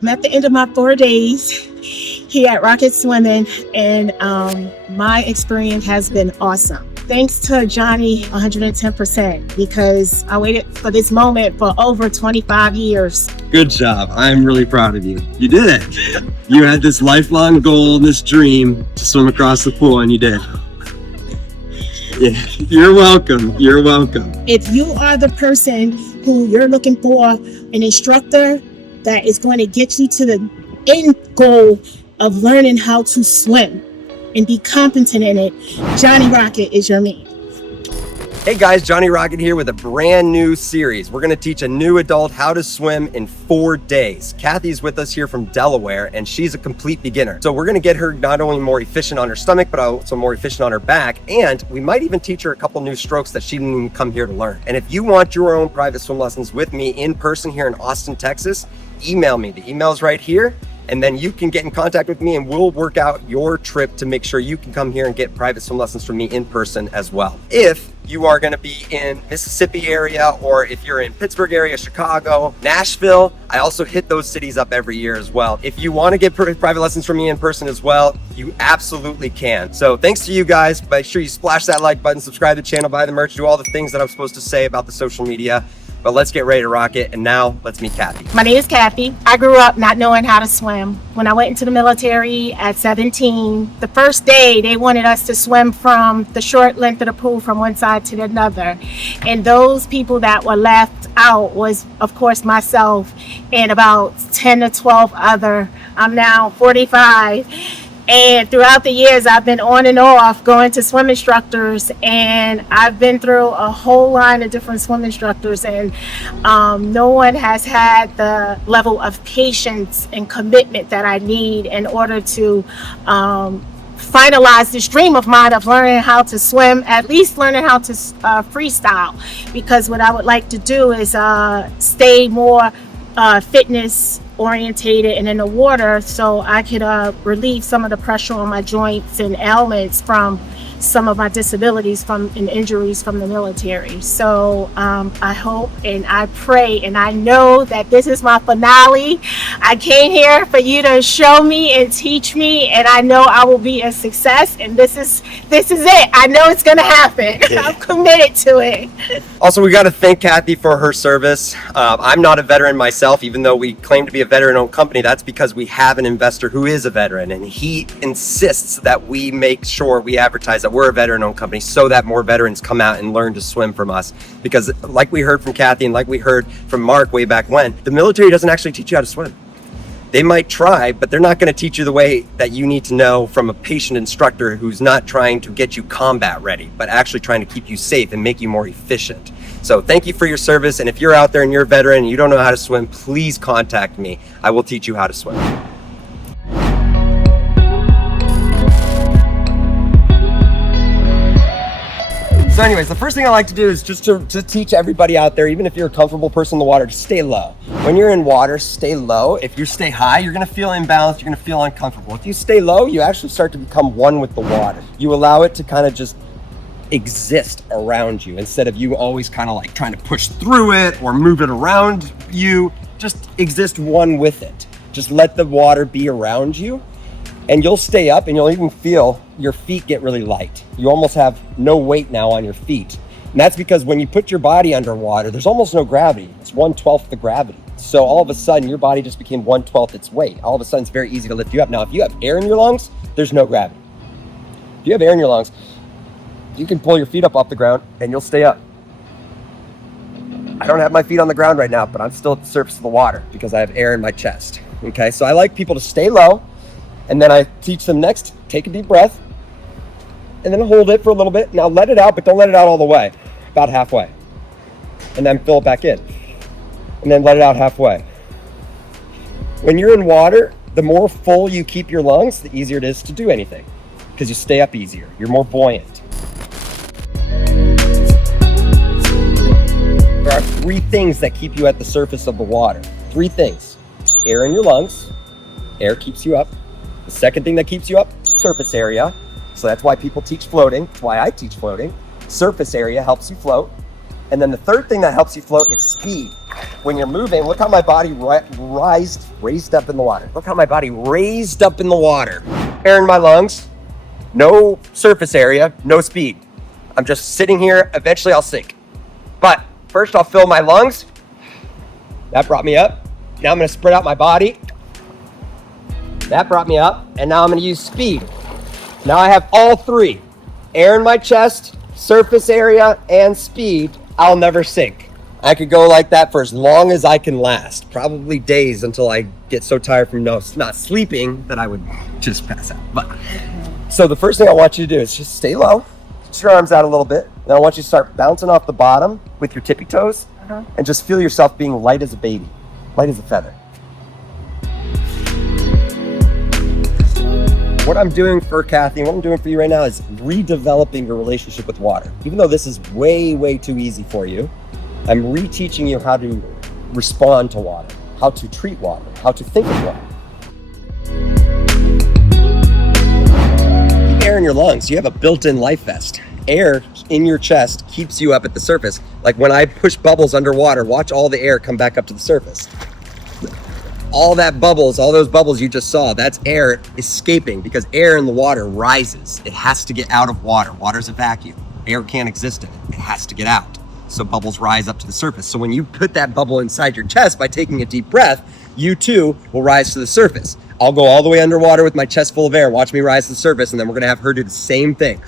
I'm at the end of my 4 days here at Rocket Swimming, and my experience has been awesome. Thanks to Jonny 110%, because I waited for this moment for over 25 years. Good job. I'm really proud of you. You did it. You had this lifelong goal, this dream to swim across the pool, and you did. Yeah, you're welcome. You're welcome. If you are the person who you're looking for an instructor that is going to get you to the end goal of learning how to swim and be competent in it, Jonny Rocket is your man. Hey guys, Jonny Rocket here with a brand new series. We're going to teach a new adult how to swim in 4 days. Kathy's with us here from Delaware, and she's a complete beginner. So we're going to get her not only more efficient on her stomach, but also more efficient on her back. And we might even teach her a couple new strokes that she didn't even come here to learn. And if you want your own private swim lessons with me in person here in Austin, Texas, email me. The email's right here. And then you can get in contact with me and we'll work out your trip to make sure you can come here and get private swim lessons from me in person as well. If you are going to be in Mississippi area, or if you're in Pittsburgh area, Chicago, Nashville, I also hit those cities up every year as well. If you want to get private lessons from me in person as well, you absolutely can. So thanks to you guys. Make sure you splash that like button, subscribe to the channel, buy the merch, do all the things that I'm supposed to say about the social media. But let's get ready to rock it. And now let's meet Kathy. My name is Kathy. I grew up not knowing how to swim. When I went into the military at 17, the first day they wanted us to swim from the short length of the pool from one side to another. And those people that were left out was, of course, myself and about 10 to 12 other. I'm now 45. And throughout the years, I've been on and off going to swim instructors, and I've been through a whole line of different swim instructors, and no one has had the level of patience and commitment that I need in order to finalize this dream of mine of learning how to swim, at least learning how to freestyle, because what I would like to do is stay more fitness orientated and in the water, so I could relieve some of the pressure on my joints and ailments from some of my disabilities and injuries from the military. So I hope and I pray and I know that this is my finale. I came here for you to show me and teach me, and I know I will be a success, and this is it. I know it's gonna happen. Yeah. I'm committed to it. Also, we got to thank Kathy for her service. I'm not a veteran myself, even though we claim to be a veteran-owned company. That's because we have an investor who is a veteran, and he insists that we make sure we advertise that we're a veteran-owned company so that more veterans come out and learn to swim from us. Because like we heard from Kathy and like we heard from Mark way back when, the military doesn't actually teach you how to swim. They might try, but they're not going to teach you the way that you need to know from a patient instructor who's not trying to get you combat ready, but actually trying to keep you safe and make you more efficient. So thank you for your service. And if you're out there and you're a veteran and you don't know how to swim, please contact me. I will teach you how to swim. So anyways, the first thing I like to do is just to teach everybody out there, even if you're a comfortable person in the water, to stay low. When you're in water, stay low. If you stay high, you're gonna feel imbalanced, you're gonna feel uncomfortable. If you stay low, you actually start to become one with the water. You allow it to kind of just exist around you instead of you always kind of like trying to push through it or move it around you. Just exist one with it. Just let the water be around you, and you'll stay up, and you'll even feel your feet get really light. You almost have no weight now on your feet. And that's because when you put your body underwater, there's almost no gravity. It's 1/12 the gravity. So all of a sudden, your body just became 1/12 its weight. All of a sudden, it's very easy to lift you up. Now, if you have air in your lungs, there's no gravity. If you have air in your lungs, you can pull your feet up off the ground and you'll stay up. I don't have my feet on the ground right now, but I'm still at the surface of the water because I have air in my chest. Okay, so I like people to stay low, and then I teach them next, take a deep breath, and then hold it for a little bit. Now let it out, but don't let it out all the way, about halfway. And then fill it back in. And then let it out halfway. When you're in water, the more full you keep your lungs, the easier it is to do anything, because you stay up easier. You're more buoyant. There are 3 things that keep you at the surface of the water. 3 things. Air in your lungs. Air keeps you up. The second thing that keeps you up, surface area. So that's why people teach floating. That's why I teach floating. Surface area helps you float. And then the third thing that helps you float is speed. when you're moving, look how my body raised up in the water. Look how my body raised up in the water. Air in my lungs, no surface area, no speed. I'm just sitting here. Eventually I'll sink. But first I'll fill my lungs. That brought me up. Now I'm gonna spread out my body. That brought me up. And now I'm gonna use speed. Now I have all three. Air in my chest, surface area, and speed. I'll never sink. I could go like that for as long as I can last. Probably days until I get so tired from not sleeping that I would just pass out. But so the first thing I want you to do is just stay low. Put your arms out a little bit. Then I want you to start bouncing off the bottom with your tippy toes and just feel yourself being light as a baby, light as a feather. What I'm doing for Kathy, what I'm doing for you right now is redeveloping your relationship with water. Even though this is way, way too easy for you, I'm reteaching you how to respond to water, how to treat water, how to think of water. Air in your lungs, you have a built-in life vest. Air in your chest keeps you up at the surface. Like when I push bubbles underwater, watch all the air come back up to the surface. All that bubbles, all those bubbles you just saw, that's air escaping because air in the water rises. It has to get out of water. Water's a vacuum. Air can't exist in it. It has to get out. So bubbles rise up to the surface. So when you put that bubble inside your chest by taking a deep breath, you too will rise to the surface. I'll go all the way underwater with my chest full of air. Watch me rise to the surface, and then we're gonna have her do the same thing.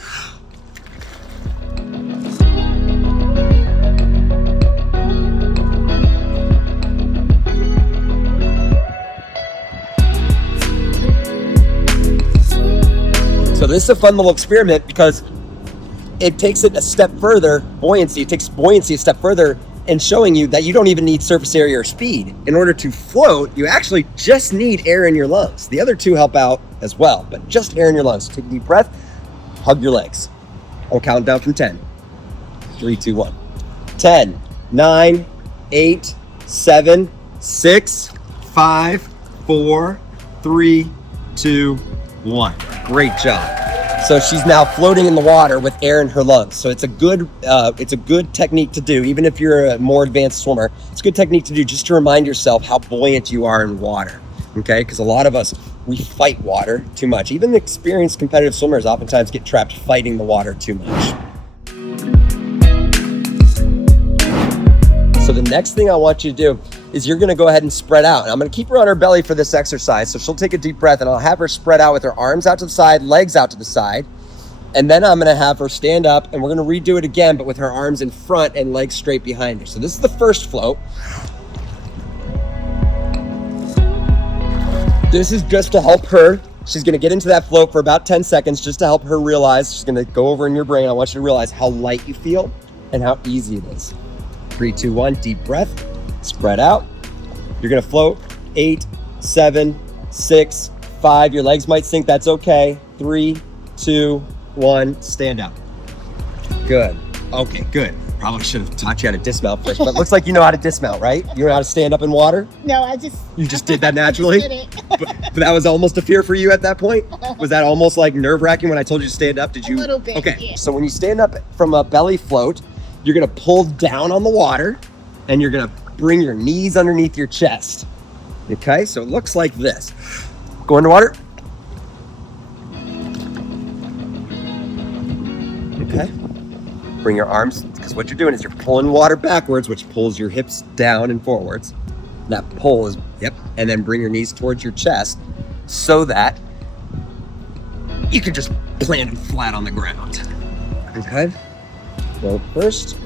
So this is a fun little experiment because it takes it a step further, buoyancy. It takes buoyancy a step further and showing you that you don't even need surface area or speed. In order to float, you actually just need air in your lungs. The other two help out as well, but just air in your lungs. Take a deep breath, hug your legs. I'll count down from 10. 3, 2, 1. 10, 9, 8, 7, 6, 5, 4, 3, 2, 1. Great job. So she's now floating in the water with air in her lungs. So it's a good technique to do, even if you're a more advanced swimmer. It's a good technique to do just to remind yourself how buoyant you are in water. Okay, because a lot of us, we fight water too much. Even experienced competitive swimmers oftentimes get trapped fighting the water too much. So the next thing I want you to do is you're gonna go ahead and spread out. And I'm gonna keep her on her belly for this exercise. So she'll take a deep breath and I'll have her spread out with her arms out to the side, legs out to the side. And then I'm gonna have her stand up and we're gonna redo it again, but with her arms in front and legs straight behind her. So this is the first float. This is just to help her. She's gonna get into that float for about 10 seconds just to help her realize, she's gonna go over in your brain. I want you to realize how light you feel and how easy it is. 3, 2, 1, deep breath. Spread out. You're gonna float. 8, 7, 6, 5. Your legs might sink, that's okay. 3, 2, 1, stand up. Good. Okay, good. Probably should have taught you how to dismount first, but it looks like you know how to dismount, right? You know how to stand up in water? No, You just did that naturally? did it. But that was almost a fear for you at that point? Was that almost like nerve-wracking when I told you to stand up? Did you? A little bit, Okay, yeah. So when you stand up from a belly float, you're gonna pull down on the water and you're gonna bring your knees underneath your chest. Okay, so it looks like this. Go underwater. Okay. Bring your arms, because what you're doing is you're pulling water backwards, which pulls your hips down and forwards. That pull is, yep. And then bring your knees towards your chest so that you can just plant flat on the ground. Okay. Go first.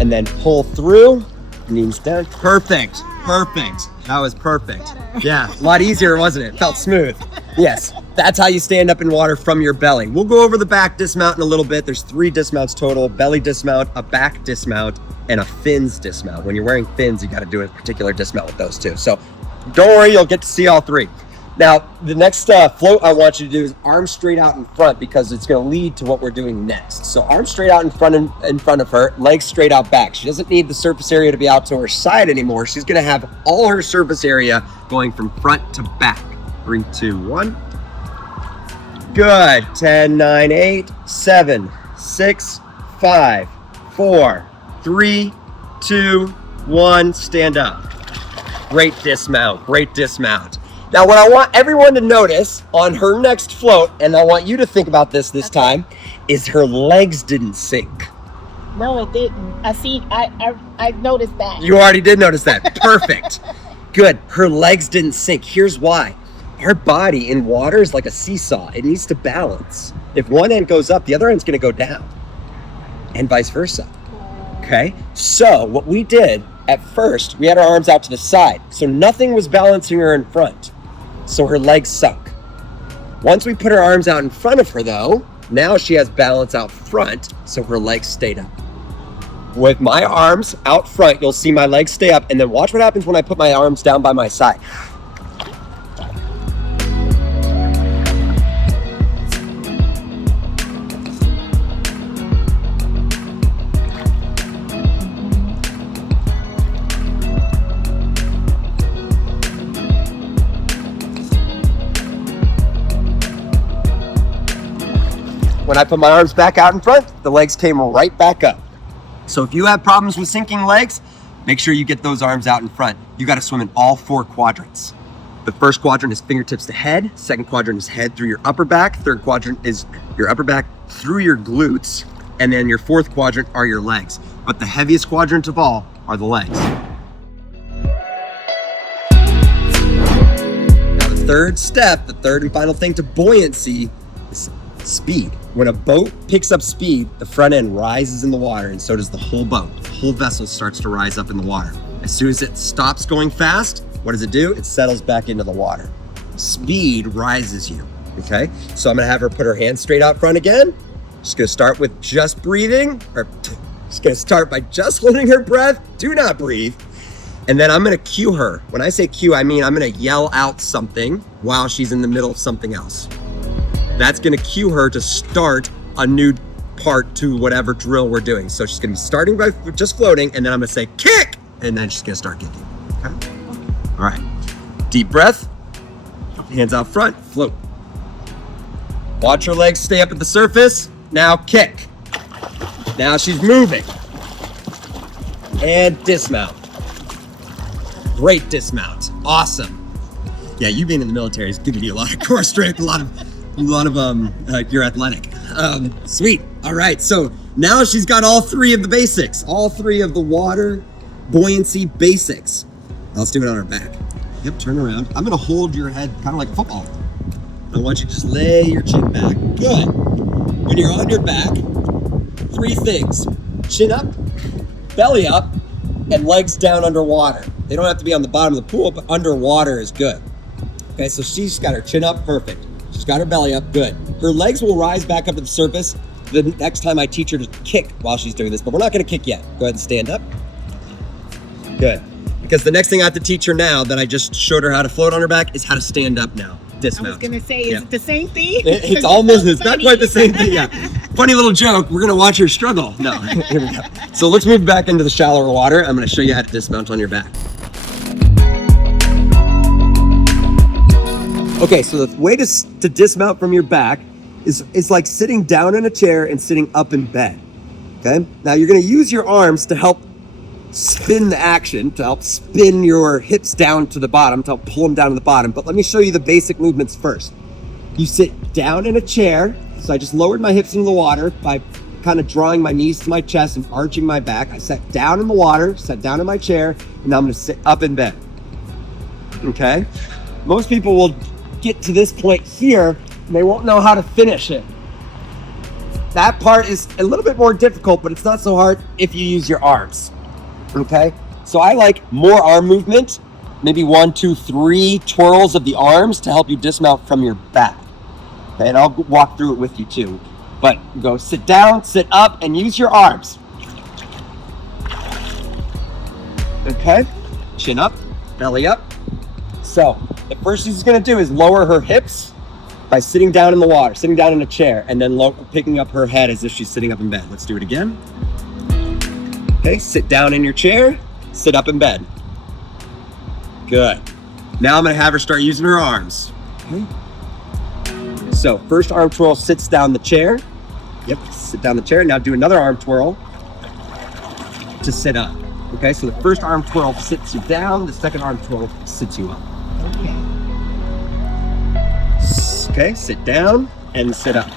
And then pull through, knees down. Perfect, perfect. That was perfect. Yeah, a lot easier, wasn't it? Felt smooth. Yes, that's how you stand up in water from your belly. We'll go over the back dismount in a little bit. There's 3 dismounts total: belly dismount, a back dismount, and a fins dismount. When you're wearing fins, you got to do a particular dismount with those 2. So don't worry, you'll get to see all 3. Now, the next float I want you to do is arms straight out in front, because it's going to lead to what we're doing next. So arms straight out in front of her, legs straight out back. She doesn't need the surface area to be out to her side anymore. She's going to have all her surface area going from front to back. 3, 2, 1. Good. 10, 9, 8, 7, 6, 5, 4, 3, 2, 1, stand up. Great dismount, great dismount. Now what I want everyone to notice on her next float, and I want you to think about this time, is her legs didn't sink. No, it didn't. I noticed that. You already did notice that. Perfect. Good. Her legs didn't sink. Here's why. Our body in water is like a seesaw. It needs to balance. If one end goes up, the other end's going to go down, and vice versa. Okay? So what we did at first, we had our arms out to the side, so nothing was balancing her in front. So her legs sunk. Once we put her arms out in front of her though, now she has balance out front, so her legs stayed up. With my arms out front, you'll see my legs stay up, and then watch what happens when I put my arms down by my side. When I put my arms back out in front, the legs came right back up. So if you have problems with sinking legs, make sure you get those arms out in front. You got to swim in all 4 quadrants. The first quadrant is fingertips to head. Second quadrant is head through your upper back. Third quadrant is your upper back through your glutes. And then your fourth quadrant are your legs. But the heaviest quadrant of all are the legs. Now the third step, the third and final thing to buoyancy is speed. When a boat picks up speed, the front end rises in the water, and so does the whole boat. The whole vessel starts to rise up in the water. As soon as it stops going fast, what does it do? It settles back into the water. Speed rises you, okay? So I'm gonna have her put her hands straight out front again. She's gonna start with just breathing, or she's gonna start by just holding her breath. Do not breathe. And then I'm gonna cue her. When I say cue, I mean I'm gonna yell out something while she's in the middle of something else. That's gonna cue her to start a new part to whatever drill we're doing. So she's gonna be starting by just floating, and then I'm gonna say kick, and then she's gonna start kicking, okay? All right, deep breath, hands out front, float. Watch her legs stay up at the surface. Now kick. Now she's moving. And dismount. Great dismount, awesome. Yeah, you being in the military is giving you a lot of core strength, a lot of you're athletic. Sweet. All right, so now she's got all 3 of the basics, all 3 of the water buoyancy basics. Let's do it on her back. Yep, turn around. I'm gonna hold your head kind of like a football. I want you to just lay your chin back. Good. When you're on your back, 3 things: chin up, belly up, and legs down underwater. They don't have to be on the bottom of the pool, but underwater is good. Okay, so she's got her chin up, perfect. She's got her belly up, good. Her legs will rise back up to the surface the next time I teach her to kick while she's doing this, but we're not gonna kick yet. Go ahead and stand up. Good. Because the next thing I have to teach her now that I just showed her how to float on her back is how to stand up now. Dismount. I was gonna say, is it the same thing? It's almost, it's not quite the same thing, yeah. Funny little joke, we're gonna watch her struggle. No, here we go. So let's move back into the shallower water. I'm gonna show you how to dismount on your back. Okay, so the way to dismount from your back is like sitting down in a chair and sitting up in bed, okay? Now you're gonna use your arms to help spin the action, to help spin your hips down to the bottom, to help pull them down to the bottom. But let me show you the basic movements first. You sit down in a chair. So I just lowered my hips into the water by kind of drawing my knees to my chest and arching my back. I sat down in the water, sat down in my chair, and now I'm gonna sit up in bed, okay? Most people will get to this point here and they won't know how to finish it. That part is a little bit more difficult, but it's not so hard if you use your arms, okay? So I like more arm movement, maybe 1, 2, 3 twirls of the arms to help you dismount from your back. Okay, and I'll walk through it with you too. But go sit down, sit up, and use your arms. Okay, chin up, belly up. So the first she's gonna do is lower her hips by sitting down in the water, sitting down in a chair, and then picking up her head as if she's sitting up in bed. Let's do it again. Okay, sit down in your chair, sit up in bed. Good. Now I'm gonna have her start using her arms. Okay. So first arm twirl, sits down the chair. Yep, sit down the chair. Now do another arm twirl to sit up. Okay, so the first arm twirl sits you down, the second arm twirl sits you up. Okay, sit down and sit up.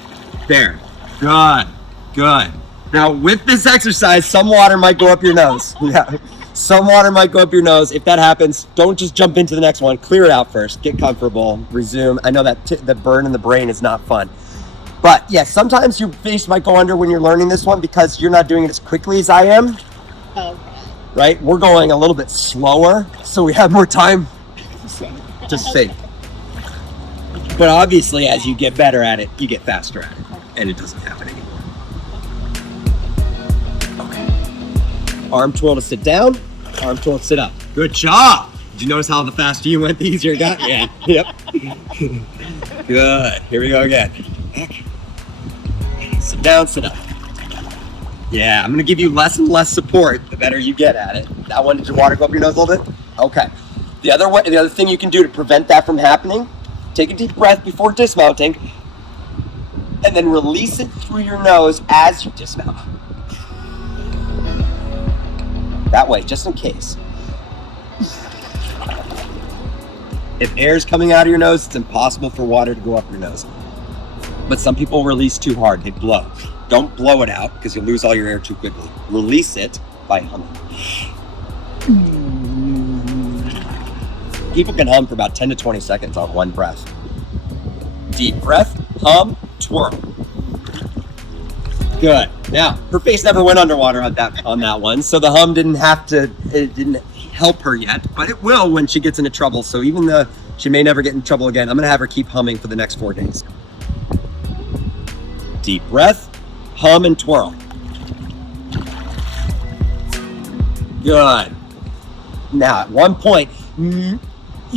There. Good. Good. Now, with this exercise, some water might go up your nose. Yeah. Some water might go up your nose. If that happens, don't just jump into the next one. Clear it out first. Get comfortable. Resume. I know that the burn in the brain is not fun. But yes, sometimes your face might go under when you're learning this one because you're not doing it as quickly as I am. Okay. Right? We're going a little bit slower, so we have more time to sink. But obviously, as you get better at it, you get faster at it, and it doesn't happen anymore. Okay. Arm twirl to sit down, arm twirl to sit up. Good job. Did you notice how the faster you went, the easier it got? Yeah. Yep. Good. Here we go again. Sit down, sit up. Yeah, I'm gonna give you less and less support the better you get at it. That one, did your water go up your nose a little bit? Okay. The other thing you can do to prevent that from happening, take a deep breath before dismounting, and then release it through your nose as you dismount. That way, just in case. If air is coming out of your nose, it's impossible for water to go up your nose. But some people release too hard, they blow. Don't blow it out because you'll lose all your air too quickly. Release it by humming. People can hum for about 10 to 20 seconds on one breath. Deep breath, hum, twirl. Good. Now, her face never went underwater on that one, so the hum didn't help her yet, but it will when she gets into trouble. So even though she may never get in trouble again, I'm gonna have her keep humming for the next 4 days. Deep breath, hum and twirl. Good. Now, at one point, you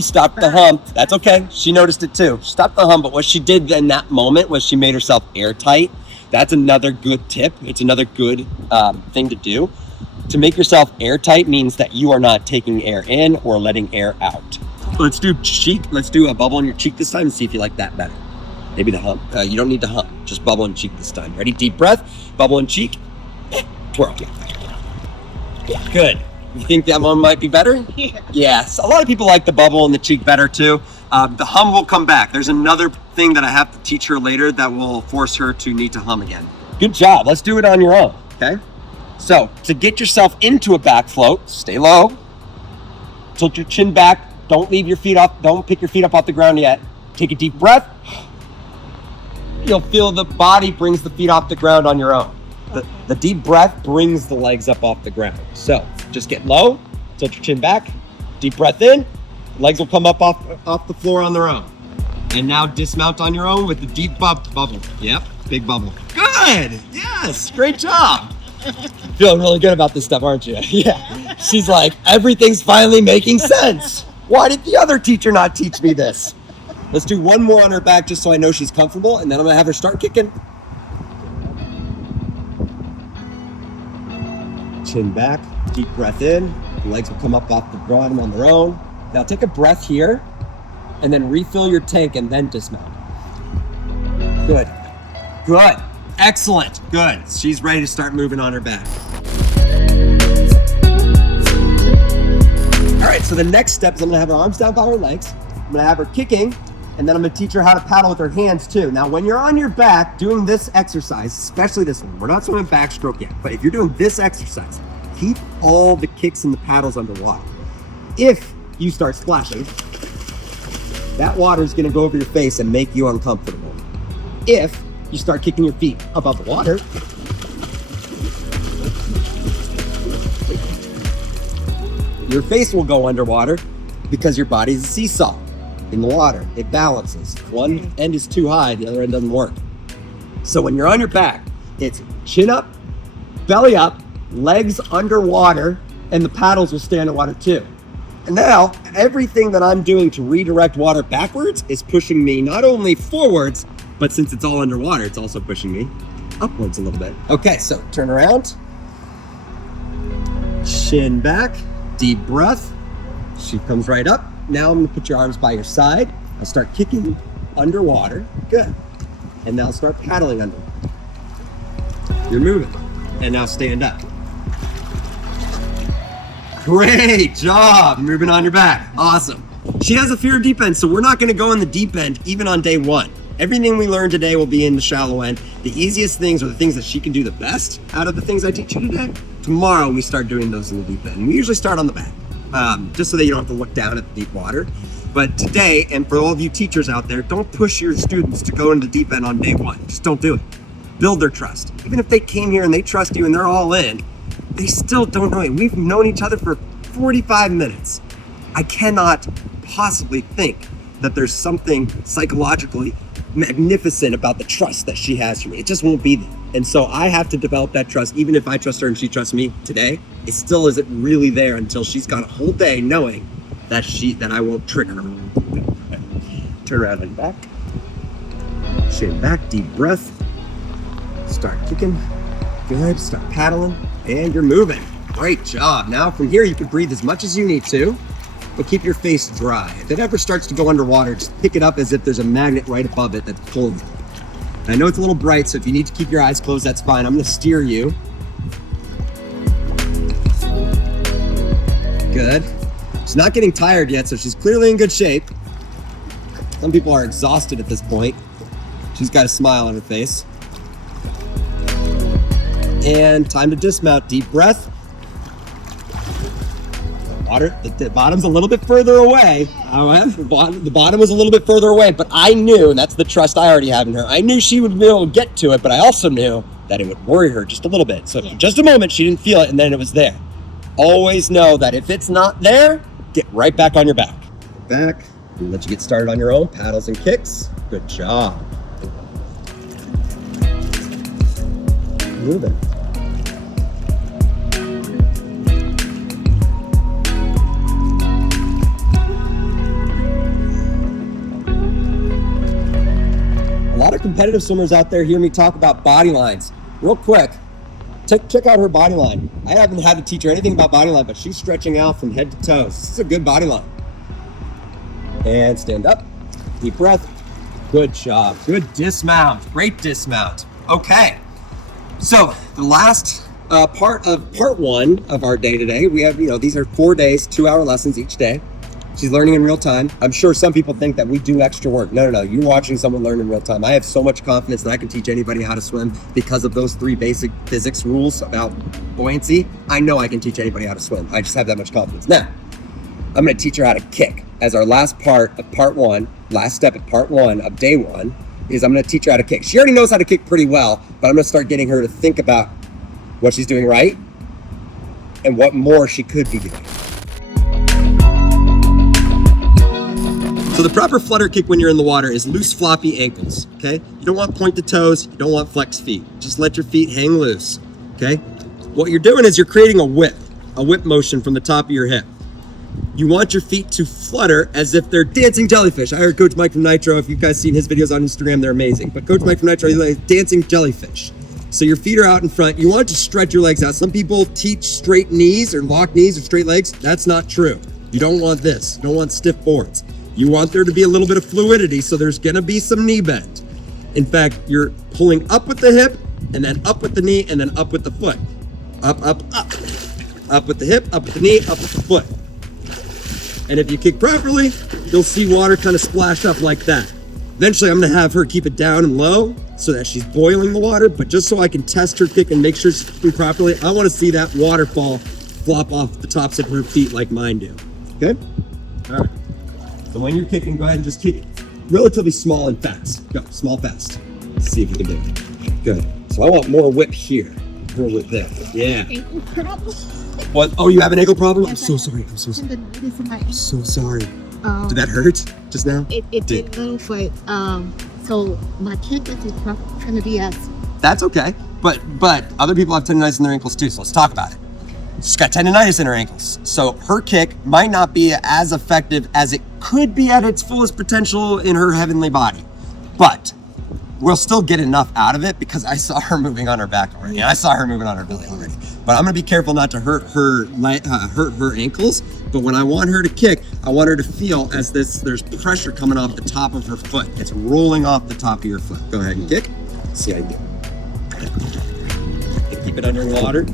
stopped the hum. That's okay. She noticed it too. She stopped the hum, but what she did in that moment was she made herself airtight. That's another good tip. It's another good thing to do. To make yourself airtight means that you are not taking air in or letting air out. Let's do cheek. Let's do a bubble in your cheek this time and see if you like that better. Maybe the hum. You don't need to hum. Just bubble in cheek this time. Ready? Deep breath. Bubble in cheek. Twirl. Good. You think that one might be better? Yeah. Yes. A lot of people like the bubble in the cheek better too. The hum will come back. There's another thing that I have to teach her later that will force her to need to hum again. Good job. Let's do it on your own. Okay. So to get yourself into a back float, stay low. Tilt your chin back. Don't leave your feet up. Don't pick your feet up off the ground yet. Take a deep breath. You'll feel the body brings the feet off the ground on your own. The deep breath brings the legs up off the ground. So just get low, tilt your chin back, deep breath in, legs will come up off the floor on their own. And now dismount on your own with the deep bubble. Yep, big bubble. Good, yes, great job. Feeling really good about this stuff, aren't you? Yeah, she's like, everything's finally making sense. Why did the other teacher not teach me this? Let's do one more on her back just so I know she's comfortable, and then I'm gonna have her start kicking. Chin back, deep breath in. The legs will come up off the bottom on their own. Now take a breath here, and then refill your tank and then dismount. Good, good, excellent, good. She's ready to start moving on her back. All right, so the next step is I'm gonna have her arms down by her legs. I'm gonna have her kicking, and then I'm gonna teach her how to paddle with her hands too. Now, when you're on your back doing this exercise, especially this one, we're not swimming backstroke yet, but if you're doing this exercise, keep all the kicks and the paddles underwater. If you start splashing, that water is gonna go over your face and make you uncomfortable. If you start kicking your feet above the water, your face will go underwater because your body's a seesaw. In the water, it balances. One end is too high, the other end doesn't work. So when you're on your back, it's chin up, belly up, legs underwater, and the paddles will stay underwater too. And now, everything that I'm doing to redirect water backwards is pushing me not only forwards, but since it's all underwater, it's also pushing me upwards a little bit. Okay, so turn around. Chin back, deep breath. She comes right up. Now I'm gonna put your arms by your side. I'll start kicking underwater. Good. And now start paddling under. You're moving. And now stand up. Great job. Moving on your back. Awesome. She has a fear of deep end, so we're not going to go in the deep end even on day one. Everything we learn today will be in the shallow end. The easiest things are the things that she can do the best out of the things I teach you today. Tomorrow we start doing those in the deep end. We usually start on the back, just so that you don't have to look down at the deep water. But today, and for all of you teachers out there, don't push your students to go into the deep end on day one. Just don't do it. Build their trust. Even if they came here and they trust you and they're all in, they still don't know it. We've known each other for 45 minutes. I cannot possibly think that there's something psychologically magnificent about the trust that she has for me. It just won't be there. And so I have to develop that trust. Even if I trust her and she trusts me today, it still isn't really there until she's got a whole day knowing that I won't trick her. Turn around and back. Shin back, deep breath. Start kicking. Good. Start paddling. And you're moving. Great job. Now from here you can breathe as much as you need to, but keep your face dry. If it ever starts to go underwater, just pick it up as if there's a magnet right above it that's pulling it. I know it's a little bright, so if you need to keep your eyes closed, that's fine. I'm gonna steer you. Good. She's not getting tired yet, so she's clearly in good shape. Some people are exhausted at this point. She's got a smile on her face. And time to dismount. Deep breath. The bottom's a little bit further away. The bottom was a little bit further away, but I knew, and that's the trust I already have in her, I knew she would be able to get to it, but I also knew that it would worry her just a little bit. So for just a moment, she didn't feel it, and then it was there. Always know that if it's not there, get right back on your back. Back, and let you get started on your own. Paddles and kicks. Good job. Move it. A lot of competitive swimmers out there hear me talk about body lines. Real quick, check out her body line. I haven't had to teach her anything about body line, but she's stretching out from head to toes. This is a good body line. And stand up, deep breath. Good job, good dismount, great dismount. Okay, so the last part one of our day today, we have, these are 4 days, 2-hour lessons each day. She's learning in real time. I'm sure some people think that we do extra work. No. You're watching someone learn in real time. I have so much confidence that I can teach anybody how to swim because of those 3 basic physics rules about buoyancy. I know I can teach anybody how to swim. I just have that much confidence. Now, I'm gonna teach her how to kick. As our last part of part one, last step of part one of day one, is I'm gonna teach her how to kick. She already knows how to kick pretty well, but I'm gonna start getting her to think about what she's doing right and what more she could be doing. So the proper flutter kick when you're in the water is loose, floppy ankles, okay? You don't want pointed toes, you don't want flexed feet. Just let your feet hang loose, okay? What you're doing is you're creating a whip motion from the top of your hip. You want your feet to flutter as if they're dancing jellyfish. I heard Coach Mike from Nitro, if you guys seen his videos on Instagram, they're amazing. But Coach Mike from Nitro, he's like dancing jellyfish. So your feet are out in front. You want to stretch your legs out. Some people teach straight knees or locked knees or straight legs. That's not true. You don't want this. You don't want stiff boards. You want there to be a little bit of fluidity, so there's gonna be some knee bend. In fact, you're pulling up with the hip, and then up with the knee, and then up with the foot. Up, up, up. Up with the hip, up with the knee, up with the foot. And if you kick properly, you'll see water kind of splash up like that. Eventually, I'm gonna have her keep it down and low so that she's boiling the water, but just so I can test her kick and make sure she's kicking properly, I wanna see that waterfall flop off the tops of her feet like mine do, okay? All right. So when you're kicking, go ahead and just kick it relatively small and fast. Go, small, fast. Let's see if you can do it. Good. So I want more whip here, more whip there. Yeah. Ankle problem. What? Oh, you have an ankle problem? I'm Yes, so I- sorry. I'm so sorry. Tendonitis in my ankle. So sorry. Did that hurt just now? It did a little, but so my kick isn't going to be as. That's okay. But other people have tendonitis in their ankles too, so let's talk about it. She's got tendonitis in her ankles. So her kick might not be as effective as it could be at its fullest potential in her heavenly body. But we'll still get enough out of it because I saw her moving on her back already. And I saw her moving on her belly already. But I'm gonna be careful not to hurt her ankles. But when I want her to kick, I want her to feel as there's pressure coming off the top of her foot. It's rolling off the top of your foot. Go ahead and kick. See how you do. Keep it underwater.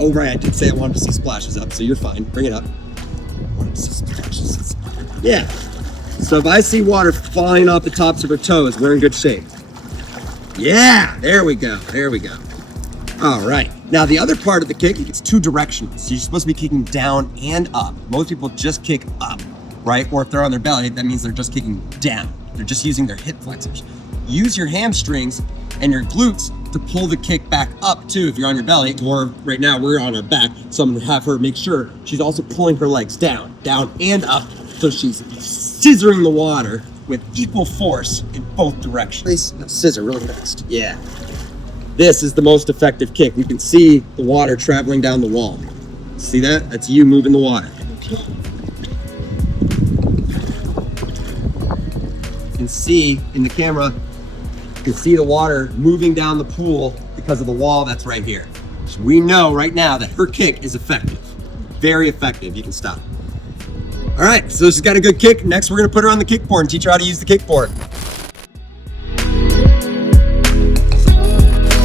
Oh, right, I did say I wanted to see splashes up, so you're fine. Bring it up. I wanted to see splashes. Yeah. So if I see water falling off the tops of her toes, we're in good shape. Yeah, there we go. There we go. All right. Now the other part of the kick, it's two directional. So you're supposed to be kicking down and up. Most people just kick up, right? Or if they're on their belly, that means they're just kicking down. They're just using their hip flexors. Use your hamstrings and your glutes to pull the kick back up too if you're on your belly, or right now we're on our back. So I'm gonna have her make sure she's also pulling her legs down and up. So she's scissoring the water with equal force in both directions. Scissor really fast. Yeah. This is the most effective kick. You can see the water traveling down the wall. See that? That's you moving the water. You can see in the camera, you can see the water moving down the pool because of the wall that's right here. So we know right now that her kick is effective. Very effective. You can stop. All right, so she's got a good kick. Next, we're gonna put her on the kickboard and teach her how to use the kickboard.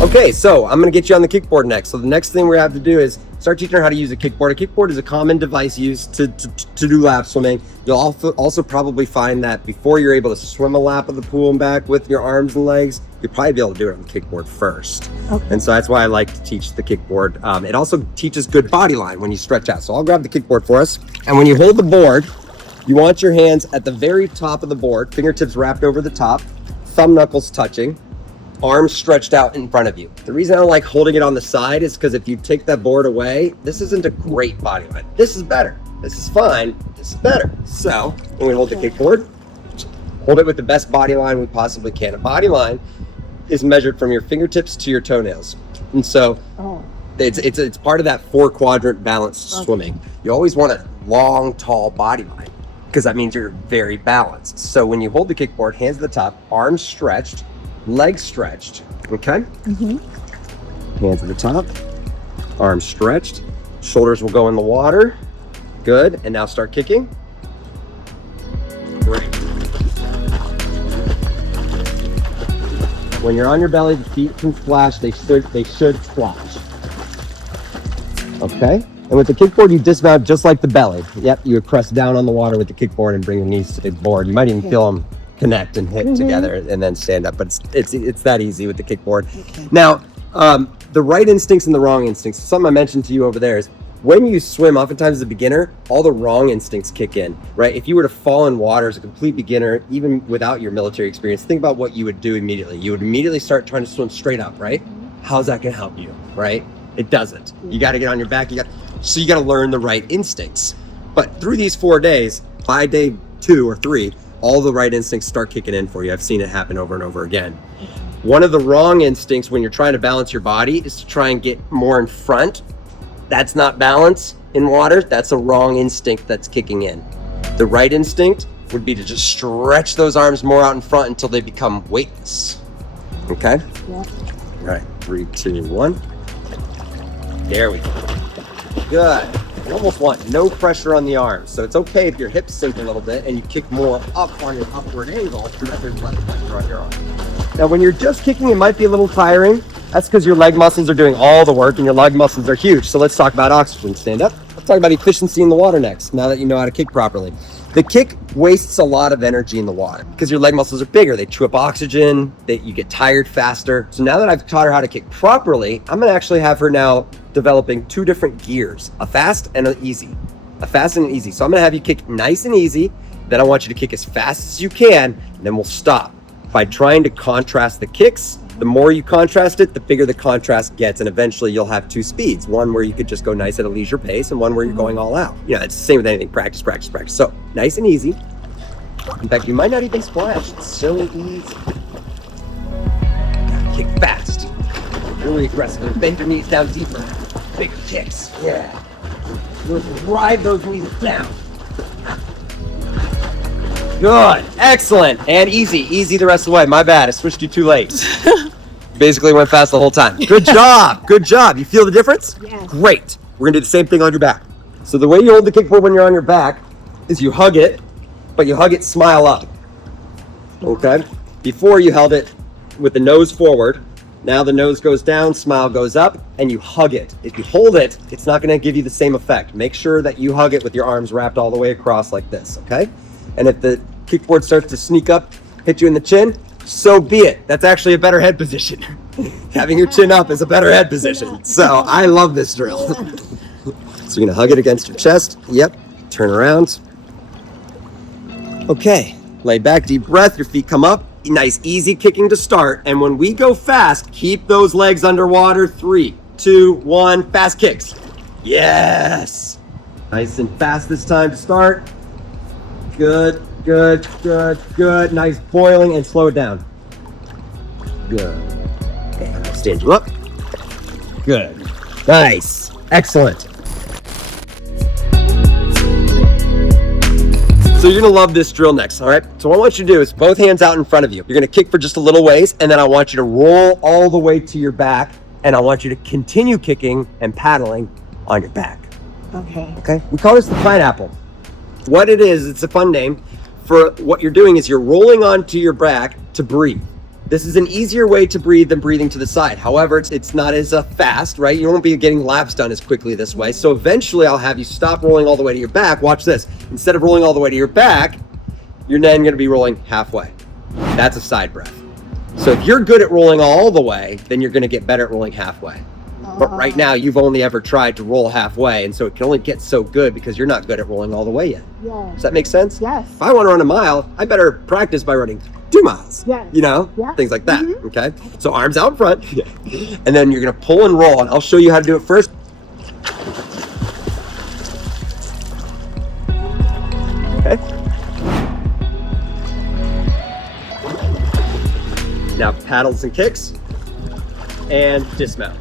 Okay, so I'm gonna get you on the kickboard next. So the next thing we have to do is start teaching her how to use a kickboard. A kickboard is a common device used to do lap swimming. You'll also probably find that before you're able to swim a lap of the pool and back with your arms and legs, you'll probably be able to do it on the kickboard first. Okay. And so that's why I like to teach the kickboard. It also teaches good body line when you stretch out. So I'll grab the kickboard for us. And when you hold the board, you want your hands at the very top of the board, fingertips wrapped over the top, thumb knuckles touching, arms stretched out in front of you. The reason I don't like holding it on the side is because if you take that board away, this isn't a great body line. This is better. This is fine. This is better. So when we hold the kickboard, hold it with the best body line we possibly can. A body line is measured from your fingertips to your toenails. And so it's part of that 4-quadrant balanced swimming. You always want a long, tall body line because that means you're very balanced. So when you hold the kickboard, hands at the top, arms stretched, legs stretched, okay? Hands at the top, arms stretched, shoulders will go in the water. Good, and now start kicking. Great. When you're on your belly, the feet can splash, they should splash. Okay? And with the kickboard, you dismount just like the belly. Yep, you would press down on the water with the kickboard and bring your knees to the board. You might even feel them connect and hit together and then stand up, but it's that easy with the kickboard. Okay. Now, the right instincts and the wrong instincts, something I mentioned to you over there is when you swim, oftentimes as a beginner, all the wrong instincts kick in, right? If you were to fall in water as a complete beginner, even without your military experience, think about what you would do immediately. You would immediately start trying to swim straight up, right? How's that gonna help you, right? It doesn't. You gotta get on your back, so you gotta learn the right instincts. But through these 4 days, by day 2 or 3, all the right instincts start kicking in for you. I've seen it happen over and over again. One of the wrong instincts when you're trying to balance your body is to try and get more in front. That's not balance in water. That's a wrong instinct that's kicking in. The right instinct would be to just stretch those arms more out in front until they become weightless. Okay? Yeah. All right, 3, 2, 1. There we go. Good. You almost want no pressure on the arms. So it's okay if your hips sink a little bit and you kick more up on your upward angle so that there's less pressure on your arms. Now, when you're just kicking, it might be a little tiring. That's because your leg muscles are doing all the work and your leg muscles are huge. So let's talk about oxygen. Stand up. Let's talk about efficiency in the water next, now that you know how to kick properly. The kick wastes a lot of energy in the water because your leg muscles are bigger. They chew up oxygen, you get tired faster. So now that I've taught her how to kick properly, I'm gonna actually have her now developing 2 different gears, a fast and an easy. A fast and an easy. So I'm gonna have you kick nice and easy, then I want you to kick as fast as you can, and then we'll stop. By trying to contrast the kicks, the more you contrast it, the bigger the contrast gets, and eventually you'll have 2 speeds. One where you could just go nice at a leisure pace, and one where you're going all out. You know, it's the same with anything, practice, practice, practice. So, nice and easy. In fact, you might not even splash. It's so easy. Gotta kick fast. Really aggressive. Bend your knees down deeper. Bigger kicks. Yeah. Drive those knees down. Good, excellent, and easy the rest of the way. My bad, I switched you too late. Basically went fast the whole time. Good job, good job. You feel the difference? Yes. Great. We're gonna do the same thing on your back. So the way you hold the kickboard when you're on your back is you hug it, but you hug it smile up, okay? Before you held it with the nose forward, Now the nose goes down, smile goes up, and you hug it. If you hold it, it's not gonna give you the same effect. Make sure that you hug it with your arms wrapped all the way across like this, okay? And if the kickboard starts to sneak up, hit you in the chin, so be it. That's actually a better head position. Having your chin up is a better head position. So I love this drill. So you're gonna hug it against your chest. Yep, turn around. Okay, lay back, deep breath, your feet come up. Nice, easy kicking to start. And when we go fast, keep those legs underwater. 3, 2, 1, fast kicks. Yes. Nice and fast this time to start. Good, good, good, good. Nice boiling and slow it down. Good. Okay, I'll stand you up. Good. Nice. Excellent. So you're gonna love this drill next, all right? So what I want you to do is both hands out in front of you. You're gonna kick for just a little ways, and then I want you to roll all the way to your back, and I want you to continue kicking and paddling on your back. Okay? We call this the pineapple. What it is, it's a fun name for what you're doing is you're rolling onto your back to breathe. This is an easier way to breathe than breathing to the side. However, it's not as fast, right? You won't be getting laps done as quickly this way. So eventually I'll have you stop rolling all the way to your back. Watch this. Instead of rolling all the way to your back, you're then gonna be rolling halfway. That's a side breath. So if you're good at rolling all the way, then you're gonna get better at rolling halfway. But right now you've only ever tried to roll halfway, and so it can only get so good because you're not good at rolling all the way yet. Yes. Does that make sense? Yes. If I want to run a mile, I better practice by running 2 miles. Yes. You know? Yeah. Things like that. Okay? So arms out front. And then you're gonna pull and roll, and I'll show you how to do it first. Okay. Now paddles and kicks and dismount.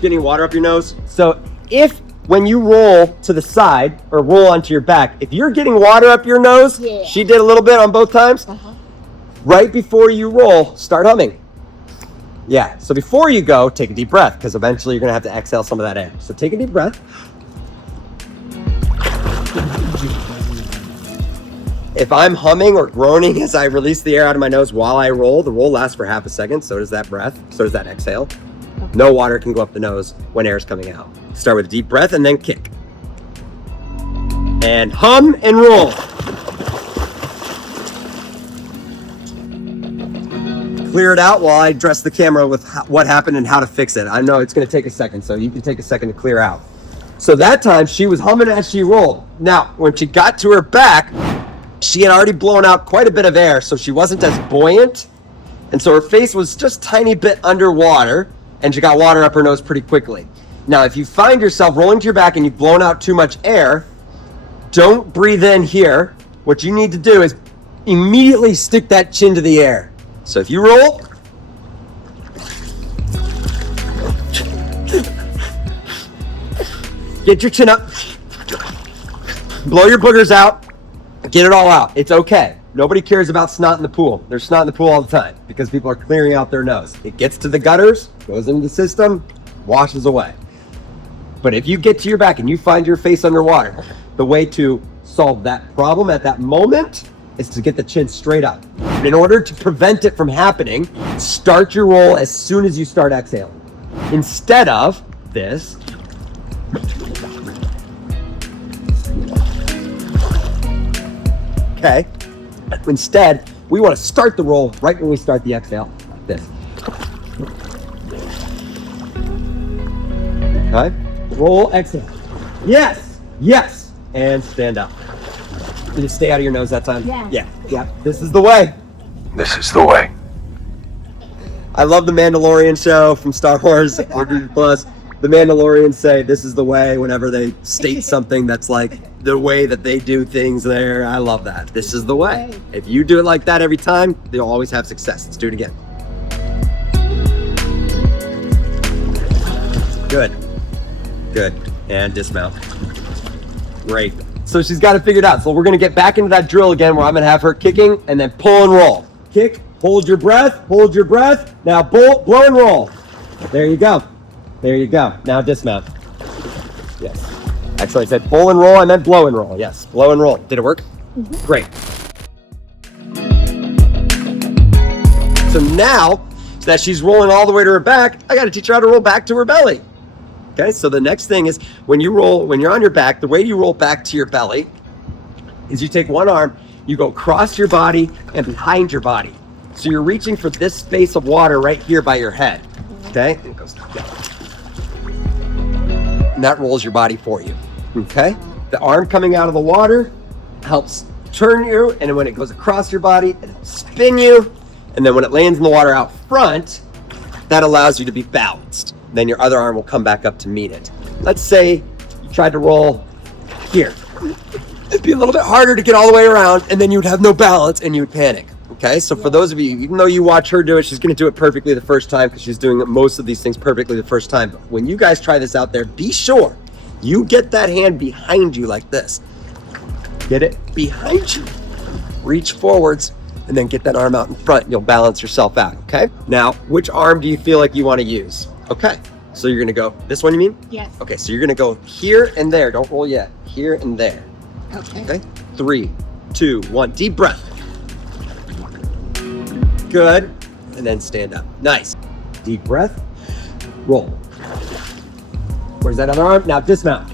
Getting water up your nose. So if when you roll to the side or roll onto your back, if you're getting water up your nose, she did a little bit on both times, right before you roll, start humming. Yeah, so before you go, take a deep breath because eventually you're gonna have to exhale some of that air. So take a deep breath. If I'm humming or groaning as I release the air out of my nose while I roll, the roll lasts for half a second, so does that breath, so does that exhale. No water can go up the nose when air is coming out. Start with a deep breath and then kick. And hum and roll. Clear it out while I address the camera with what happened and how to fix it. I know it's gonna take a second, so you can take a second to clear out. So that time she was humming as she rolled. Now, when she got to her back, she had already blown out quite a bit of air, so she wasn't as buoyant. And so her face was just a tiny bit underwater, and she got water up her nose pretty quickly. Now, if you find yourself rolling to your back and you've blown out too much air, don't breathe in here. What you need to do is immediately stick that chin to the air. So if you roll, get your chin up, blow your boogers out, get it all out. It's okay. Nobody cares about snot in the pool. There's snot in the pool all the time because people are clearing out their nose. It gets to the gutters, goes into the system, washes away. But if you get to your back and you find your face underwater, the way to solve that problem at that moment is to get the chin straight up. And in order to prevent it from happening, start your roll as soon as you start exhaling. Instead of this, okay? Instead, we want to start the roll right when we start the exhale, like this. Okay? Roll, exhale. Yes, yes, and stand up. Did you stay out of your nose that time? Yeah. Yeah. This is the way. This is the way. I love the Mandalorian show from Star Wars on Disney Plus. The Mandalorians say this is the way whenever they state something that's like the way that they do things there. I love that. This is the way. If you do it like that every time, they'll always have success. Let's do it again. Good. Good. And dismount. Great. So she's got it figured out. So we're going to get back into that drill again where I'm going to have her kicking and then pull and roll. Kick, hold your breath, hold your breath. Now blow and roll. There you go. There you go. Now dismount. Yes. Actually, I said pull and roll, I meant blow and roll. Yes, blow and roll. Did it work? Great. So now, So that she's rolling all the way to her back, I got to teach her how to roll back to her belly. Okay, so the next thing is when you're on your back, the way you roll back to your belly is you take one arm, you go across your body and behind your body. So you're reaching for this space of water right here by your head. Okay, and it goes down. And that rolls your body for you. Okay, the arm coming out of the water helps turn you, and then when it goes across your body, it'll spin you, and then when it lands in the water out front, that allows you to be balanced. Then your other arm will come back up to meet it. Let's say you tried to roll here. It'd be a little bit harder to get all the way around, and then you would have no balance and you would panic. Okay, so for those of you, even though you watch her do it, she's going to do it perfectly the first time because she's doing most of these things perfectly the first time. But when you guys try this out there, be sure you get that hand behind you like this. Get it behind you. Reach forwards and then get that arm out in front. You'll balance yourself out, okay? Now, which arm do you feel like you want to use? Okay, so you're going to go, this one you mean? Yes. Okay, so you're going to go here and there. Don't roll yet. Here and there. Okay? 3, 2, 1. Deep breath. Good. And then stand up. Nice. Deep breath. Roll. Where's that other arm? Now dismount.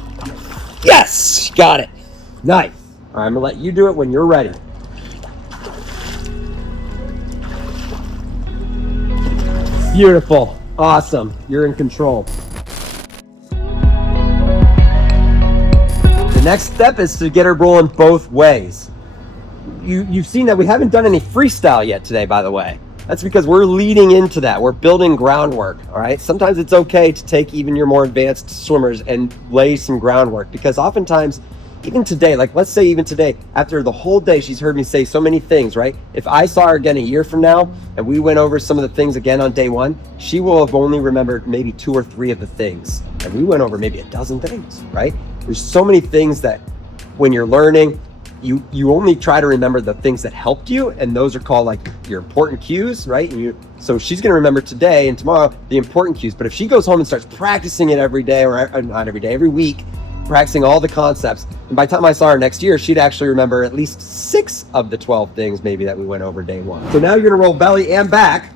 Yes! Got it. Nice. All right, I'm going to let you do it when you're ready. Beautiful. Awesome. You're in control. The next step is to get her rolling both ways. You've seen that we haven't done any freestyle yet today, by the way. That's because we're leading into that. We're building groundwork, all right? Sometimes it's okay to take even your more advanced swimmers and lay some groundwork, because oftentimes, even today, like let's say even today, after the whole day, she's heard me say so many things, right? If I saw her again a year from now and we went over some of the things again on day one, she will have only remembered maybe 2 or 3 of the things. And we went over maybe a dozen things, right? There's so many things that when you're learning, you only try to remember the things that helped you, and those are called like your important cues, right? So she's going to remember today and tomorrow the important cues. But if she goes home and starts practicing it every day, or not every day, every week, practicing all the concepts, and by the time I saw her next year, she'd actually remember at least 6 of the 12 things maybe that we went over day one. So now you're going to roll belly and back,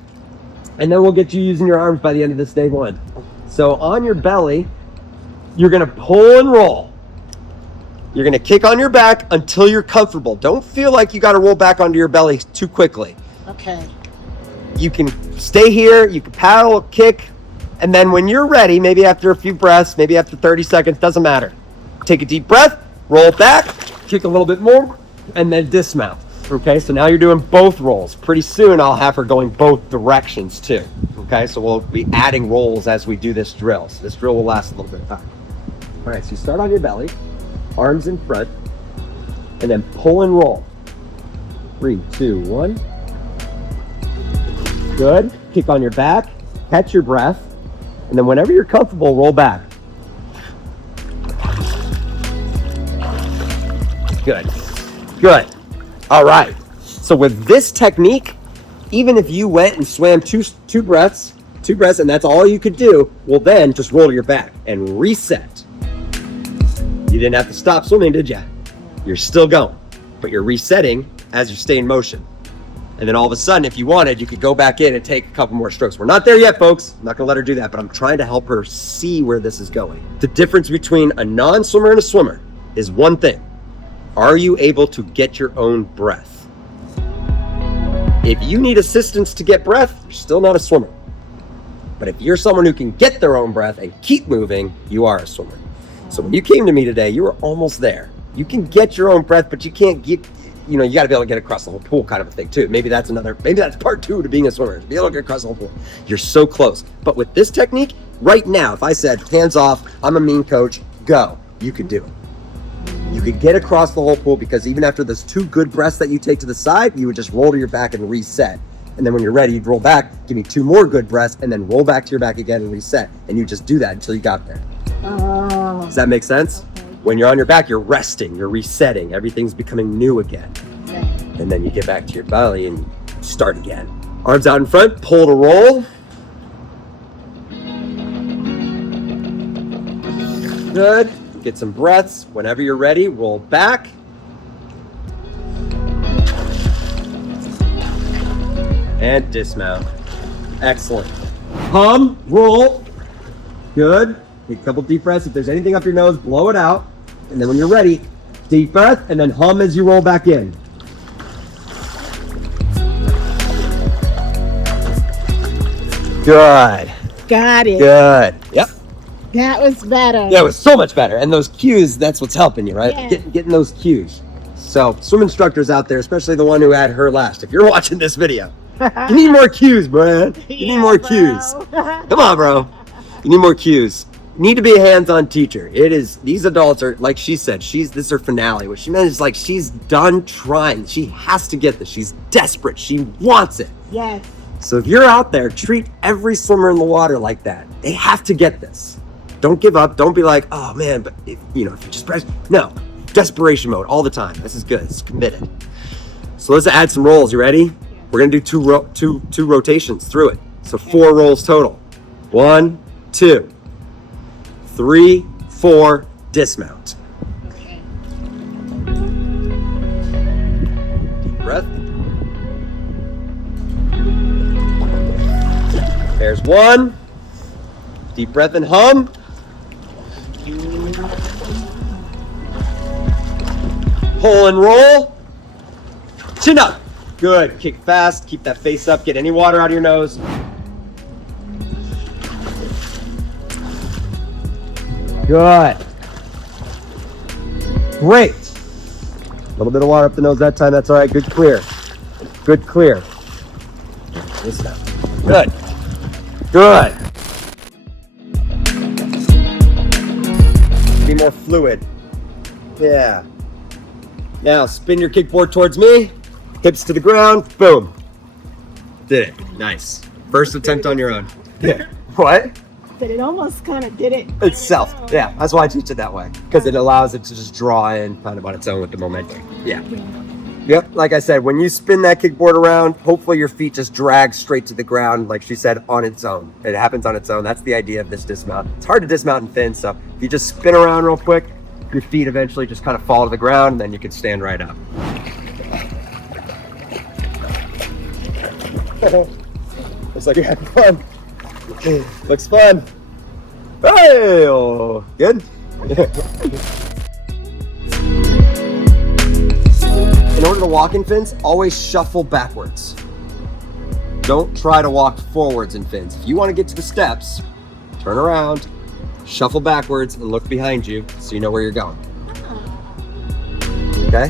and then we'll get you using your arms by the end of this day one. So on your belly, you're going to pull and roll. You're going to kick on your back until you're comfortable. Don't feel like you got to roll back onto your belly too quickly. Okay. You can stay here, you can paddle, kick, and then when you're ready, maybe after a few breaths, maybe after 30 seconds, doesn't matter. Take a deep breath, roll back, kick a little bit more, and then dismount. Okay, so now you're doing both rolls. Pretty soon I'll have her going both directions too. Okay, so we'll be adding rolls as we do this drill. So this drill will last a little bit of time. All right, so you start on your belly, arms in front, and then pull and roll. 3, 2, 1. Good. Kick on your back, catch your breath, and then whenever you're comfortable, roll back. Good. Good. All right. So with this technique, even if you went and swam two breaths, and that's all you could do, well then just roll to your back and reset. You didn't have to stop swimming, did you? You're still going, but you're resetting as you stay in motion. And then all of a sudden, if you wanted, you could go back in and take a couple more strokes. We're not there yet, folks. I'm not gonna let her do that, but I'm trying to help her see where this is going. The difference between a non-swimmer and a swimmer is one thing. Are you able to get your own breath? If you need assistance to get breath, you're still not a swimmer. But if you're someone who can get their own breath and keep moving, you are a swimmer. So when you came to me today, you were almost there. You can get your own breath, but you can't get, you got to be able to get across the whole pool kind of a thing too. Maybe that's part 2 to being a swimmer, to be able to get across the whole pool. You're so close. But with this technique, right now, if I said, hands off, I'm a mean coach, go, you could do it. You could get across the whole pool, because even after those 2 good breaths that you take to the side, you would just roll to your back and reset. And then when you're ready, you'd roll back, give me 2 more good breaths, and then roll back to your back again and reset. And you just do that until you got there. Does that make sense? Okay. When you're on your back, you're resting, you're resetting, everything's becoming new again. Okay. And then you get back to your belly and start again. Arms out in front, pull to roll. Good. Get some breaths. Whenever you're ready, roll back. And dismount. Excellent. Hum, roll. Good. Take a couple deep breaths. If there's anything up your nose, blow it out. And then when you're ready, deep breath, and then hum as you roll back in. Good. Got it. Good. Yep. That was better. Yeah, it was so much better. And those cues, that's what's helping you, right? Yeah. Getting those cues. So, swim instructors out there, especially the one who had her last, if you're watching this video, you need more cues, bro. You need more cues. Come on, bro. You need more cues. You need to be a hands-on teacher. It is, these adults are, like she said, this is her finale. What she meant is like, she's done trying. She has to get this. She's desperate. She wants it. Yes. So if you're out there, treat every swimmer in the water like that. They have to get this. Don't give up. Don't be like, oh man, but if you just press. No, desperation mode all the time. This is good. It's committed. So let's add some rolls. You ready? We're gonna do two rotations through it. So 4 rolls total. 1, 2, 3, 4. Dismount. Deep breath. There's 1. Deep breath and hum. Pull and roll. Chin up. Good. Kick fast. Keep that face up. Get any water out of your nose. Good. Great. A little bit of water up the nose that time. That's all right. Good clear. Good clear. This time. Good. Good. Be more fluid. Yeah. Now spin your kickboard towards me. Hips to the ground. Boom. Did it. Nice. First attempt on your own. Yeah. What? But it almost kind of did it. Itself. Yeah. That's why I teach it that way. Because it allows it to just draw in kind of on its own with the momentum. Yeah. Yep, like I said, when you spin that kickboard around, hopefully your feet just drag straight to the ground, like she said, on its own. It happens on its own. That's the idea of this dismount. It's hard to dismount in fins, so if you just spin around real quick, your feet eventually just kind of fall to the ground, and then you can stand right up. Looks like you're having fun. Looks fun. Hey, oh, good. In order to walk in fins, always shuffle backwards. Don't try to walk forwards in fins. If you want to get to the steps, turn around, shuffle backwards, and look behind you so you know where you're going. Okay?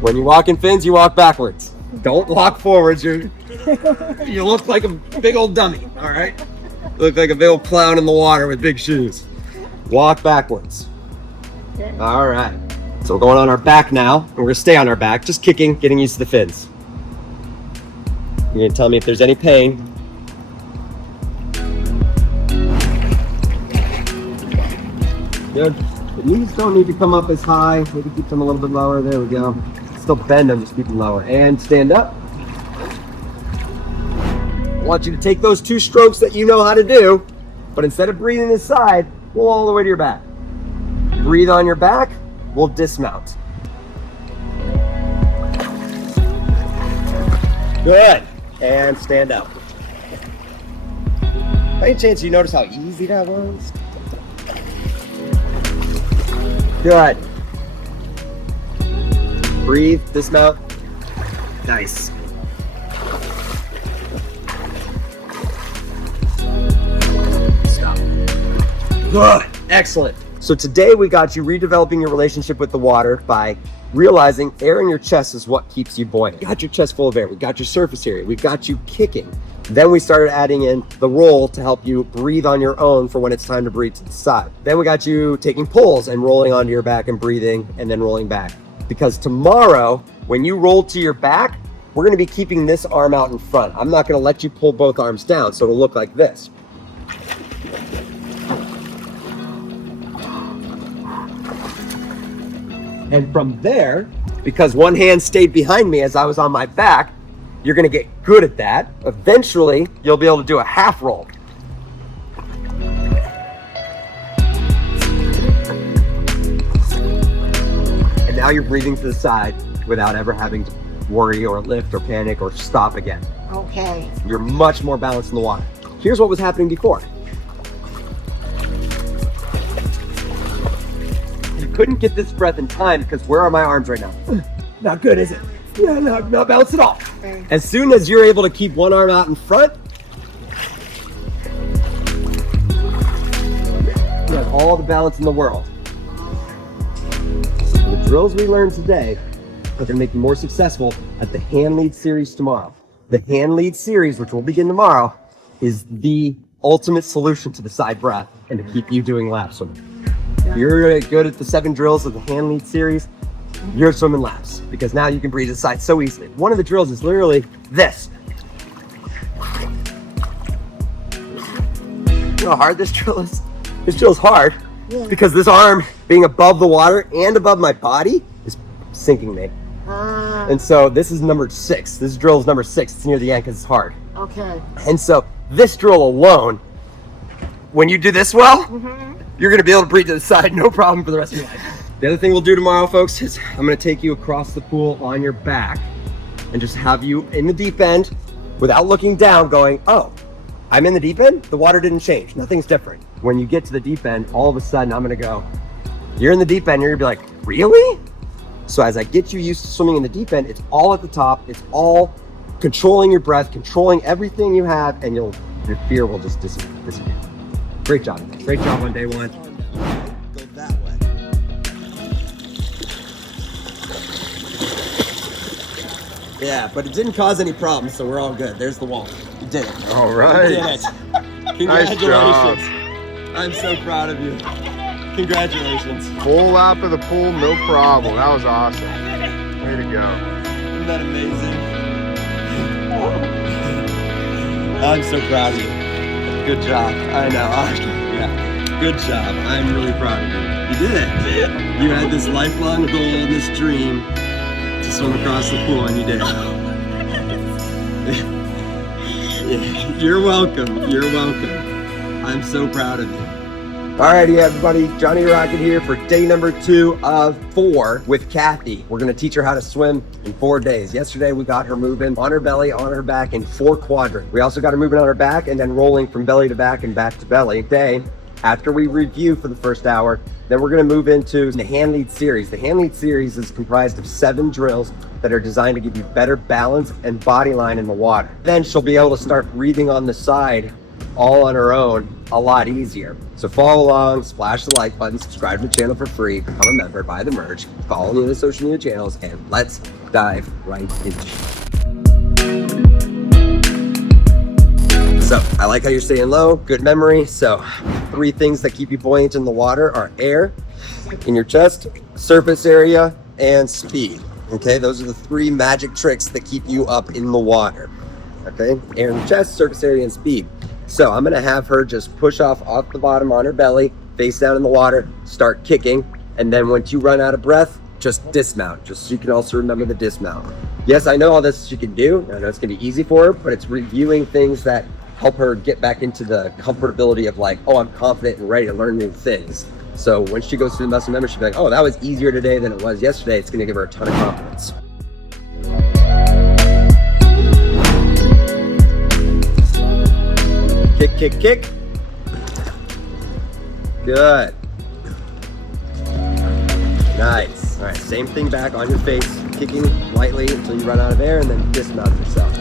When you walk in fins, you walk backwards. Don't walk forwards. You look like a big old dummy, all right? You look like a big old clown in the water with big shoes. Walk backwards. All right. So we're going on our back now, and we're gonna stay on our back, just kicking, getting used to the fins. You're gonna tell me if there's any pain. Good. The knees don't need to come up as high. Maybe keep them a little bit lower. There we go. Still bend them, just keep them lower. And stand up. I want you to take those 2 strokes that you know how to do, but instead of breathing this side, pull all the way to your back. Breathe on your back. We'll dismount. Good. And stand up. By any chance you notice how easy that was? Good. Breathe, dismount. Nice. Stop. Good. Excellent. So today we got you redeveloping your relationship with the water by realizing air in your chest is what keeps you buoyant. We got your chest full of air. We got your surface area. We got you kicking. Then we started adding in the roll to help you breathe on your own for when it's time to breathe to the side. Then we got you taking pulls and rolling onto your back and breathing and then rolling back. Because tomorrow, when you roll to your back, we're gonna be keeping this arm out in front. I'm not gonna let you pull both arms down, so it'll look like this. And from there, because one hand stayed behind me as I was on my back, you're gonna get good at that. Eventually, you'll be able to do a half roll. And now you're breathing to the side without ever having to worry or lift or panic or stop again. Okay. You're much more balanced in the water. Here's what was happening before. You couldn't get this breath in time because where are my arms right now? Not good, is it? Yeah, not balanced at all. Okay. As soon as you're able to keep one arm out in front, you have all the balance in the world. So the drills we learned today are going to make you more successful at the hand lead series tomorrow. The hand lead series, which will begin tomorrow, is the ultimate solution to the side breath and to keep you doing lap swimming. If you're good at the 7 drills of the hand lead series, you're swimming laps because now you can breathe to the side so easily. One of the drills is literally this. You know how hard this drill is? This drill is hard because this arm being above the water and above my body is sinking me. And so this is number 6. This drill is number 6. It's near the end because it's hard. Okay. And so this drill alone, when you do this well, you're going to be able to breathe to the side, no problem for the rest of your life. The other thing we'll do tomorrow, folks, is I'm going to take you across the pool on your back and just have you in the deep end without looking down going, oh, I'm in the deep end? The water didn't change. Nothing's different. When you get to the deep end, all of a sudden I'm going to go, you're in the deep end. You're going to be like, really? So as I get you used to swimming in the deep end, it's all at the top. It's all controlling your breath, controlling everything you have, and your fear will just disappear. Great job. Great job on day 1. Go that way. Yeah, but it didn't cause any problems, so we're all good. There's the wall. You did it. All right. You did it. Congratulations. Nice job. I'm so proud of you. Congratulations. Full lap of the pool, no problem. That was awesome. Way to go. Isn't that amazing? I'm so proud of you. Good job. I know. Yeah. Good job. I'm really proud of you. You did it. You had this lifelong goal and this dream to swim across the pool, and you did it. You're welcome. You're welcome. I'm so proud of you. Alrighty, everybody, Jonny Rocket here for day number 2 of 4 with Kathy. We're gonna teach her how to swim in 4 days. Yesterday, we got her moving on her belly, on her back in 4 quadrants. We also got her moving on her back and then rolling from belly to back and back to belly. Today, after we review for the first hour, then we're gonna move into the hand lead series. The hand lead series is comprised of 7 drills that are designed to give you better balance and body line in the water. Then she'll be able to start breathing on the side all on her own a lot easier. So follow along, splash the like button, subscribe to the channel for free, become a member, buy the merch, follow me on the social media channels, and let's dive right into it. So I like how you're staying low, good memory. So 3 things that keep you buoyant in the water are air in your chest, surface area, and speed. Okay, those are the 3 magic tricks that keep you up in the water. Okay, air in the chest, surface area, and speed. So I'm gonna have her just push off the bottom on her belly, face down in the water, start kicking, and then once you run out of breath, just dismount, just so you can also remember the dismount. Yes, I know all this she can do. I know it's gonna be easy for her, but it's reviewing things that help her get back into the comfortability of like, oh, I'm confident and ready to learn new things. So when she goes through the muscle memory, she'll be like, oh, that was easier today than it was yesterday. It's gonna give her a ton of confidence. Kick, kick, kick. Good. Nice. All right, same thing back on your face, kicking lightly until you run out of air and then dismount yourself.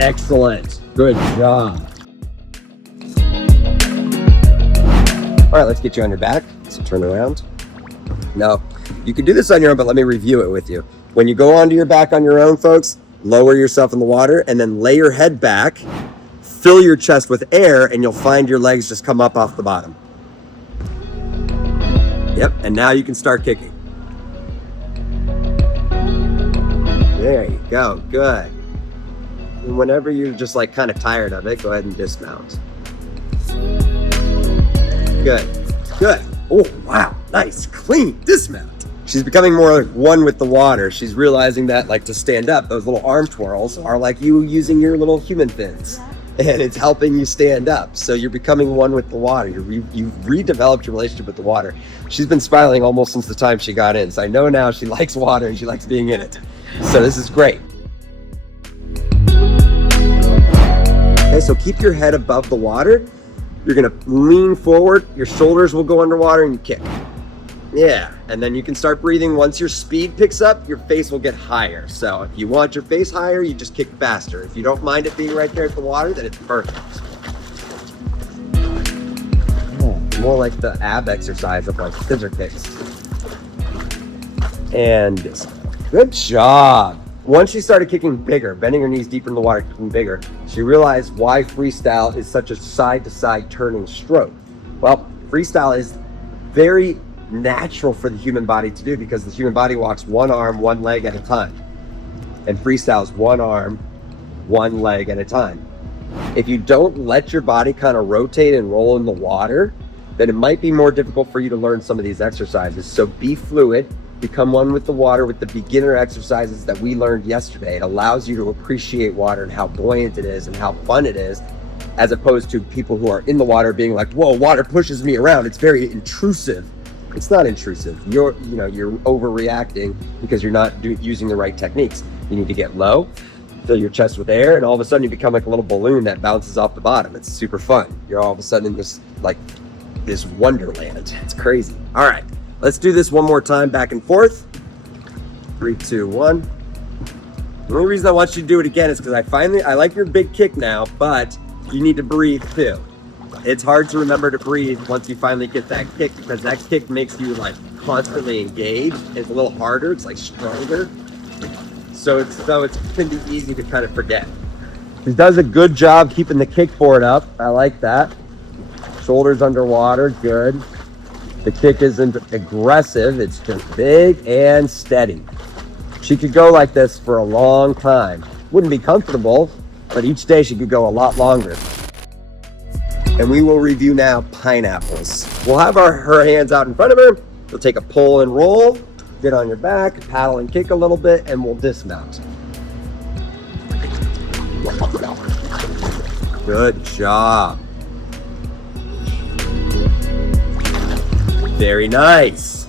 Excellent. Good job. All right, let's get you on your back. So turn around. Now, you can do this on your own, but let me review it with you. When you go onto your back on your own, folks, lower yourself in the water and then lay your head back, fill your chest with air, and you'll find your legs just come up off the bottom. Yep, and now you can start kicking. There you go, good. And whenever you're just like kind of tired of it, go ahead and dismount. Good, good. Oh, wow, nice, clean dismount. She's becoming more like one with the water. She's realizing that like to stand up, those little arm twirls are like you using your little human fins. and it's helping you stand up. So you're becoming one with the water. You've redeveloped your relationship with the water. She's been smiling almost since the time she got in. So I know now she likes water and she likes being in it. So this is great. Okay, so keep your head above the water. You're gonna lean forward, your shoulders will go underwater and you kick. Yeah, and then you can start breathing. Once your speed picks up, your face will get higher. So if you want your face higher, you just kick faster. If you don't mind it being right there at the water, then it's perfect. More like the ab exercise of like scissor kicks. And good job. Once she started kicking bigger, bending her knees deeper in the water, kicking bigger, she realized why freestyle is such a side-to-side turning stroke. Well, freestyle is very natural for the human body to do because the human body walks one arm, one leg at a time. And freestyle is one arm, one leg at a time. If you don't let your body kind of rotate and roll in the water, then it might be more difficult for you to learn some of these exercises. So be fluid, become one with the water with the beginner exercises that we learned yesterday. It allows you to appreciate water and how buoyant it is and how fun it is, as opposed to people who are in the water being like, whoa, water pushes me around. It's very intrusive. It's not intrusive. You're overreacting because you're not using the right techniques. You need to get low, fill your chest with air, and all of a sudden you become like a little balloon that bounces off the bottom. It's super fun. You're all of a sudden in this wonderland. It's crazy. All right, let's do this one more time, back and forth. 3, 2, 1. The only reason I want you to do it again is because I like your big kick now, but you need to breathe too. It's hard to remember to breathe once you finally get that kick, because that kick makes you like constantly engaged. It's a little harder, it's like stronger. So it can be easy to kind of forget. He does a good job keeping the kickboard up. I like that. Shoulders underwater, good. The kick isn't aggressive, it's just big and steady. She could go like this for a long time. Wouldn't be comfortable, but each day she could go a lot longer. And we will review now pineapples. We'll have her hands out in front of her. We'll take a pull and roll, get on your back, paddle and kick a little bit, and we'll dismount. Good job. Very nice.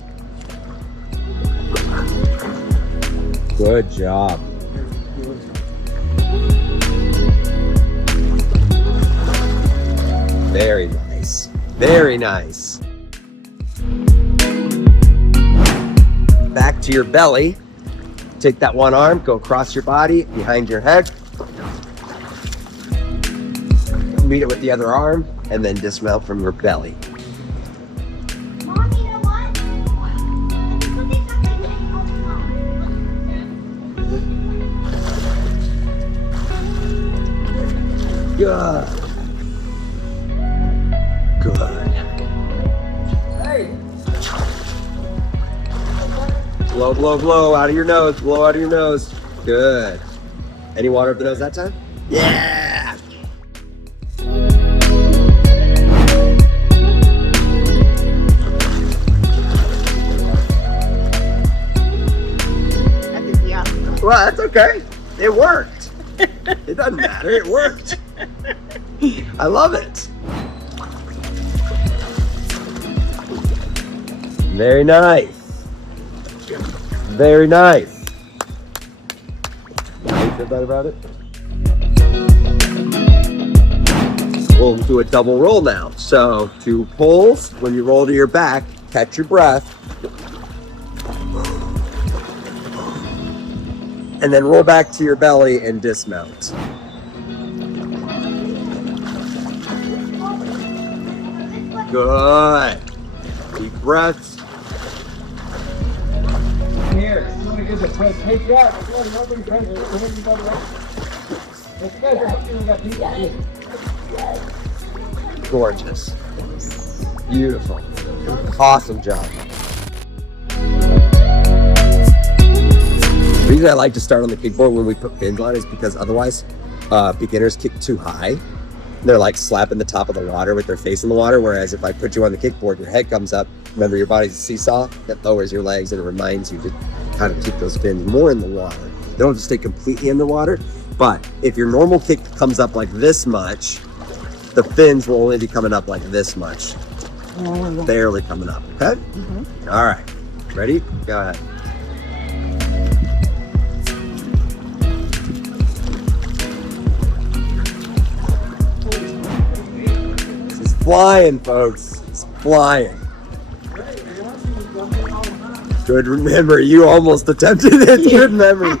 Good job. Very nice. Very nice. Back to your belly. Take that one arm, go across your body, behind your head. Meet it with the other arm, and then dismount from your belly. Good. Good. Hey. Blow, blow, blow out of your nose. Blow out of your nose. Good. Any water up the nose that time? Yeah. Well, that's okay. It worked. It doesn't matter. It worked. I love it. Very nice. Very nice. How you feel better about it? We'll do a double roll now. So 2 pulls. When you roll to your back, catch your breath. And then roll back to your belly and dismount. Good. Deep breaths. Here, somebody gives a press. Hey, Jack, nobody press. Gorgeous. Beautiful. Awesome job. The reason I like to start on the kickboard when we put fins on is because otherwise beginners kick too high. They're like slapping the top of the water with their face in the water, whereas if I put you on the kickboard, your head comes up. Remember, your body's a seesaw that lowers your legs, and it reminds you to kind of keep those fins more in the water. They don't have to stay completely underwater, but if your normal kick comes up like this much, the fins will only be coming up like this much. Barely coming up, okay? All right, ready? Go ahead. She's flying, folks. It's flying. Good memory. You almost attempted it. Good memory.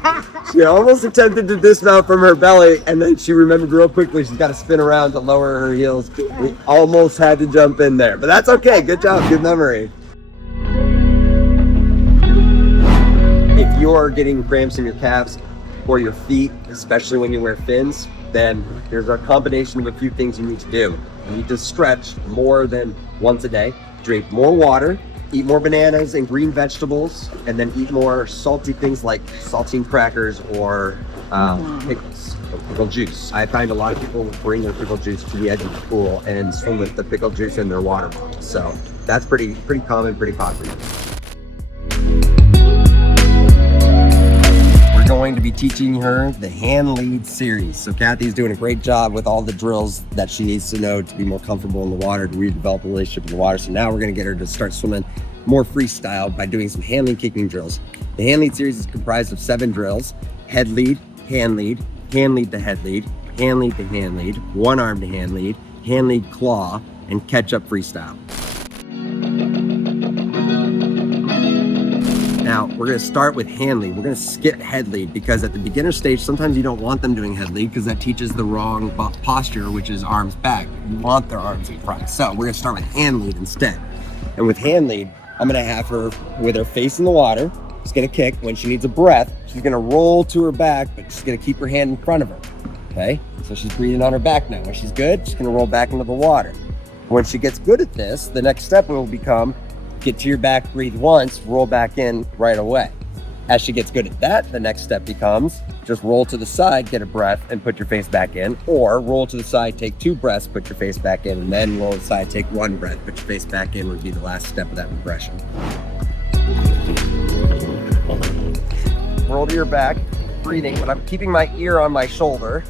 She almost attempted to dismount from her belly, and then she remembered real quickly she's got to spin around to lower her heels. We almost had to jump in there, but that's okay. Good job. Good memory. If you're getting cramps in your calves or your feet, especially when you wear fins, then there's a combination of a few things you need to do. You need to stretch more than once a day, drink more water, eat more bananas and green vegetables, and then eat more salty things like saltine crackers or pickles, or pickle juice. I find a lot of people bring their pickle juice to the edge of the pool and swim with the pickle juice in their water bottle. So that's pretty common, pretty popular. We're going to be teaching her the hand lead series. So Kathy's doing a great job with all the drills that she needs to know to be more comfortable in the water, to redevelop a relationship in the water. So now we're going to get her to start swimming more freestyle by doing some hand lead kicking drills. The hand lead series is comprised of 7 drills: head lead, hand lead to head lead, hand lead to hand lead, one arm to hand lead claw, and catch up freestyle. Now, we're going to start with hand lead. We're going to skip head lead because at the beginner stage, sometimes you don't want them doing head lead because that teaches the wrong posture, which is arms back. You want their arms in front. So we're going to start with hand lead instead. And with hand lead, I'm going to have her with her face in the water. She's going to kick. When she needs a breath, she's going to roll to her back, but she's going to keep her hand in front of her. Okay? So she's breathing on her back now. When she's good, she's going to roll back into the water. When she gets good at this, the next step will become get to your back, breathe once, roll back in right away. As she gets good at that, the next step becomes just roll to the side, get a breath, and put your face back in. Or roll to the side, take 2 breaths, put your face back in, and then roll to the side, take 1 breath, put your face back in would be the last step of that progression. Roll to your back, breathing, but I'm keeping my ear on my shoulder.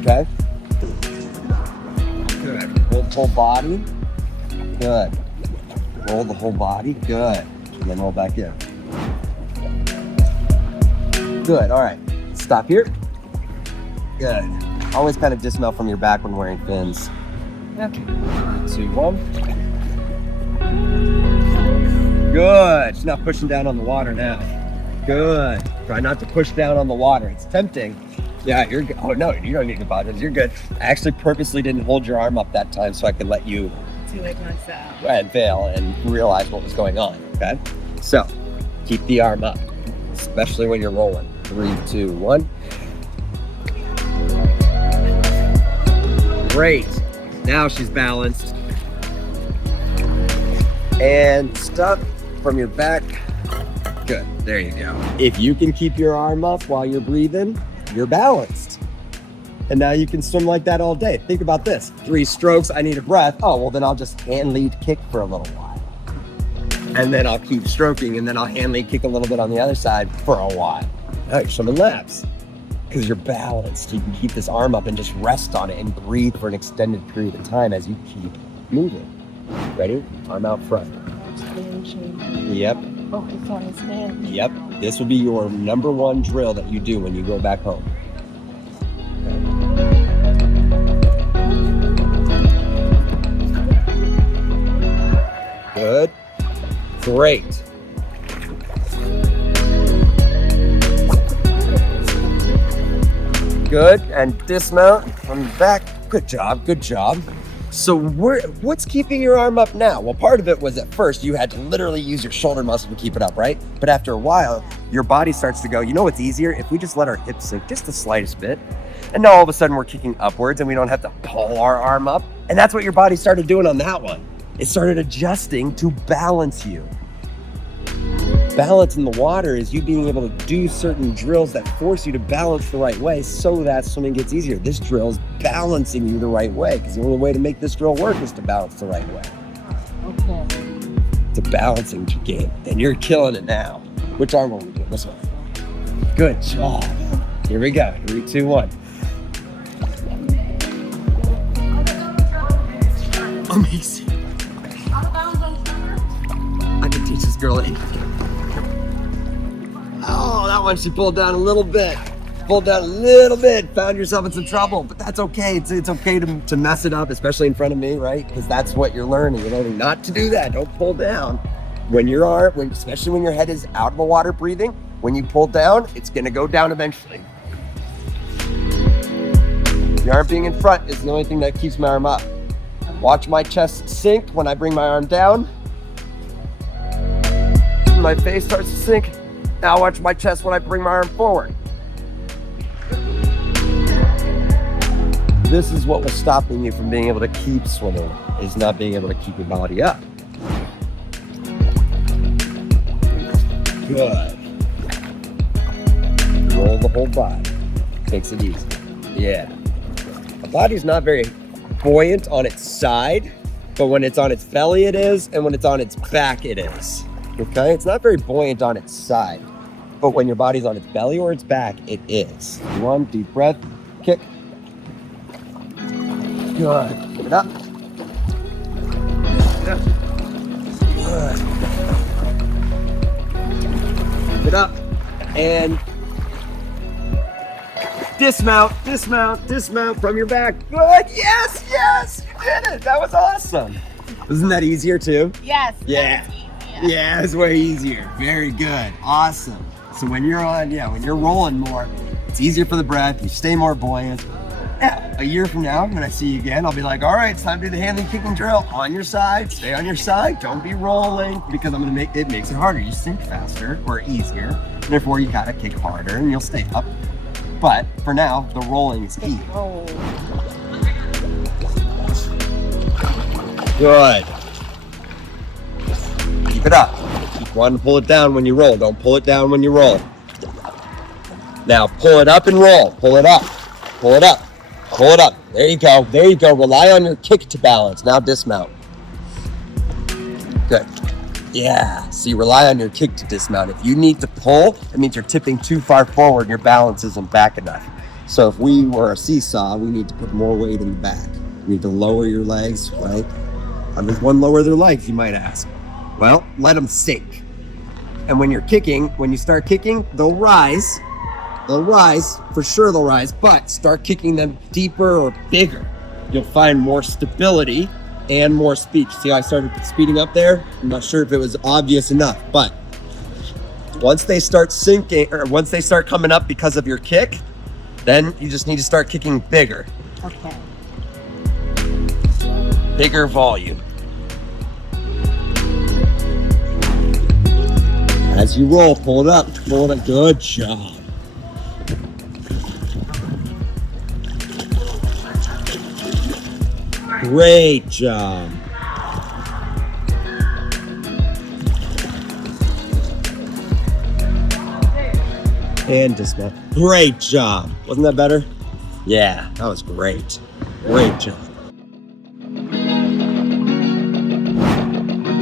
Okay. Good. Roll the whole body. Good. Roll the whole body. Good. And then roll back in. Good. All right. Stop here. Good. Always kind of dismount from your back when wearing fins. Okay. 2, 1. Good. She's not pushing down on the water now. Good. Try not to push down on the water. It's tempting. Yeah, you're good. Oh, no, you don't need to apologize. You're good. I actually purposely didn't hold your arm up that time so I could let you Do it myself. and fail and realize what was going on, okay? So, keep the arm up, especially when you're rolling. 3, 2, 1. Great. Now she's balanced. And stop from your back. Good. There you go. If you can keep your arm up while you're breathing, you're balanced. And now you can swim like that all day. Think about this. 3 strokes, I need a breath. Oh, well then I'll just hand lead kick for a little while. And then I'll keep stroking, and then I'll hand lead kick a little bit on the other side for a while. Now you're swimming laps because you're balanced. You can keep this arm up and just rest on it and breathe for an extended period of time as you keep moving. Ready? Arm out front. Yep. Oh, it's on his hand. Yep. This will be your number 1 drill that you do when you go back home. Good. Great. Good. And dismount from the back. Good job. Good job. So what's keeping your arm up now? Well, part of it was at first you had to literally use your shoulder muscle to keep it up, right? But after a while, your body starts to go, you know what's easier? If we just let our hips sink just the slightest bit, and now all of a sudden we're kicking upwards and we don't have to pull our arm up. And that's what your body started doing on that one. It started adjusting to balance you. balance in the water is you being able to do certain drills that force you to balance the right way so that swimming gets easier. This drill is balancing you the right way because the only way to make this drill work is to balance the right way. Okay. It's a balancing game, and you're killing it now. Which arm are we doing? This one. Good job. Here we go. 3, 2, 1. Amazing. I can teach this girl anything. Oh, that one she pulled down a little bit. Pulled down a little bit. Found yourself in some trouble, but that's okay. It's okay to mess it up, especially in front of me, right? Because that's what you're learning. You're learning not to do that. Don't pull down. Especially when your head is out of the water breathing, when you pull down, it's gonna go down eventually. The arm being in front is the only thing that keeps my arm up. Watch my chest sink when I bring my arm down. My face starts to sink. Now watch my chest when I bring my arm forward. This is what was stopping you from being able to keep swimming, is not being able to keep your body up. Good. Roll the whole body. Makes it easy. Yeah. The body's not very buoyant on its side, but when it's on its belly it is, and when it's on its back it is. Okay? It's not very buoyant on its side, but when your body's on its belly or its back, it is. 1 deep breath, kick. Good. Give it up. Good. Give it up. And dismount, dismount, dismount from your back. Good. Yes, yes, you did it. That was awesome. Isn't that easier too? Yes. Yeah. Yeah, it's way easier. Very good. Awesome. So when you're when you're rolling more, it's easier for the breath. You stay more buoyant. Yeah, a year from now, when I see you again, I'll be like, all right, it's time to do the handling kicking drill. On your side, stay on your side. Don't be rolling, because it makes it harder. You sink faster or easier. Therefore, you gotta kick harder and you'll stay up. But for now, the rolling is key. Good. Keep it up. Keep wanting to pull it down when you roll. Don't pull it down when you roll. Now pull it up and roll. Pull it up. Pull it up. Pull it up. There you go. There you go. Rely on your kick to balance. Now dismount. Good. Yeah. See, rely on your kick to dismount. If you need to pull, it means you're tipping too far forward and your balance isn't back enough. So if we were a seesaw, we need to put more weight in the back. You need to lower your legs, right? How does one lower their legs, you might ask? Well, let them sink. And when you're kicking, when you start kicking, they'll rise. They'll rise, for sure they'll rise, but start kicking them deeper or bigger. You'll find more stability and more speed. See how I started speeding up there? I'm not sure if it was obvious enough, but once they start sinking, or once they start coming up because of your kick, then you just need to start kicking bigger. Okay. Bigger volume. As you roll, pull it up, pull it up. Good job. Great job. And dismount. Great job. Wasn't that better? Yeah, that was great. Great job.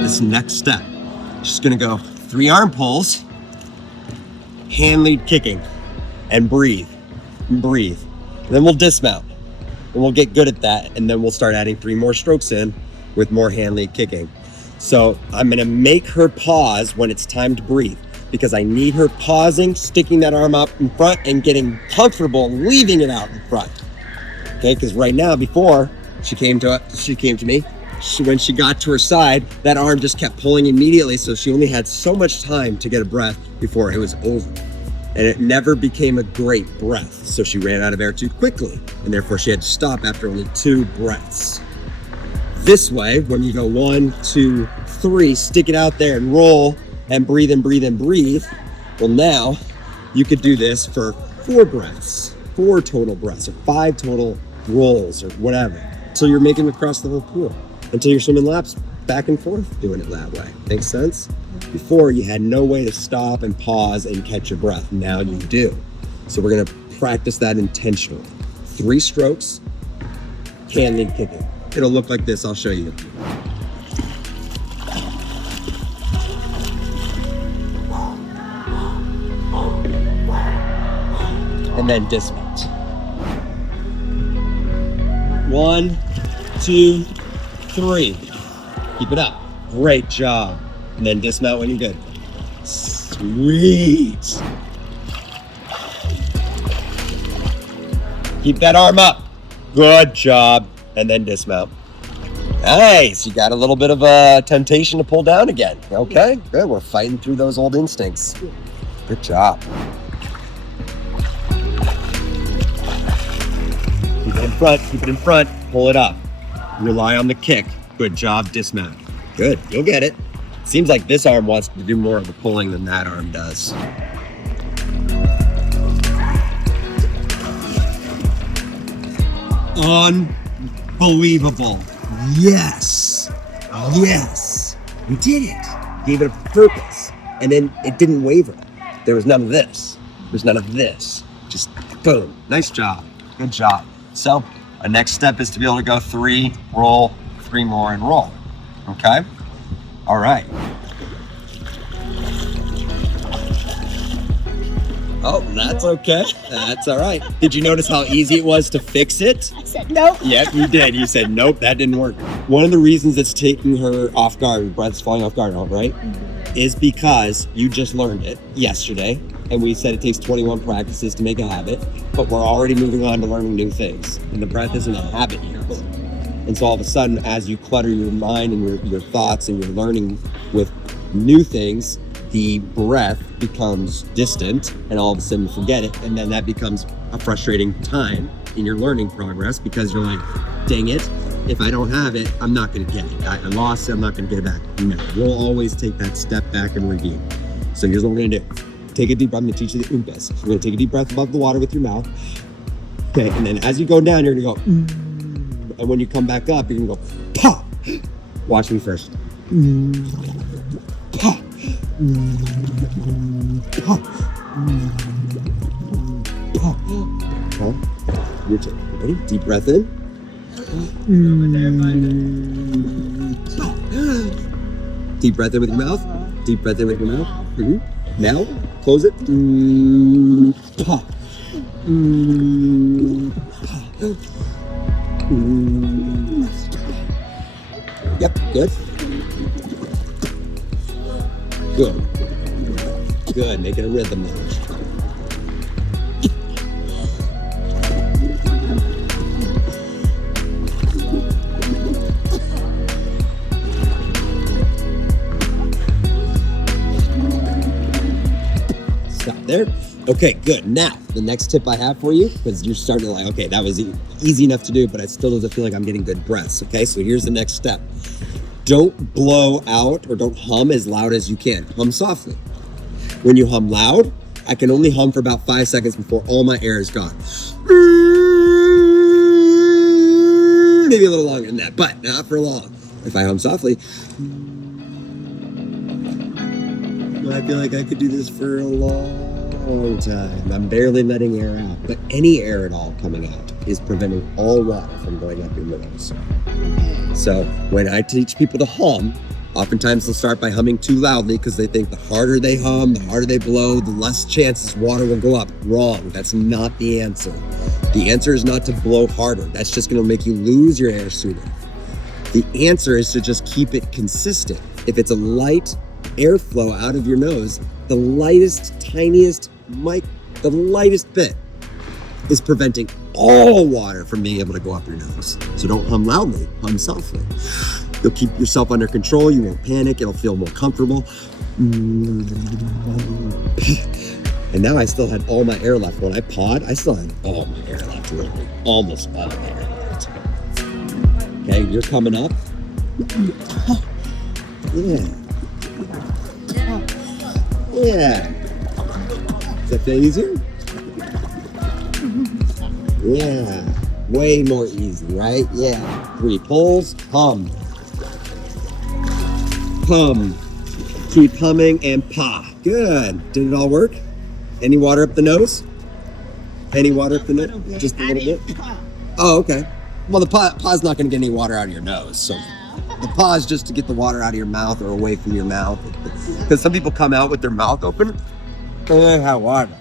This next step, just gonna go 3 arm pulls, hand lead kicking, and breathe, and breathe. And then we'll dismount. And we'll get good at that, and then we'll start adding 3 more strokes in with more hand lead kicking. So I'm gonna make her pause when it's time to breathe, because I need her pausing, sticking that arm up in front and getting comfortable leaving it out in front. Okay, because right now, before she came to me, when she got to her side, that arm just kept pulling immediately, so she only had so much time to get a breath before it was over. And it never became a great breath. So she ran out of air too quickly, and therefore she had to stop after only 2 breaths. This way, when you go 1, 2, 3, stick it out there and roll and breathe and breathe and breathe. Well, now you could do this for 4 breaths, 4 total breaths, or 5 total rolls, or whatever. So you're making it across the whole pool until you're swimming laps back and forth doing it that way. Makes sense? Before, you had no way to stop and pause and catch your breath. Now you do. So we're gonna practice that intentionally. 3 strokes, can lead kicking. It'll look like this, I'll show you. And then dismount. 1, 2, 3. Keep it up. Great job. And then dismount when you're good. Sweet. Keep that arm up. Good job. And then dismount. Nice. You got a little bit of a temptation to pull down again. Okay, good. We're fighting through those old instincts. Good job. Keep it in front. Keep it in front. Pull it up. Rely on the kick. Good job. Dismount. Good. You'll get it. Seems like this arm wants to do more of the pulling than that arm does. Unbelievable. Yes. Yes. We did it. Gave it a purpose. And then it didn't waver. There was none of this. There's none of this. Just boom. Nice job. Good job. So our next step is to be able to go 3, roll, 3 more, and roll. Okay? All right. Oh, that's okay. That's all right. Did you notice how easy it was to fix it? I said, nope. Yep, you did. You said, nope, that didn't work. One of the reasons it's taking her off guard, breath's falling off guard, right? Is because you just learned it yesterday. And we said it takes 21 practices to make a habit, but we're already moving on to learning new things. And the breath isn't a habit yet. And so all of a sudden, as you clutter your mind and your thoughts and you're learning with new things, the breath becomes distant and all of a sudden you forget it. And then that becomes a frustrating time in your learning progress because you're like, dang it, if I don't have it, I'm not gonna get it. I lost it, I'm not gonna get it back. No, we'll always take that step back and review. So here's what we're gonna do. Take a deep breath, I'm gonna teach you the oompahs. We're gonna take a deep breath above the water with your mouth. Okay, and then as you go down, you're gonna go, and when you come back up, you're gonna go, pa! Watch me first. Pa! Pa! Pa! Okay, your turn. Ready? Deep breath in. Deep breath in with your mouth. Deep breath in with your mouth. Now, close it. Pa! Pa! Yep, good. Good. Good, make it a rhythm now. Stop there. Okay, good. Now, the next tip I have for you, because you're starting to like, okay, that was easy enough to do, but I still doesn't feel like I'm getting good breaths. Okay, so here's the next step. Don't blow out or don't hum as loud as you can. Hum softly. When you hum loud, I can only hum for about 5 seconds before all my air is gone. Maybe a little longer than that, but not for long. If I hum softly, I feel like I could do this for a long time. I'm barely letting air out, but any air at all coming out is preventing all water from going up your nose. So when I teach people to hum, oftentimes they'll start by humming too loudly because they think the harder they hum, the harder they blow, the less chances water will go up. Wrong. That's not the answer. The answer is not to blow harder. That's just going to make you lose your air sooner. The answer is to just keep it consistent. If it's a light airflow out of your nose, the lightest, tiniest the lightest bit is preventing all water from being able to go up your nose. So don't hum loudly, hum softly. You'll keep yourself under control, you won't panic, it'll feel more comfortable. And now I still had all my air left. When I pawed, I still had all my air left, literally. Almost all my air left. Okay, you're coming up. Yeah. Yeah. Does that feel easier? Yeah. Way more easy, right? Yeah. 3 pulls, hum. Hum. Keep humming and paw. Good. Did it all work? Any water up the nose? Any water up the nose? Just a little bit? Oh, okay. Well, the paw's not going to get any water out of your nose. So the paw is just to get the water out of your mouth or away from your mouth. Because some people come out with their mouth open and they have water.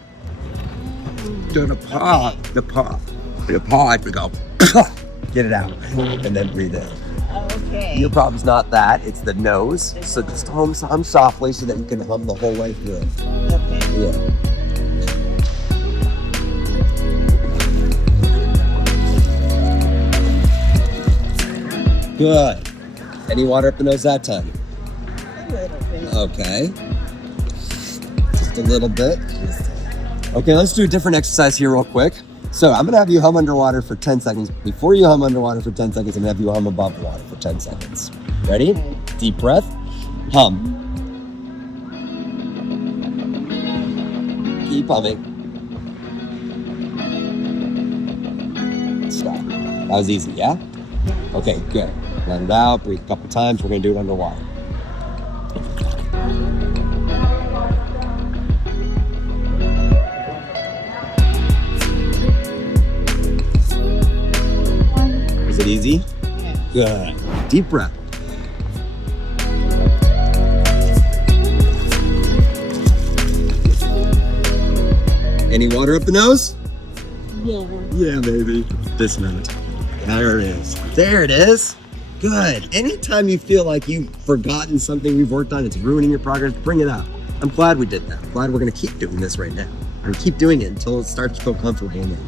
Do the paw. I have to go. Get it out and then breathe in. Okay. Your problem's not that, it's the nose. So just hum softly so that you can hum the whole way through it. Okay. Yeah. Good. Any water up the nose that time? A little bit. Okay. Just a little bit. Okay, let's do a different exercise here real quick. So I'm gonna have you hum underwater for 10 seconds. Before you hum underwater for 10 seconds, I'm gonna have you hum above the water for 10 seconds. Ready? Okay. Deep breath. Hum. Keep humming. Stop. That was easy, yeah? Okay, good. Let it out, breathe a couple times. We're gonna do it underwater. Is it easy? Yeah. Good. Deep breath. Any water up the nose? Yeah. Yeah, baby. Dismount. There it is. There it is. Good. Anytime you feel like you've forgotten something we've worked on, it's ruining your progress, bring it up. I'm glad we did that. I'm glad we're going to keep doing this right now. We're going to keep doing it until it starts to feel comfortable in it.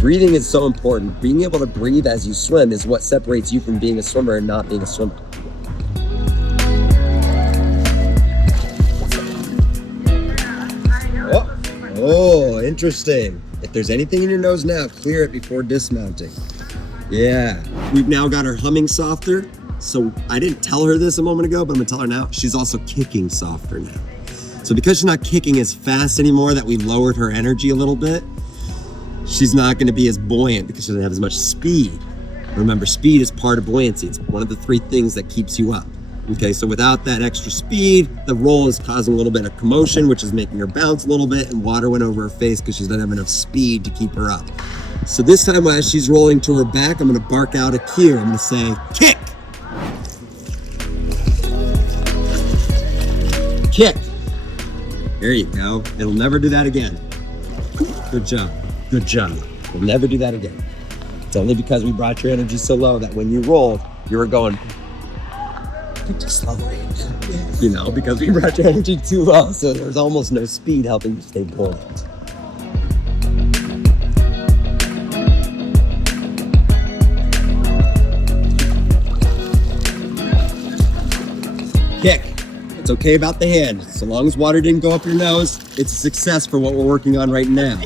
Breathing is so important. Being able to breathe as you swim is what separates you from being a swimmer and not being a swimmer. Oh, interesting. If there's anything in your nose now, clear it before dismounting. Yeah. We've now got her humming softer. So I didn't tell her this a moment ago, but I'm gonna tell her now. She's also kicking softer now. So because she's not kicking as fast anymore, that we lowered her energy a little bit, she's not gonna be as buoyant because she doesn't have as much speed. Remember, speed is part of buoyancy. It's one of the 3 things that keeps you up. Okay, so without that extra speed, the roll is causing a little bit of commotion, which is making her bounce a little bit, and water went over her face because she doesn't have enough speed to keep her up. So this time as she's rolling to her back, I'm gonna bark out a cue. I'm gonna say, kick! Kick! There you go. It'll never do that again. Good job. Good job. We'll never do that again. It's only because we brought your energy so low that when you rolled, you were going slowly. You know, because we brought your energy too low, so there's almost no speed helping you stay buoyant. Kick. It's okay about the hand. So long as water didn't go up your nose, it's a success for what we're working on right now.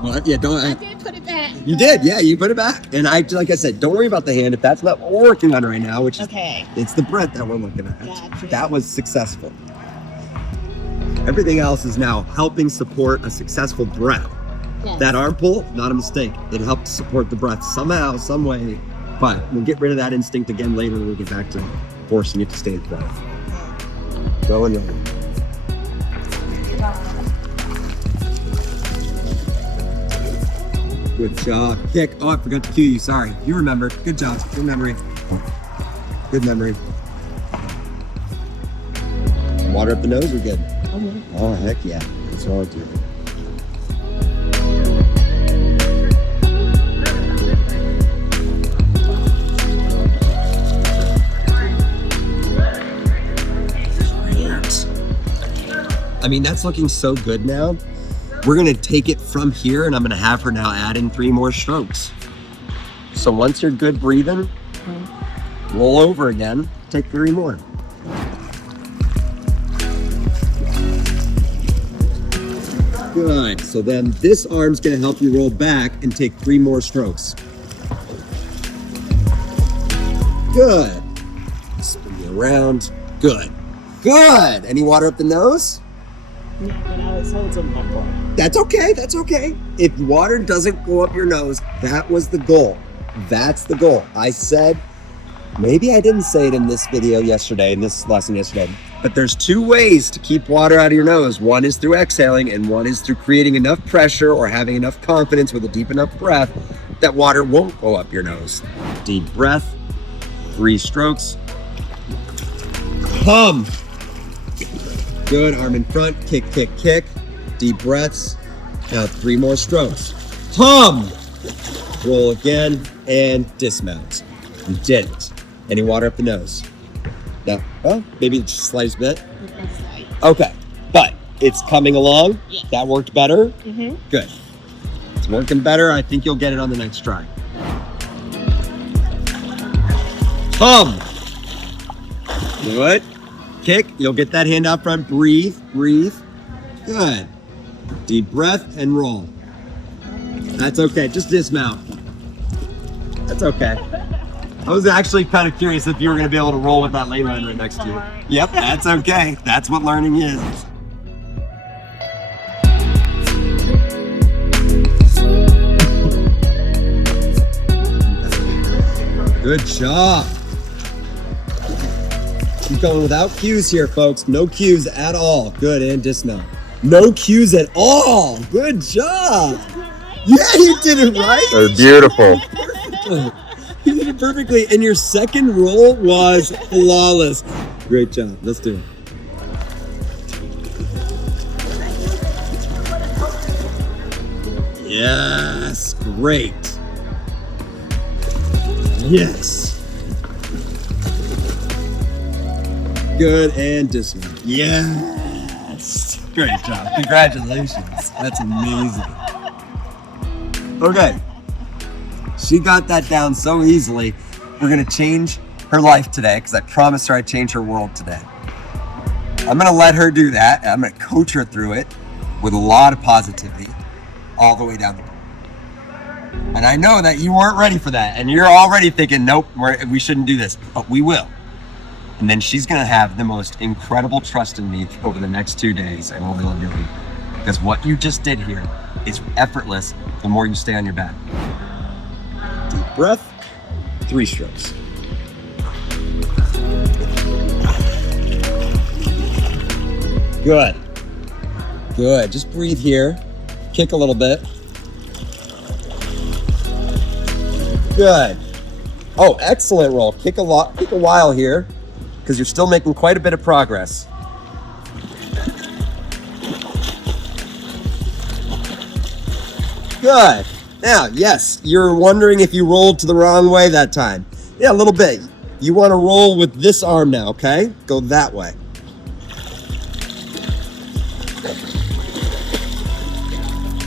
What? Yeah, don't. I did put it back. You did, yeah, you put it back. And like I said, don't worry about the hand if that's not what we're working on right now, which is it's the breath that we're looking at. Gotcha. That was successful. Everything else is now helping support a successful breath. Yes. That arm pull, not a mistake. It helped support the breath somehow, some way. But we'll get rid of that instinct again later when we get back to forcing you to stay in breath. Go and roll. Good job. Kick. Oh, I forgot to cue you. Sorry. You remembered. Good job. Good memory. Good memory. Water up the nose. We're good. Oh, heck yeah. That's all I do. I mean, that's looking so good now. We're gonna take it from here and I'm gonna have her now add in 3 more strokes. So once you're good breathing, roll over again, take 3 more. Good, so then this arm's gonna help you roll back and take 3 more strokes. Good. Spin you around, good. Good, any water up the nose? Yeah, but I was holding my ball. That's okay, that's okay. If water doesn't go up your nose, that was the goal. That's the goal. I said Maybe I didn't say it in this video yesterday, in this lesson yesterday, but there's two ways to keep water out of your nose. One is through exhaling, and one is through creating enough pressure or having enough confidence with a deep enough breath that water won't go up your nose. Deep breath, 3 strokes. Hum. Good, arm in front, kick, kick, kick. Deep breaths. Now 3 more strokes. Hum. Roll again and dismount. You did it. Any water up the nose? No? Well, maybe just the slightest bit. Okay, but it's coming along. Yeah. That worked better. Mm-hmm. Good. It's working better. I think you'll get it on the next try. Hum. Do it. Kick. You'll get that hand out front. Breathe. Breathe. Good. Deep breath and roll. That's okay. Just dismount. That's okay. I was actually kind of curious if you were going to be able to roll with that lane line right next to you. Yep, that's okay. That's what learning is. Good job. Keep going without cues here, folks. No cues at all. Good, and dismount. No cues at all. Good job. Yeah, you did it right. They're beautiful. You did it perfectly, and your second roll was flawless. Great job. Let's do it. Yes, great. Yes. Good, and dismount. Yes. Great job. Congratulations. That's amazing. Okay. She got that down so easily. We're gonna change her life today because I promised her I'd change her world today. I'm gonna let her do that. I'm gonna coach her through it with a lot of positivity all the way down the road. And I know that you weren't ready for that and you're already thinking, nope, we shouldn't do this, but we will. And then she's gonna have the most incredible trust in me over the next 2 days and we'll be able to do it. Because what you just did here is effortless the more you stay on your back. Deep breath, 3 strokes. Good. Good. Just breathe here. Kick a little bit. Good. Oh, excellent roll. Kick a while here because you're still making quite a bit of progress. Good. Now, yes, you're wondering if you rolled to the wrong way that time. Yeah, a little bit. You want to roll with this arm now, okay? Go that way.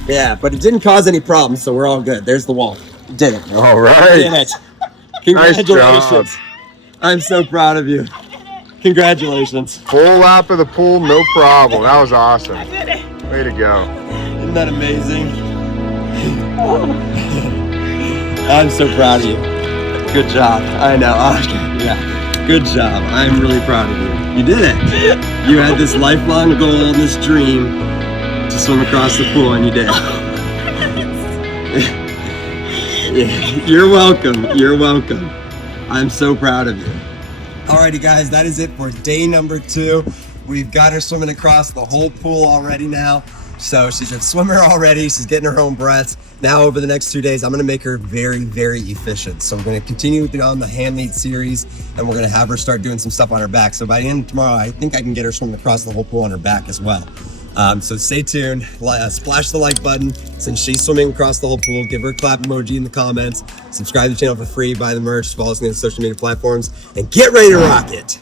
Yeah, but it didn't cause any problems, so we're all good. There's the wall. You did it. All right. You did it. Congratulations. Nice job. I'm so proud of you. Congratulations. Full lap of the pool, no problem. That was awesome. Way to go. Isn't that amazing? I'm so proud of you. Good job. I know. Okay. Yeah. Good job. I'm really proud of you. You did it. You had this lifelong goal and this dream to swim across the pool, and you did. You're welcome. You're welcome. I'm so proud of you. Alrighty, guys. That is it for day number 2. We've got her swimming across the whole pool already now. So she's a swimmer already. She's getting her own breaths. Now over the next 2 days, I'm gonna make her very, very efficient. So we're gonna continue on the hand lead series and we're gonna have her start doing some stuff on her back. So by the end of tomorrow, I think I can get her swimming across the whole pool on her back as well. So stay tuned, splash the like button. Since she's swimming across the whole pool, give her a clap emoji in the comments, subscribe to the channel for free, buy the merch, follow us on the social media platforms, and get ready to rock it.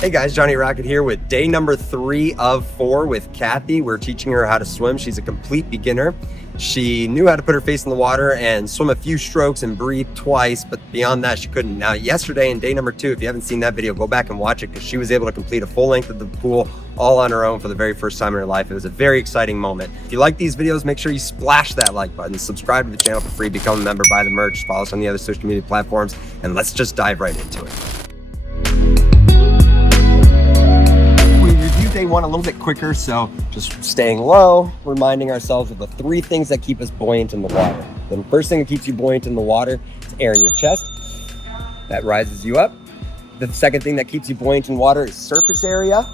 Hey guys, Jonny Rocket here with day number 3 of 4 with Kathy. We're teaching her how to swim. She's a complete beginner. She knew how to put her face in the water and swim a few strokes and breathe twice, but beyond that, she couldn't. Now, yesterday in day number 2, if you haven't seen that video, go back and watch it because she was able to complete a full length of the pool all on her own for the very first time in her life. It was a very exciting moment. If you like these videos, make sure you splash that like button, subscribe to the channel for free, become a member, buy the merch, follow us on the other social media platforms, and let's just dive right into it. Day 1 a little bit quicker, so just staying low, reminding ourselves of the 3 things that keep us buoyant in the water. The first thing that keeps you buoyant in the water is air in your chest. That rises you up. The second thing that keeps you buoyant in water is surface area.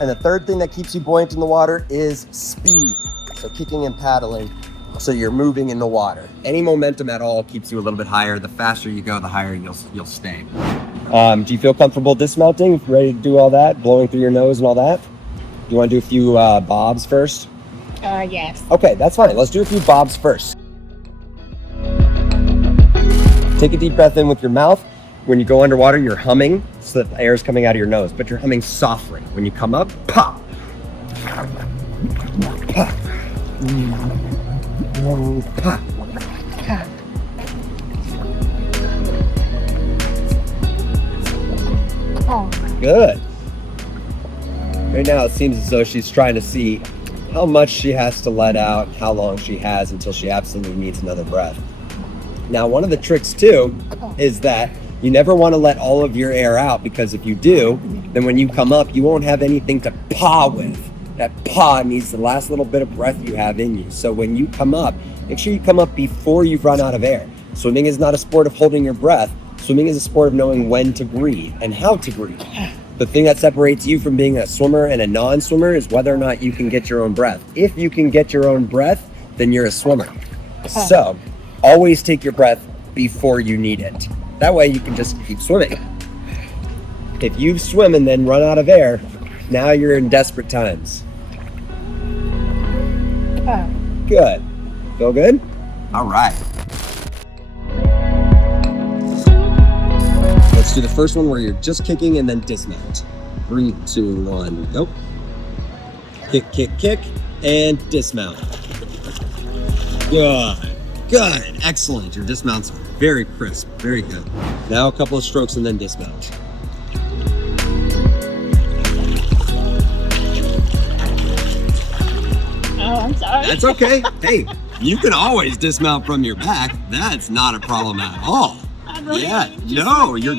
And the third thing that keeps you buoyant in the water is speed. So kicking and paddling, so you're moving in the water. Any momentum at all keeps you a little bit higher. The faster you go, the higher you'll stay. Do you feel comfortable dismounting? Ready to do all that? Blowing through your nose and all that? Do you want to do a few bobs first? Yes. Okay, that's fine. Let's do a few bobs first. Take a deep breath in with your mouth. When you go underwater, you're humming so that the air is coming out of your nose, but you're humming softly. When you come up, pop. Pop. Pop. Good. Right now, it seems as though she's trying to see how much she has to let out, how long she has until she absolutely needs another breath. Now, one of the tricks too is that you never want to let all of your air out, because if you do, then when you come up, you won't have anything to paw with. That paw needs the last little bit of breath you have in you. So when you come up, make sure you come up before you've run out of air. Swimming is not a sport of holding your breath. Swimming is a sport of knowing when to breathe and how to breathe. The thing that separates you from being a swimmer and a non-swimmer is whether or not you can get your own breath. If you can get your own breath, then you're a swimmer. So always take your breath before you need it. That way you can just keep swimming. If you swim and then run out of air, now you're in desperate times. Good. Feel good? All right. Let's do the first one where you're just kicking and then dismount. 3, 2, 1, go. Kick, kick, kick, and dismount. Good. Good. Excellent. Your dismount's very crisp. Very good. Now a couple of strokes and then dismount. Oh, I'm sorry. That's okay. Hey, you can always dismount from your back. That's not a problem at all. Yeah, no, you're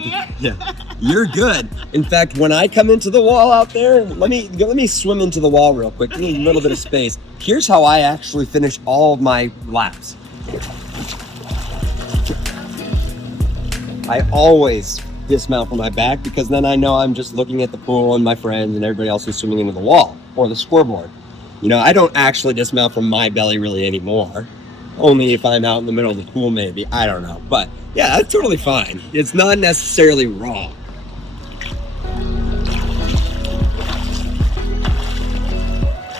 good. In fact, when I come into the wall out there, let me swim into the wall real quick. Give me a little bit of space. Here's how I actually finish all of my laps. I always dismount from my back, because then I know I'm just looking at the pool and my friends and everybody else who's swimming into the wall or the scoreboard. You know, I don't actually dismount from my belly really anymore. Only if I'm out in the middle of the pool, maybe. I don't know. But yeah, that's totally fine. It's not necessarily wrong.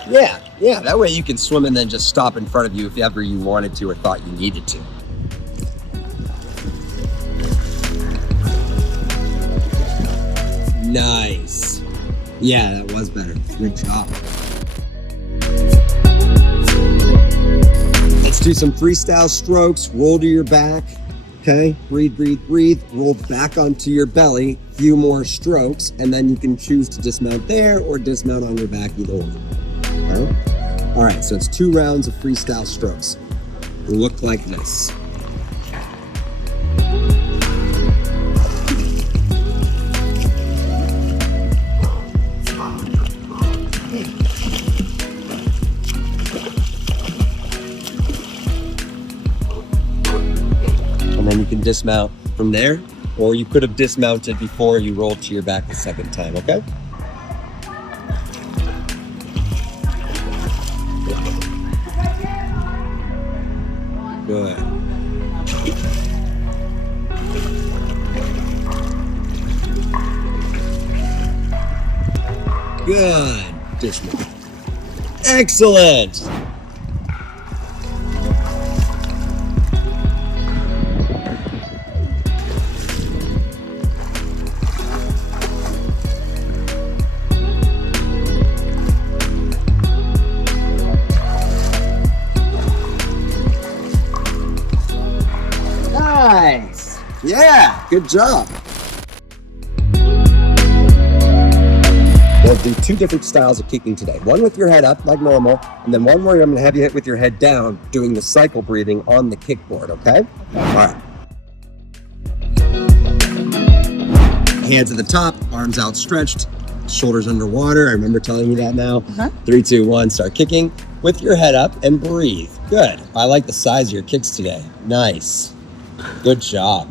Yeah, that way you can swim and then just stop in front of you if ever you wanted to or thought you needed to. Nice. Yeah, that was better. Good job. Let's do some freestyle strokes. Roll to your back. Okay, breathe, breathe, breathe. Roll back onto your belly. Few more strokes, and then you can choose to dismount there or dismount on your back, either one. Okay? All right, so it's 2 rounds of freestyle strokes. Look like this. Then you can dismount from there, or you could have dismounted before you rolled to your back the second time, okay? Good. Good. Dismount. Excellent. Nice. Yeah, good job. We'll do 2 different styles of kicking today. One with your head up like normal, and then one where I'm gonna have you hit with your head down, doing the cycle breathing on the kickboard, okay? All right. Hands at the top, arms outstretched, shoulders underwater. I remember telling you that now. 3, 2, 1, start kicking. with your head up and breathe. Good. I like the size of your kicks today. Nice. Good job.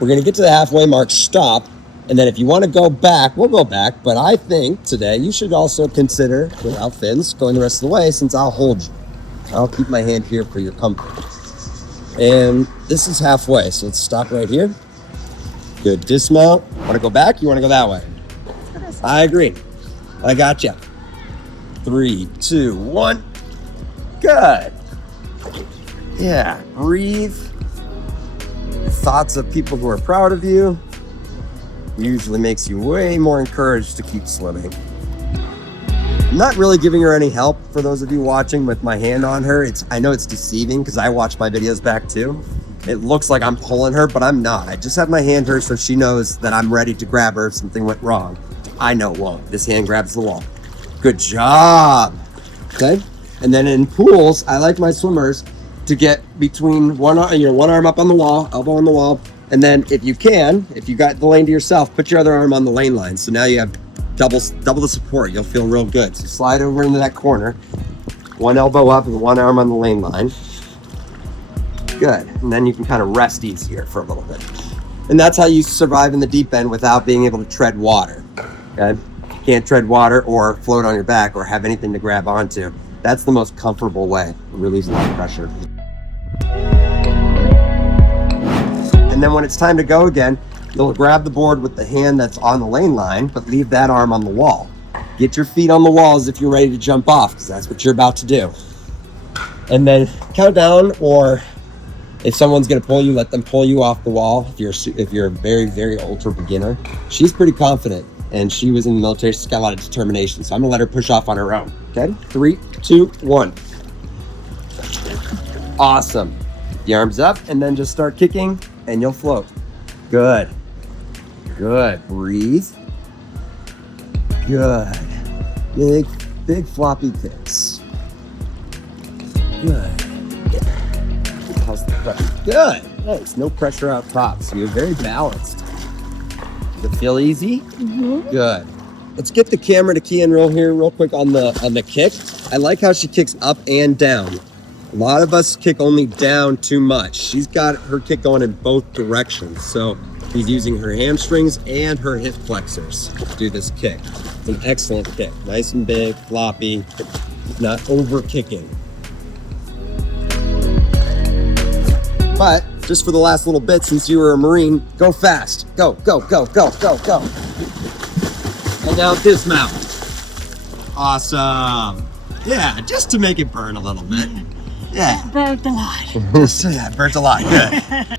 We're going to get to the halfway mark, stop, and then if you want to go back, we'll go back. But I think today you should also consider, without fins, going the rest of the way since I'll hold you. I'll keep my hand here for your comfort. And this is halfway, so let's stop right here. Good. Dismount. Want to go back? You want to go that way? I agree. I got you. 3, 2, 1. Good. Yeah. Breathe. Thoughts of people who are proud of you usually makes you way more encouraged to keep swimming. I'm not really giving her any help for those of you watching with my hand on her. I know it's deceiving because I watch my videos back too. It looks like I'm pulling her, but I'm not. I just have my hand here so she knows that I'm ready to grab her if something went wrong. I know it won't. This hand grabs the wall. Good job. Okay. And then in pools, I like my swimmers to get between one arm up on the wall, elbow on the wall, and then if you got the lane to yourself, put your other arm on the lane line. So now you have double the support. You'll feel real good. So slide over into that corner, one elbow up and one arm on the lane line. Good. And then you can kind of rest easier for a little bit. And that's how you survive in the deep end without being able to tread water. Okay? You can't tread water or float on your back or have anything to grab onto. That's the most comfortable way. It relieves a lot of pressure. And then when it's time to go again, you'll grab the board with the hand that's on the lane line, but leave that arm on the wall. Get your feet on the wall as if you're ready to jump off, because that's what you're about to do. And then count down, or if someone's going to pull you, let them pull you off the wall. If you're a very, very ultra beginner, she's pretty confident, and she was in the military. She's got a lot of determination, so I'm going to let her push off on her own. Okay, 3, 2, 1. Awesome. The arms up, and then just start kicking, and you'll float. Good. Good. Breathe. Good. Big floppy kicks. Good. How's the pressure? Good. Nice. No pressure out top, so you're very balanced. Does it feel easy? Mm-hmm. Good. Let's get the camera to key in real quick on the kick. I like how she kicks up and down. A lot of us kick only down too much. She's got her kick going in both directions. So she's using her hamstrings and her hip flexors to do this kick. It's an excellent kick. Nice and big, floppy, not over kicking. But just for the last little bit, since you were a Marine, go fast. Go, go, go, go, go, go. And now dismount. Awesome. Yeah, just to make it burn a little bit. Yeah. Burnt a lot. Yeah, burnt a lot. Good.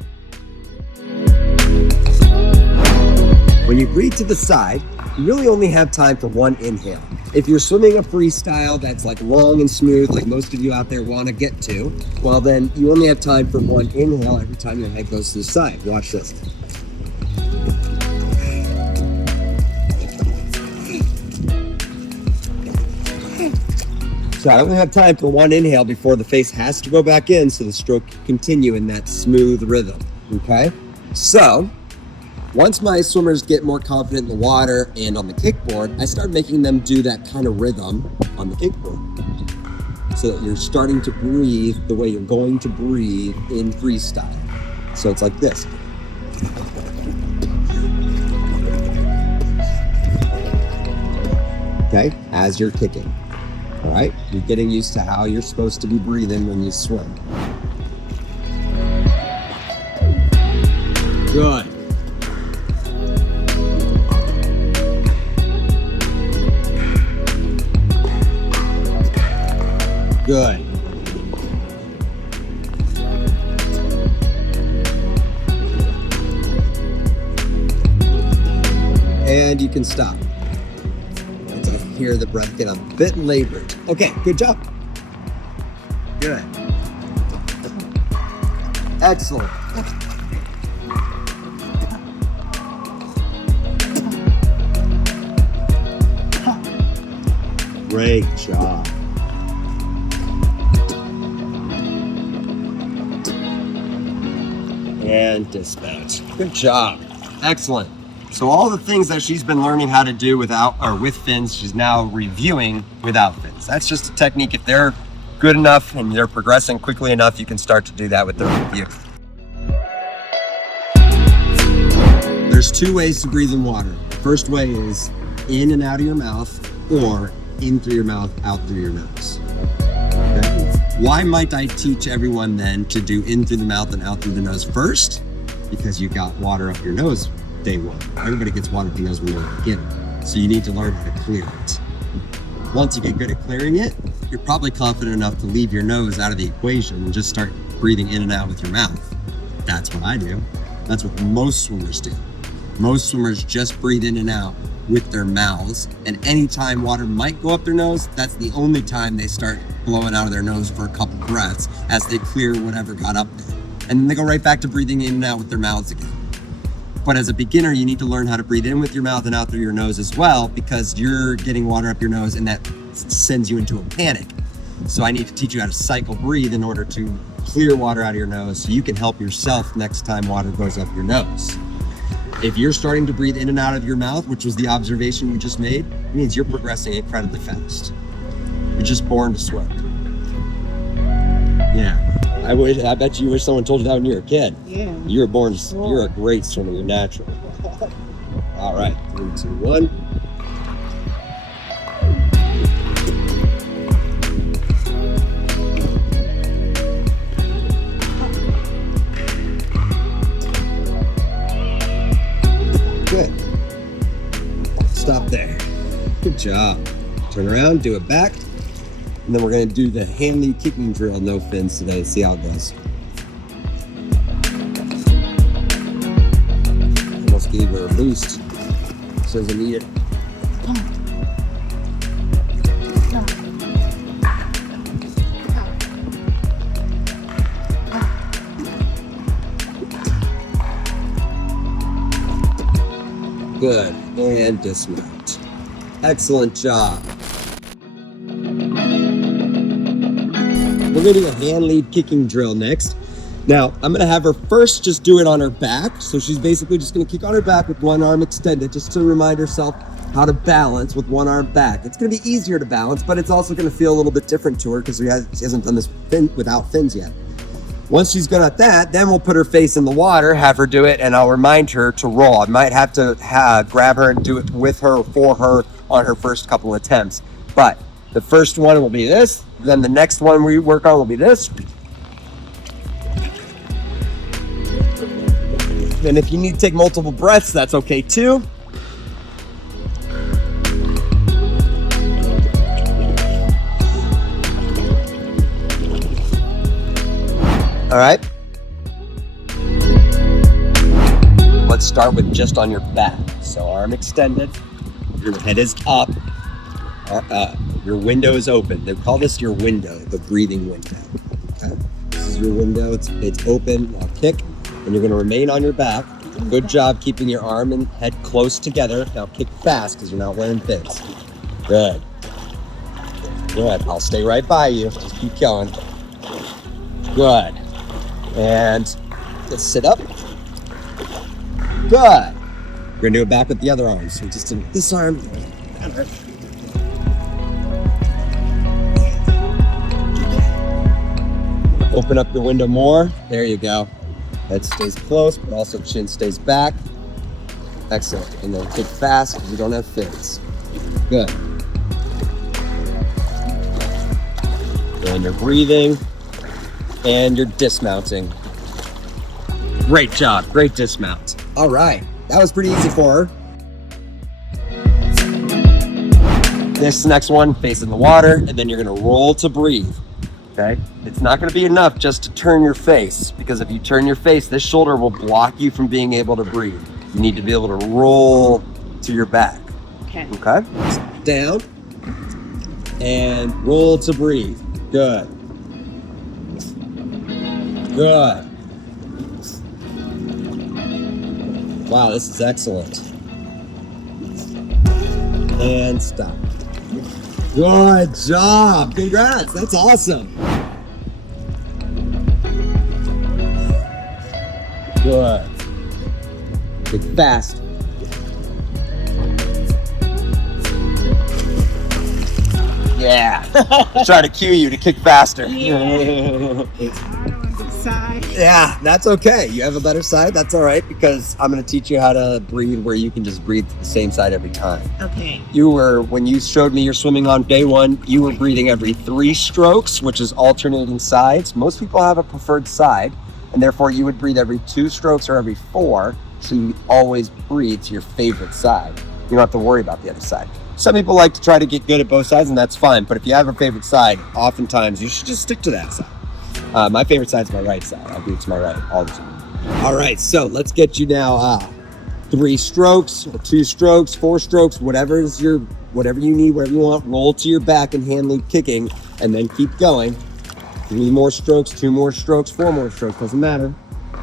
When you breathe to the side, you really only have time for one inhale. If you're swimming a freestyle that's like long and smooth, like most of you out there want to get to, well then you only have time for one inhale every time your head goes to the side. Watch this. So I only have time for one inhale before the face has to go back in so the stroke can continue in that smooth rhythm, okay? So, once my swimmers get more confident in the water and on the kickboard, I start making them do that kind of rhythm on the kickboard. So that you're starting to breathe the way you're going to breathe in freestyle. So it's like this. Okay, as you're kicking. All right, you're getting used to how you're supposed to be breathing when you swim. Good. Good. And you can stop. Hear the breath get a bit labored. Okay, good job. Good. Excellent. Great job. And dismount. Good job. Excellent. So all the things that she's been learning how to do without or with fins, she's now reviewing without fins. That's just a technique. If they're good enough and they're progressing quickly enough, you can start to do that with their review. There's two ways to breathe in water. The first way is in and out of your mouth, or in through your mouth, out through your nose. Okay? Why might I teach everyone then to do in through the mouth and out through the nose first? Because you got water up your nose day one. Everybody gets water up your nose when they're beginning. So you need to learn how to clear it. Once you get good at clearing it, you're probably confident enough to leave your nose out of the equation and just start breathing in and out with your mouth. That's what I do. That's what most swimmers do. Most swimmers just breathe in and out with their mouths, and anytime water might go up their nose, that's the only time they start blowing out of their nose for a couple breaths as they clear whatever got up there. And then they go right back to breathing in and out with their mouths again. But as a beginner, you need to learn how to breathe in with your mouth and out through your nose as well, because you're getting water up your nose and that sends you into a panic. So I need to teach you how to cycle breathe in order to clear water out of your nose so you can help yourself next time water goes up your nose. If you're starting to breathe in and out of your mouth, which was the observation we just made, it means you're progressing incredibly fast. You're just born to swim. Yeah. I bet you wish someone told you that when you were a kid. Yeah. You were born, you're a great swimmer, you're natural. All right, 3, 2, 1. Good. Stop there. Good job. Turn around, do it back. And then we're going to do the hand lead kicking drill, no fins today. See how it goes. Almost gave her a boost. She doesn't need it. Good. And dismount. Excellent job. We're going to do a hand lead kicking drill next. Now, I'm going to have her first just do it on her back. So she's basically just going to kick on her back with one arm extended, just to remind herself how to balance with one arm back. It's going to be easier to balance, but it's also going to feel a little bit different to her because she hasn't done this without fins yet. Once she's good at that, then we'll put her face in the water, have her do it, and I'll remind her to roll. I might have to grab her and do it with her or for her on her first couple attempts. But the first one will be this, then the next one we work on will be this. And if you need to take multiple breaths, that's okay too. All right. Let's start with just on your back. So arm extended, your head is up, your window is open. They call this your window, the breathing window. Okay. This is your window, it's open. Now kick, and you're gonna remain on your back. Good job keeping your arm and head close together. Now kick fast because you're not wearing fins. Good. Good, I'll stay right by you. Just keep going. Good. And just sit up. Good. We're gonna do it back with the other arm. So just in this arm. Open up your window more. There you go. Head stays close, but also chin stays back. Excellent. And then kick fast because you don't have fins. Good. And you're breathing. And you're dismounting. Great job, great dismount. All right, that was pretty easy for her. This next one, face in the water, and then you're gonna roll to breathe, okay? It's not gonna be enough just to turn your face, because if you turn your face, this shoulder will block you from being able to breathe. You need to be able to roll to your back. Okay. Down, and roll to breathe. Good. Good. Wow, this is excellent. And stop. Good job. Congrats. That's awesome. Good. Kick fast. Yeah. Try to cue you to kick faster. It's hard on the side. Yeah, that's okay. You have a better side. That's all right, because I'm going to teach you how to breathe where you can just breathe to the same side every time. Okay. When you showed me your swimming on day one, you were breathing every 3 strokes, which is alternating sides. Most people have a preferred side, and therefore you would breathe every 2 strokes or every 4. So you always breathe to your favorite side. You don't have to worry about the other side. Some people like to try to get good at both sides, and that's fine. But if you have a favorite side, oftentimes you should just stick to that side. My favorite side is my right side. I breathe to my right all the time. All right, so let's get you now 3 strokes, or 2 strokes, 4 strokes, whatever you need, whatever you want. Roll to your back and hand lead kicking, and then keep going. 3 more strokes, 2 more strokes, 4 more strokes, doesn't matter.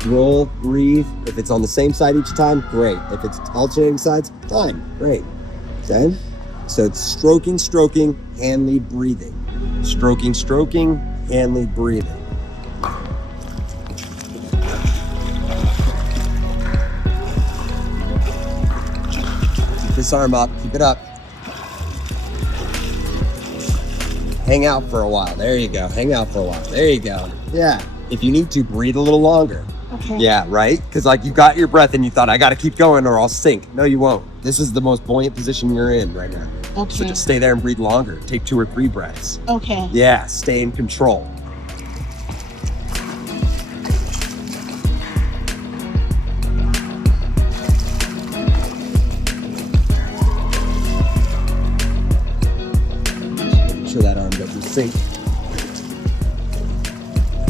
Roll, breathe. If it's on the same side each time, great. If it's alternating sides, fine, great. Okay? So it's stroking, stroking, hand lead breathing. Stroking, stroking, hand lead breathing. Keep this arm up, keep it up. Hang out for a while. There you go. Hang out for a while. There you go. Yeah. If you need to, breathe a little longer. Okay. Yeah, right? Because like you got your breath and you thought, I got to keep going or I'll sink. No, you won't. This is the most buoyant position you're in right now. Okay. So just stay there and breathe longer. Take 2 or 3 breaths. Okay. Yeah, stay in control. Make sure that arm doesn't sink.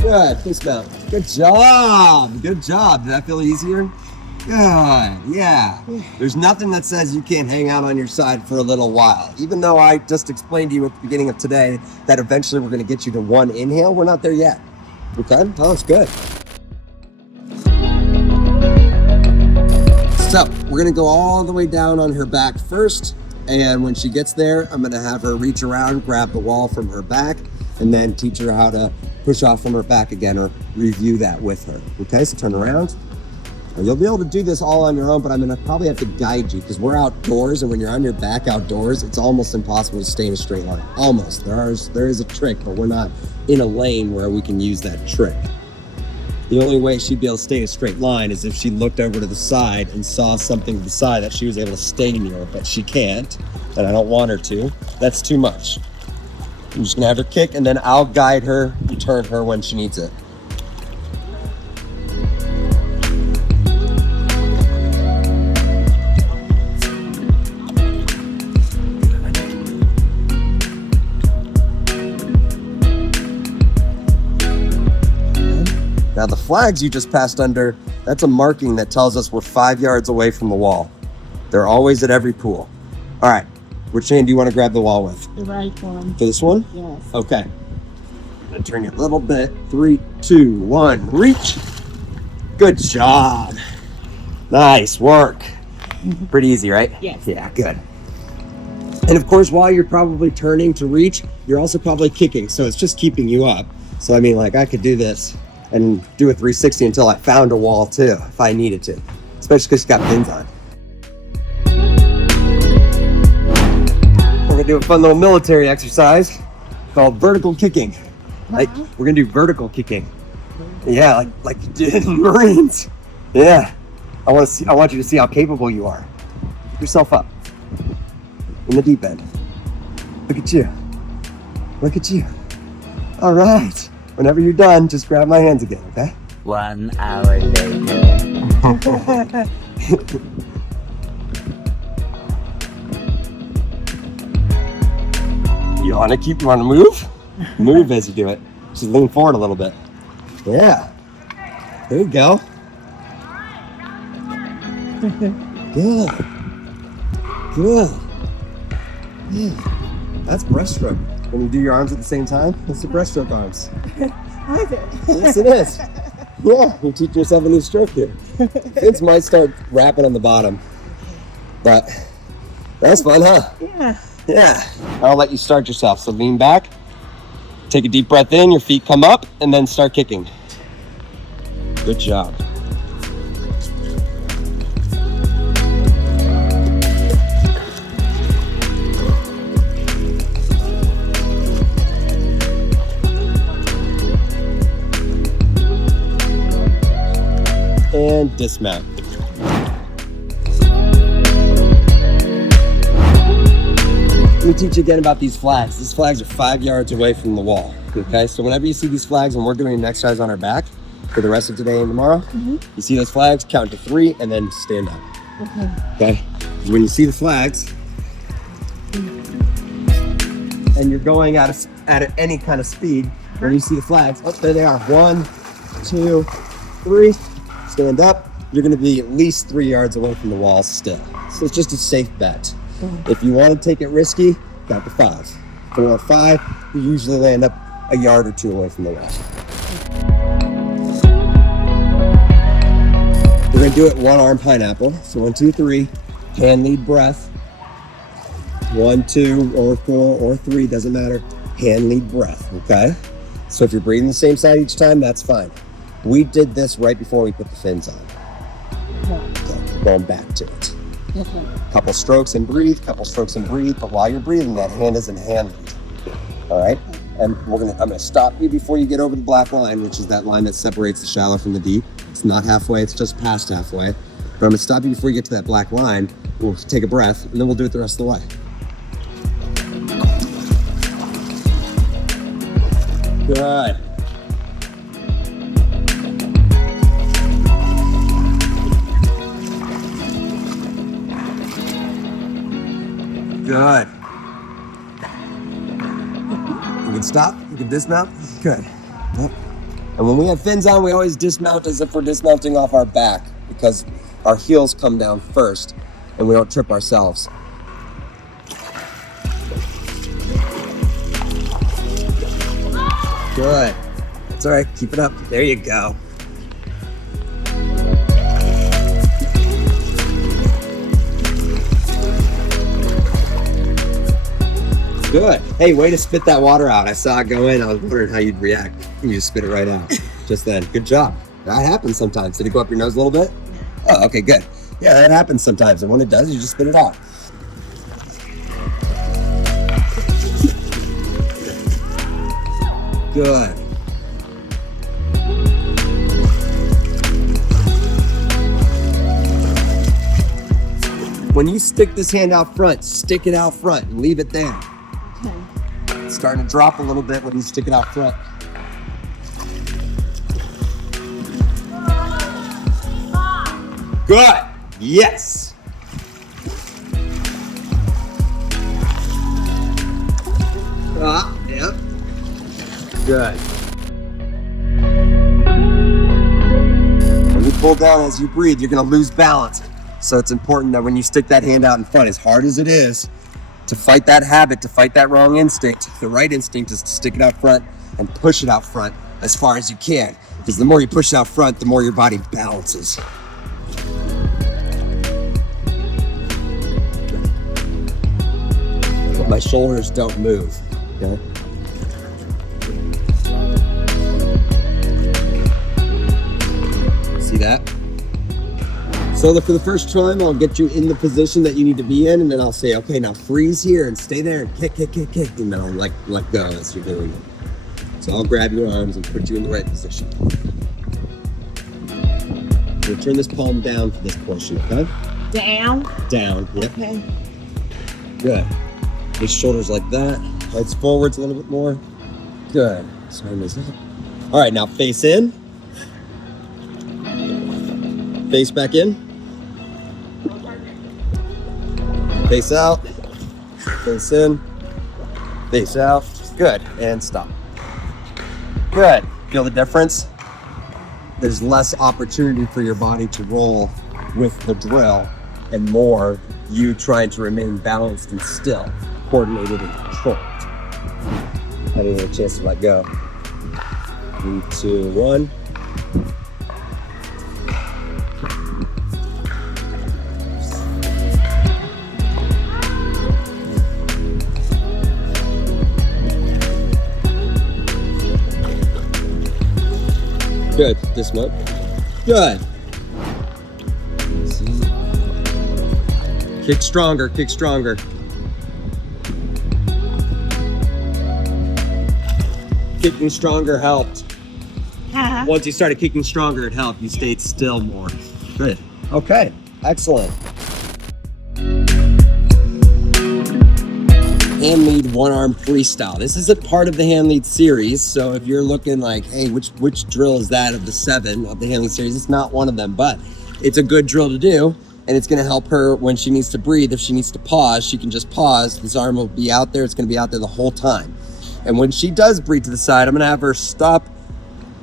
Good, dismount. Good job. Good job. Did that feel easier? Good, yeah. There's nothing that says you can't hang out on your side for a little while. Even though I just explained to you at the beginning of today that eventually we're going to get you to 1 inhale, we're not there yet. Okay? Oh, it's good. So, we're going to go all the way down on her back first. And when she gets there, I'm going to have her reach around, grab the wall from her back, and then teach her how to push off from her back again or review that with her. Okay, so turn around. Now, you'll be able to do this all on your own, but I'm gonna probably have to guide you because we're outdoors, and when you're on your back outdoors, it's almost impossible to stay in a straight line. Almost. There is a trick, but we're not in a lane where we can use that trick. The only way she'd be able to stay in a straight line is if she looked over to the side and saw something to the side that she was able to stay near, but she can't, and I don't want her to. That's too much. I'm just gonna have her kick, and then I'll guide her and turn her when she needs it. Now the flags you just passed under, that's a marking that tells us we're 5 yards away from the wall. They're always at every pool. All right. Which hand do you want to grab the wall with? The right one. For this one? Yes. Okay. I'm gonna turn you a little bit. 3, 2, 1, reach. Good job. Nice work. Pretty easy, right? Yes. Yeah, good. And of course, while you're probably turning to reach, you're also probably kicking, so it's just keeping you up. So I mean, like I could do this and do a 360 until I found a wall too, if I needed to. Especially because it's got pins on. We're gonna do a fun little military exercise called vertical kicking. Like we're gonna do vertical kicking. Yeah, like you did in the Marines. Yeah. I want you to see how capable you are. Pick yourself up. In the deep end. Look at you. Look at you. All right. Whenever you're done, just grab my hands again, okay? 1 hour later. You want to move? Move as you do it. Just lean forward a little bit. Yeah. There you go. Good. Good. Yeah. That's breaststroke. When you do your arms at the same time, that's the breaststroke arms. Is it? Yes, it is. Yeah, you're teaching yourself a new stroke here. Vince might start rapping on the bottom, but that's fun, huh? Yeah. Yeah. I'll let you start yourself. So lean back, take a deep breath in, your feet come up, and then start kicking. Good job. dismount. Let me teach you again about these flags. These flags are 5 yards away from the wall, okay? So whenever you see these flags and we're doing an exercise on our back for the rest of today and tomorrow, you see those flags, count to 3 and then stand up, okay? When you see the flags and you're going at any kind of speed, when you see the flags, oh, there they are, 1, 2, 3, stand up. You're gonna be at least 3 yards away from the wall still. So it's just a safe bet. If you want to take it risky, count to 5. 4 or 5, you usually land up a yard or 2 away from the wall. We're gonna do it one arm pineapple. So 1, 2, 3, hand lead breath. 1, 2, or 4, or 3, doesn't matter. Hand lead breath, okay? So if you're breathing the same side each time, that's fine. We did this right before we put the fins on. Okay, going back to it. Couple strokes and breathe, couple strokes and breathe, but while you're breathing, that hand is in hand lead. All right? And I'm gonna stop you before you get over the black line, which is that line that separates the shallow from the deep. It's not halfway, it's just past halfway. But I'm gonna stop you before you get to that black line. We'll take a breath, and then we'll do it the rest of the way. Good. Good. You can stop, you can dismount. Good. Yep. And when we have fins on, we always dismount as if we're dismounting off our back because our heels come down first and we don't trip ourselves. Good. That's all right, keep it up. There you go. Good. Hey, way to spit that water out. I saw it go in. I was wondering how you'd react. You just spit it right out just then. Good job. That happens sometimes. Did it go up your nose a little bit? Oh, okay, good. Yeah, that happens sometimes. And when it does, you just spit it out. Good. When you stick this hand out front, stick it out front and leave it there. Okay. It's starting to drop a little bit when you stick it out front. Good. Yes. Yep. Good. When you pull down as you breathe, you're going to lose balance. So it's important that when you stick that hand out in front, as hard as it is, to fight that habit, to fight that wrong instinct, the right instinct is to stick it out front and push it out front as far as you can. Because the more you push it out front, the more your body balances. But my shoulders don't move, okay? See that? So for the first time, I'll get you in the position that you need to be in, and then I'll say, okay, now freeze here and stay there and kick, kick, kick, kick, and then I'll let go as you're doing it. So I'll grab your arms and put you in the right position. So turn this palm down for this portion, okay? Down? Down, yep. Okay. Good. Your shoulders like that. Heads forwards a little bit more. Good. All right, now face in. Face back in. Face out. Face in. Face out. Good. And stop. Good. Feel the difference? There's less opportunity for your body to roll with the drill and more you trying to remain balanced and still, coordinated and controlled. Having a chance to let go. 3, 2, 1. Good. Dismount. Good. Kick stronger. Kick stronger. Kicking stronger helped. Once you started kicking stronger, it helped. You stayed still more. Good. Okay. Excellent. Hand lead one arm freestyle. This isn't part of the hand lead series, so if you're looking like, hey, which drill is that of the 7 of the hand lead series, it's not one of them, but it's a good drill to do, and it's going to help her when she needs to breathe. If she needs to pause, she can just pause. This arm will be out there. It's going to be out there the whole time. And when she does breathe to the side, I'm going to have her stop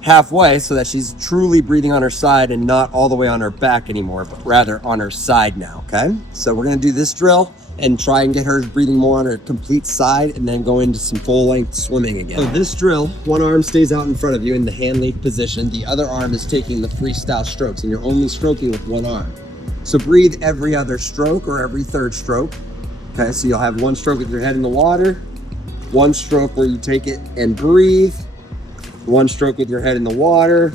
halfway so that she's truly breathing on her side and not all the way on her back anymore, but rather on her side now, okay? So we're going to do this drill and try and get her breathing more on her complete side and then go into some full length swimming again. So this drill, one arm stays out in front of you in the hand lead position. The other arm is taking the freestyle strokes and you're only stroking with one arm. So breathe every other stroke or every third stroke. Okay, so you'll have one stroke with your head in the water, one stroke where you take it and breathe, one stroke with your head in the water,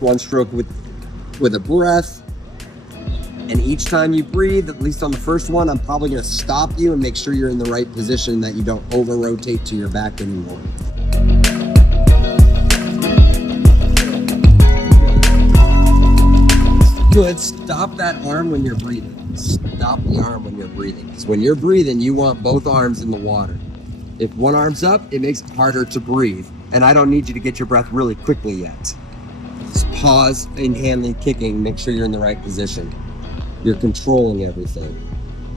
one stroke with a breath. And each time you breathe, at least on the first one, I'm probably gonna stop you and make sure you're in the right position, that you don't over rotate to your back anymore. Good, stop that arm when you're breathing. Stop the arm when you're breathing. Because when you're breathing, you want both arms in the water. If one arm's up, it makes it harder to breathe. And I don't need you to get your breath really quickly yet. Just pause in hand lead kicking, make sure you're in the right position. You're controlling everything.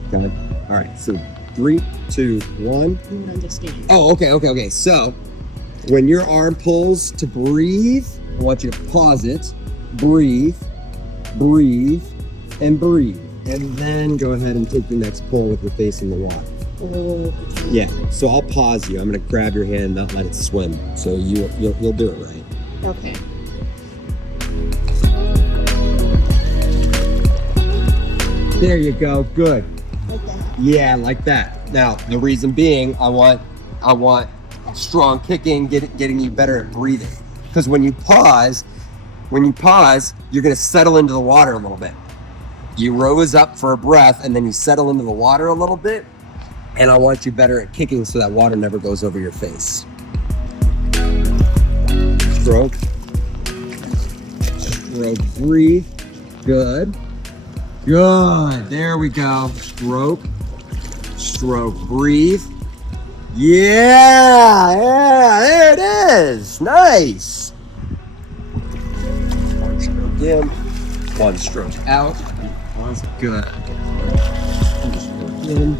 Okay. All right. So 3, 2, 1. I don't understand. Oh, okay. So when your arm pulls to breathe, I want you to pause it, breathe, and breathe. And then go ahead and take the next pull with your face in the water. Oh, Yeah. So I'll pause you. I'm gonna grab your hand, not let it swim. So you'll do it right. okay. There you go. Good. Like that. Yeah, like that. Now, the reason being, I want strong kicking, getting you better at breathing. Because when you pause, you're gonna settle into the water a little bit. You rose up for a breath, and then you settle into the water a little bit. And I want you better at kicking so that water never goes over your face. Stroke. Stroke, breathe. Good. Good, there we go. Stroke, breathe. Yeah, there it is. Nice. One stroke in, one stroke out. That's good. One stroke in,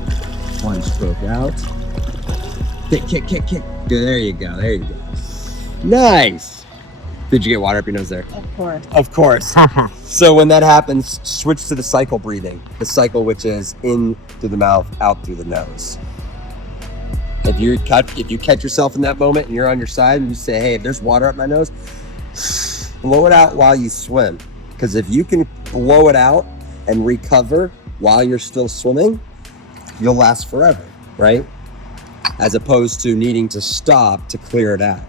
one stroke out. Kick. Good, there you go. Nice. Did you get water up your nose there? Of course. So when that happens, switch to the cycle breathing. The cycle, which is in through the mouth, out through the nose. If you catch yourself in that moment and you're on your side and you say, hey, if there's water up my nose, blow it out while you swim. Because if you can blow it out and recover while you're still swimming, you'll last forever, right? As opposed to needing to stop to clear it out.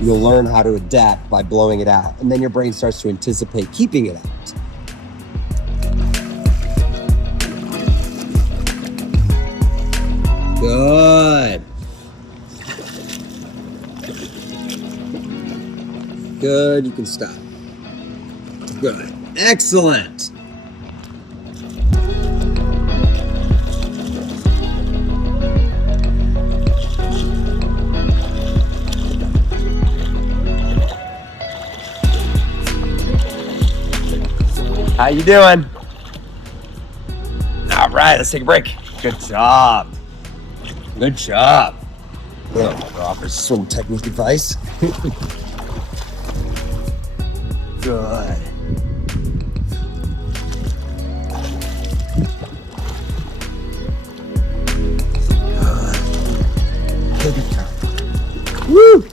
You'll learn how to adapt by blowing it out. And then your brain starts to anticipate keeping it out. Good. Good, you can stop. Good. Excellent. How you doing? All right, let's take a break. Good job. Good job. Well, offers swim technique advice. Good. Take your time. Woo!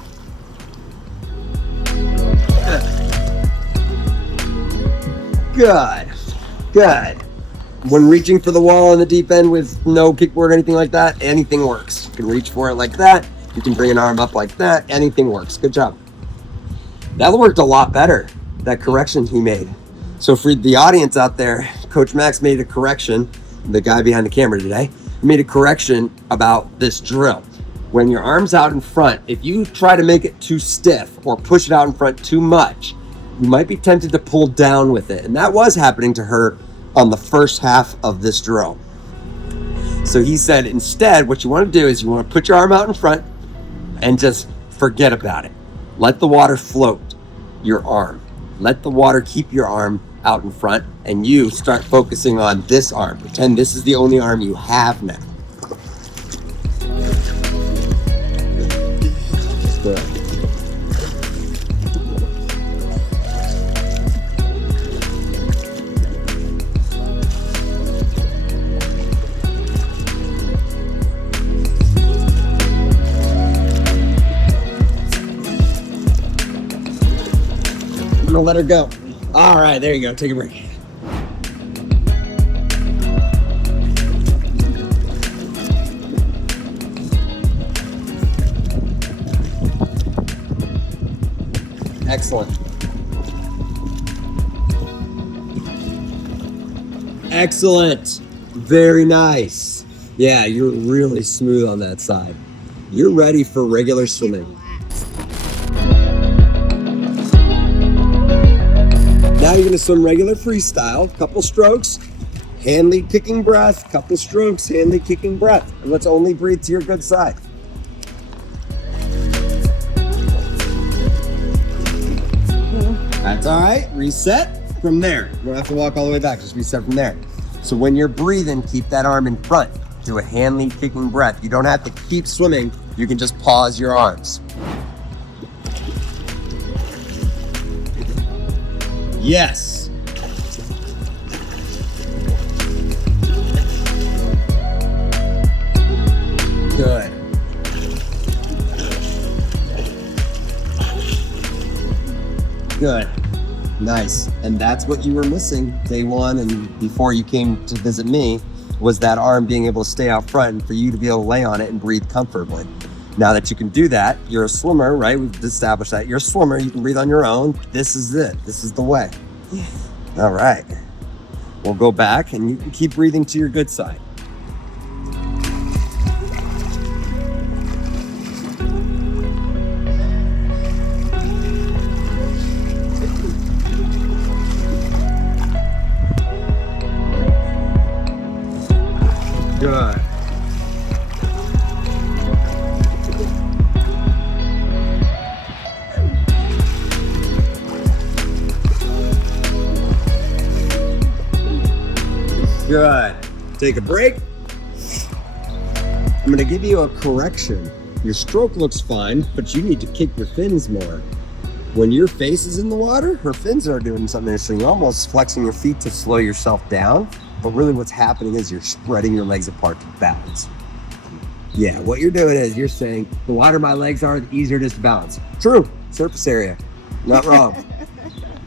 Good. When reaching for the wall in the deep end with no kickboard or anything like that, anything works. You can reach for it like that. You can bring an arm up like that. Anything works. Good job. That worked a lot better, that correction he made. So for the audience out there, Coach Max made a correction, the guy behind the camera today, made a correction about this drill. When your arm's out in front, if you try to make it too stiff or push it out in front too much, you might be tempted to pull down with it. And that was happening to her on the first half of this drill. So he said, instead, what you want to do is you want to put your arm out in front and just forget about it. Let the water float your arm. Let the water keep your arm out in front, and you start focusing on this arm. Pretend this is the only arm you have now. Good. I'm gonna let her go. All right, there you go. Take a break. Excellent. Excellent. Very nice. Yeah, you're really smooth on that side. You're ready for regular swimming. Now you're gonna swim regular freestyle, couple strokes, hand lead kicking breath, couple strokes, hand lead kicking breath. And let's only breathe to your good side. That's all right, reset from there. You don't have to walk all the way back, just reset from there. So when you're breathing, keep that arm in front. Do a hand lead kicking breath. You don't have to keep swimming, you can just pause your arms. Yes. Good. Good. Nice. And that's what you were missing day one and before you came to visit me, was that arm being able to stay out front and for you to be able to lay on it and breathe comfortably. Now that you can do that, you're a swimmer, right? We've established that. You're a swimmer, you can breathe on your own. This is it. This is the way. All right. We'll go back and you can keep breathing to your good side. Good. Good. Take a break. I'm going to give you a correction. Your stroke looks fine, but you need to kick your fins more. When your face is in the water, her fins are doing something interesting. You're almost flexing your feet to slow yourself down, but really what's happening is you're spreading your legs apart to balance. Yeah, what you're doing is you're saying, the wider my legs are, the easier it is to balance. True, surface area, not wrong.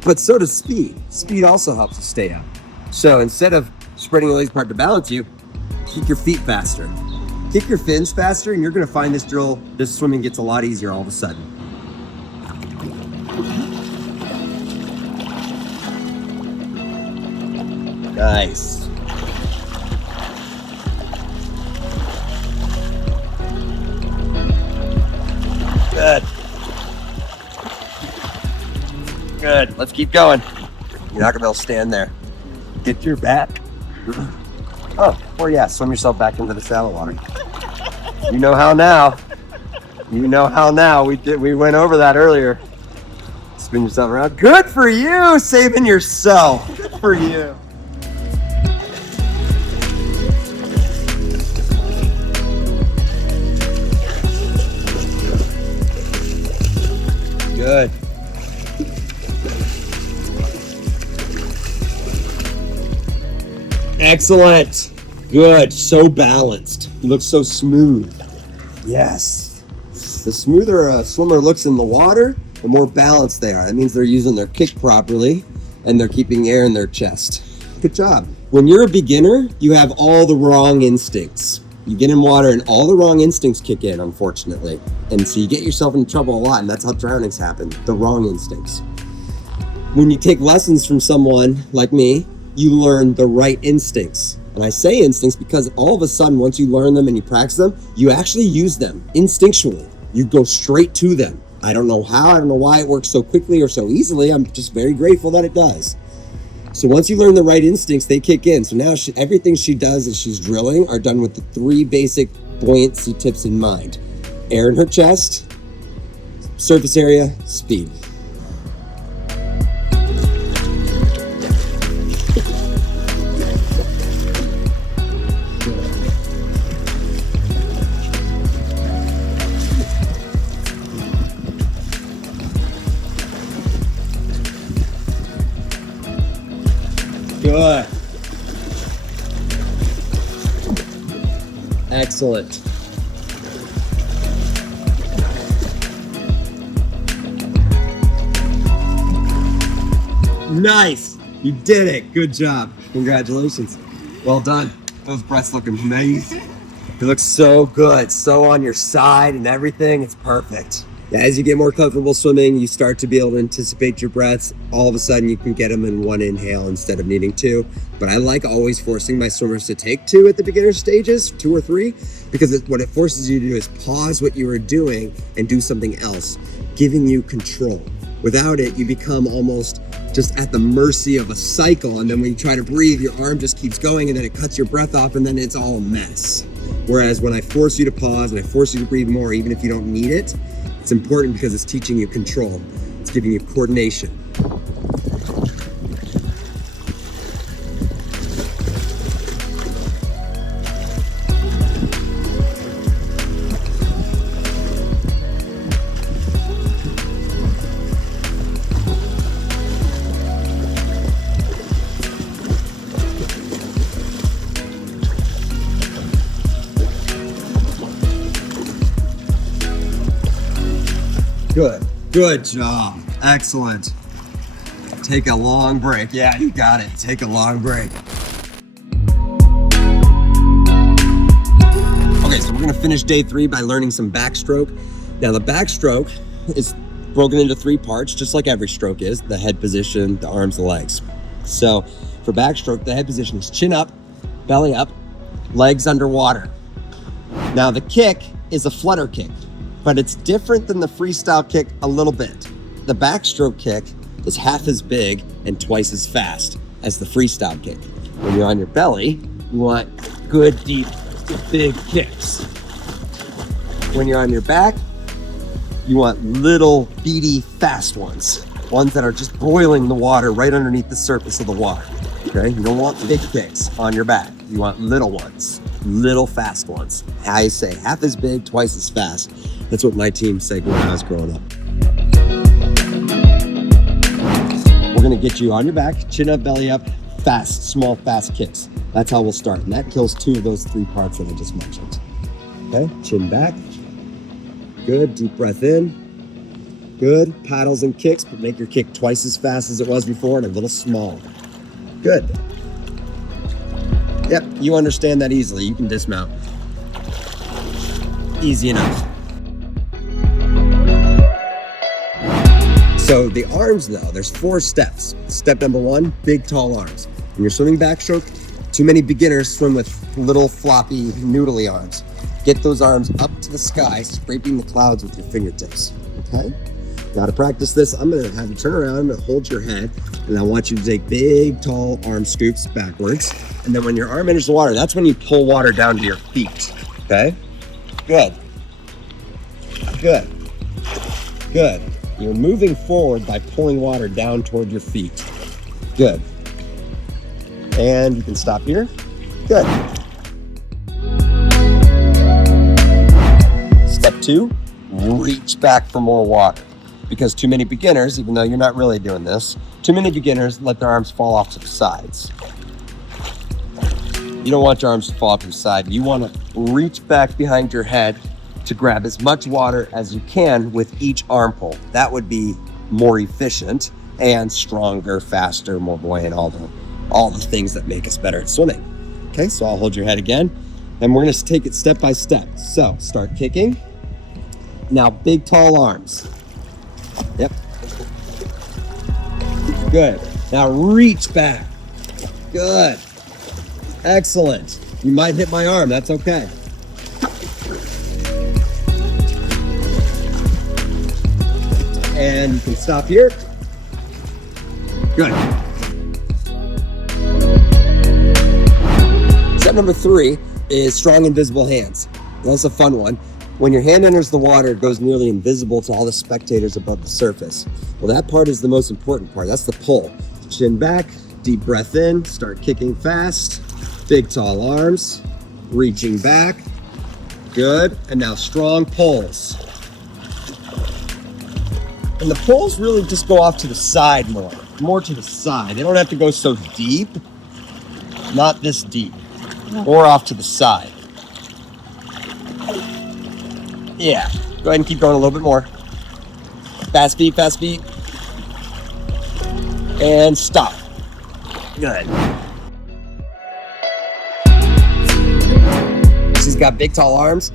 But so does speed. Speed also helps you stay up. So instead of spreading your legs apart to balance you, kick your feet faster. Kick your fins faster, and you're gonna find this drill, this swimming gets a lot easier all of a sudden. Nice. Good. Good. Let's keep going. You're not gonna be able to stand there. Get your back. Oh, or yeah, swim yourself back into the shallow water. You know how now. You know how now. We went over that earlier. Spin yourself around. Good for you, saving yourself. Good for you. Good. Excellent. Good. So balanced. You look so smooth. Yes. The smoother a swimmer looks in the water, the more balanced they are. That means they're using their kick properly and they're keeping air in their chest. Good job. When you're a beginner, you have all the wrong instincts. You get in water and all the wrong instincts kick in, unfortunately. And so you get yourself into trouble a lot, and that's how drownings happen, the wrong instincts. When you take lessons from someone like me, you learn the right instincts. And I say instincts because all of a sudden, once you learn them and you practice them, you actually use them instinctually. You go straight to them. I don't know how, I don't know why it works so quickly or so easily. I'm just very grateful that it does. So once you learn the right instincts, they kick in. So now everything she does as she's drilling are done with the 3 basic buoyancy tips in mind. Air in her chest, surface area, speed. Good. Excellent. Nice. You did it. Good job. Congratulations. Well done. Those breaths look amazing. You look so good. So on your side and everything. It's perfect. Yeah, as you get more comfortable swimming, you start to be able to anticipate your breaths. All of a sudden, you can get them in 1 inhale instead of needing 2. But I like always forcing my swimmers to take 2 at the beginner stages, 2 or 3, because what it forces you to do is pause what you are doing and do something else, giving you control. Without it, you become almost just at the mercy of a cycle. And then when you try to breathe, your arm just keeps going and then it cuts your breath off and then it's all a mess. Whereas when I force you to pause and I force you to breathe more, even if you don't need it, it's important because it's teaching you control. It's giving you coordination. Good. Good job. Excellent. Take a long break. Yeah, you got it. Take a long break. Okay, so we're gonna finish day 3 by learning some backstroke. Now the backstroke is broken into 3 parts, just like every stroke is: the head position, the arms, the legs. So for backstroke, the head position is chin up, belly up, legs underwater. Now the kick is a flutter kick, but it's different than the freestyle kick a little bit. The backstroke kick is half as big and twice as fast as the freestyle kick. When you're on your belly, you want good, deep, big kicks. When you're on your back, you want little, beady, fast ones. Ones that are just boiling the water right underneath the surface of the water. Okay, you don't want big kicks on your back. You want little ones, little fast ones. I say half as big, twice as fast. That's what my team said when I was growing up. We're gonna get you on your back, chin up, belly up, fast, small, fast kicks. That's how we'll start. And that kills 2 of those 3 parts that I just mentioned. Okay, chin back. Good, deep breath in. Good, paddles and kicks, but make your kick twice as fast as it was before and a little smaller. Good. Yep, you understand that easily. You can dismount. Easy enough. So the arms though, there's 4 steps. Step number 1, big tall arms. When you're swimming backstroke, too many beginners swim with little floppy noodly arms. Get those arms up to the sky, scraping the clouds with your fingertips, okay? Now to practice this, I'm gonna have you turn around, I'm gonna hold your head, and I want you to take big, tall arm scoops backwards. And then when your arm enters the water, that's when you pull water down to your feet, okay? Good. Good. Good. You're moving forward by pulling water down toward your feet. Good. And you can stop here. Good. Step 2, reach back for more water. Because too many beginners, even though you're not really doing this, too many beginners let their arms fall off to the sides. You don't want your arms to fall off to the side. You want to reach back behind your head to grab as much water as you can with each arm pull. That would be more efficient and stronger, faster, more buoyant, all the things that make us better at swimming. Okay, so I'll hold your head again, and we're gonna take it step by step. So start kicking. Now big, tall arms. Yep. Good. Now reach back. Good. Excellent. You might hit my arm, that's okay. And you can stop here. Good. Step number 3 is strong invisible hands. That's a fun one. When your hand enters the water, it goes nearly invisible to all the spectators above the surface. Well, that part is the most important part. That's the pull. Chin back, deep breath in, start kicking fast. Big tall arms, reaching back. Good. And now strong pulls. And the pulls really just go off to the side more to the side. They don't have to go so deep, not this deep, or off to the side. Yeah, go ahead and keep going a little bit more. Fast beat, and stop. Good. She's got big tall arms,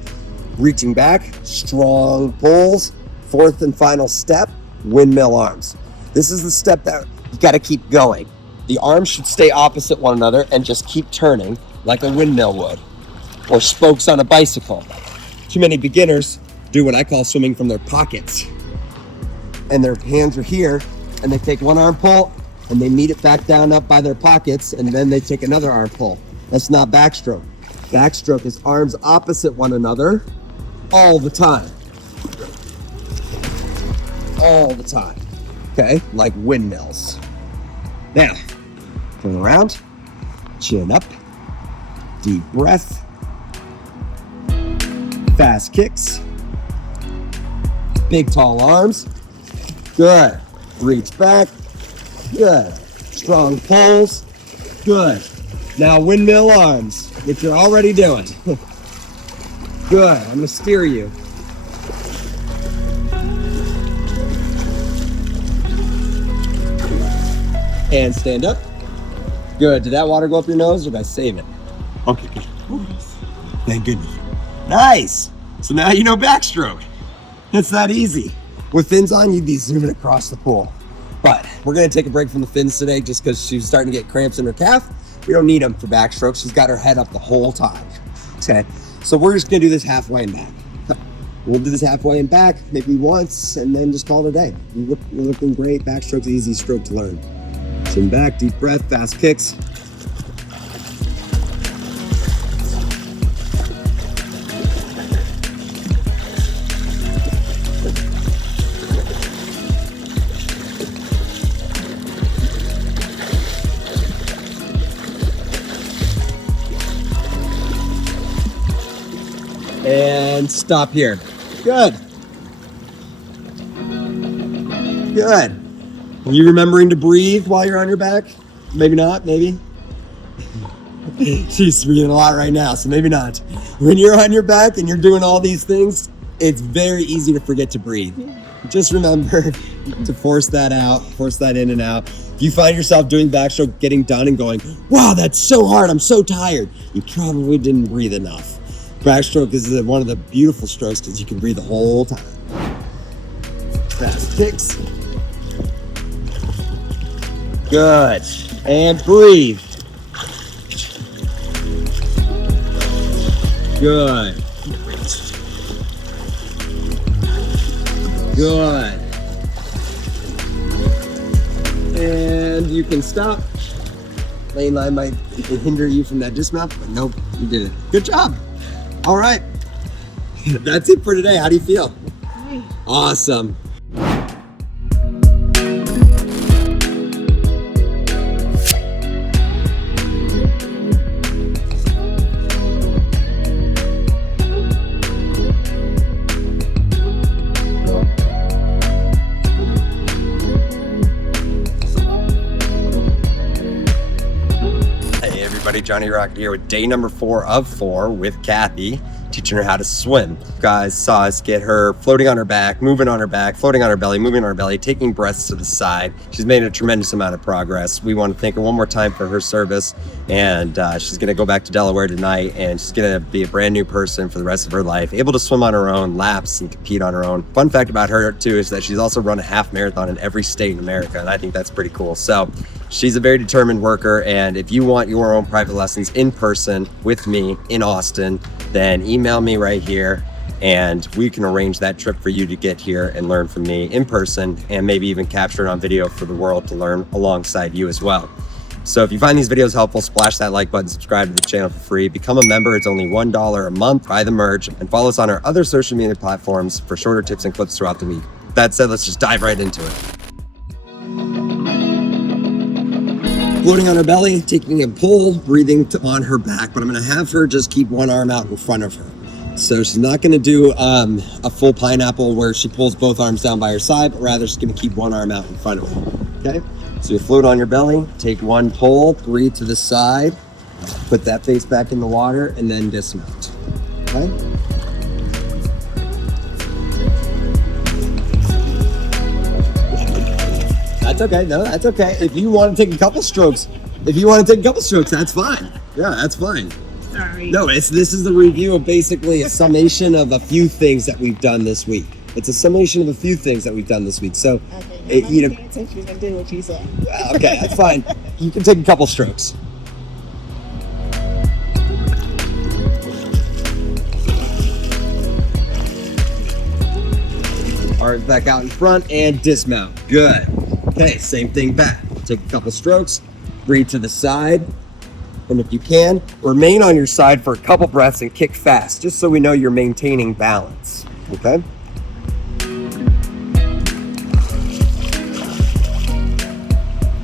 reaching back, strong pulls. 4th and final step, windmill arms. This is the step that you gotta keep going. The arms should stay opposite one another and just keep turning like a windmill would, or spokes on a bicycle. Too many beginners do what I call swimming from their pockets. And their hands are here, and they take one arm pull, and they meet it back down up by their pockets, and then they take another arm pull. That's not backstroke. Backstroke is arms opposite one another all the time. All the time. Okay, like windmills. Now, turn around, chin up, deep breath, fast kicks, big tall arms, good. Reach back, good. Strong pulls, good. Now windmill arms, which you're already doing. Good, I'm gonna steer you. And stand up. Good. Did that water go up your nose or did I save it? Okay, good. Thank goodness. Nice. So now you know backstroke. It's that easy. With fins on, you'd be zooming across the pool. But we're gonna take a break from the fins today just because she's starting to get cramps in her calf. We don't need them for backstroke. She's got her head up the whole time. Okay, so we're just gonna do this halfway and back. We'll do this halfway and back, maybe once, and then just call it a day. You're looking great. Backstroke's an easy stroke to learn. Chin back, deep breath, fast kicks. And stop here. Good. Good. Are you remembering to breathe while you're on your back? Maybe not, maybe. She's breathing a lot right now, so maybe not. When you're on your back and you're doing all these things, it's very easy to forget to breathe. Just remember to force that out, force that in and out. If you find yourself doing backstroke, getting done and going, wow, that's so hard, I'm so tired, you probably didn't breathe enough. Backstroke is one of the beautiful strokes because you can breathe the whole time. Fast kicks. Good. And breathe. Good. Good. And you can stop. Lane line might hinder you from that dismount, but nope, you did it. Good job. All right. That's it for today. How do you feel? Great. Awesome. Jonny Rocket here with day number 4 of 4 with Kathy, teaching her how to swim. You guys saw us get her floating on her back, moving on her back, floating on her belly, moving on her belly, taking breaths to the side. She's made a tremendous amount of progress. We want to thank her one more time for her service, and she's going to go back to Delaware tonight, and she's going to be a brand new person for the rest of her life, able to swim on her own, laps, and compete on her own. Fun fact about her too is that she's also run a half marathon in every state in America, and I think that's pretty cool. So she's a very determined worker, and if you want your own private lessons in person with me in Austin, then email me right here. and we can arrange that trip for you to get here and learn from me in person, and maybe even capture it on video for the world to learn alongside you as well. So if you find these videos helpful, splash that like button, subscribe to the channel for free, become a member. It's only $1 a month, buy the merch, and follow us on our other social media platforms for shorter tips and clips throughout the week. That said, let's just dive right into it. Floating on her belly, taking a pull, breathing on her back, but I'm gonna have her just keep one arm out in front of her. So she's not gonna do a full pineapple where she pulls both arms down by her side, but rather she's gonna keep one arm out in front of her, okay? So you float on your belly, take one pull, breathe to the side, put that face back in the water, and then dismount, okay? That's okay, no, that's okay. If you want to take a couple strokes, that's fine. Yeah, that's fine. Sorry. No, this is the review of basically a summation of a few things that we've done this week. It's a summation of a few things that we've done this week. So, Okay, you know, attention and do what you say. okay, that's fine. You can take a couple strokes. Arms back out in front and dismount. Good. Okay, same thing back. Take a couple strokes, breathe to the side, and if you can, remain on your side for a couple breaths and kick fast, just so we know you're maintaining balance, okay?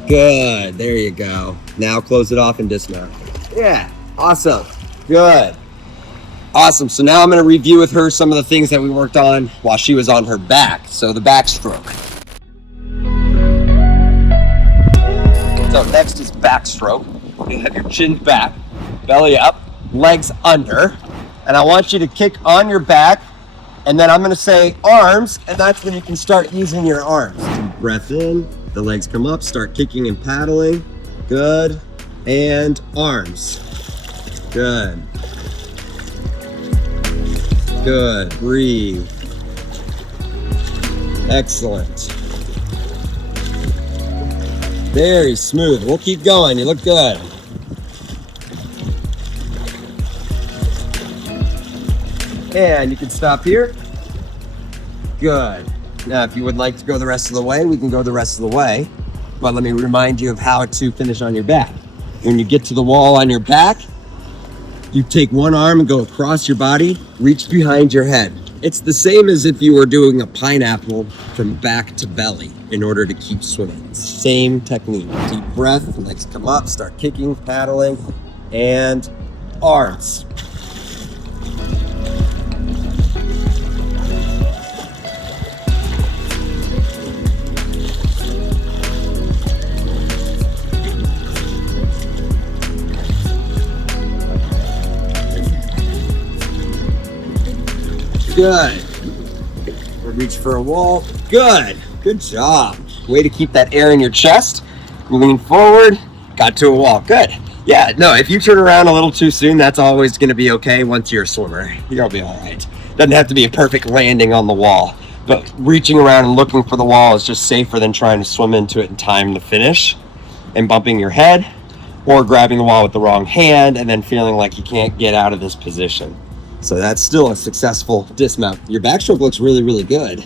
Good, there you go. Now close it off and dismount. Yeah, awesome, good. Awesome, so now I'm gonna review with her some of the things that we worked on while she was on her back. So the backstroke. So next is backstroke. You have your chin back, belly up, legs under, and I want you to kick on your back, and then I'm gonna say arms, and that's when you can start using your arms. Deep breath in, the legs come up, start kicking and paddling. Good, and arms. Good. Good, breathe. Excellent. Very smooth. We'll keep going. You look good. And you can stop here. Good. Now, if you would like to go the rest of the way, we can go the rest of the way. But let me remind you of how to finish on your back. When you get to the wall on your back, you take one arm and go across your body, reach behind your head. It's the same as if you were doing a pineapple from back to belly in order to keep swimming. Same technique. Deep breath, legs come up, start kicking, paddling, and arms. Good. Reach for a wall. Good. Good job. Way to keep that air in your chest. Lean forward. Got to a wall. Good. Yeah, no, if you turn around a little too soon, that's always going to be okay once you're a swimmer. You'll be all right. Doesn't have to be a perfect landing on the wall. But reaching around and looking for the wall is just safer than trying to swim into it in time to finish and bumping your head or grabbing the wall with the wrong hand and then feeling like you can't get out of this position. So that's still a successful dismount. Your backstroke looks really, really good.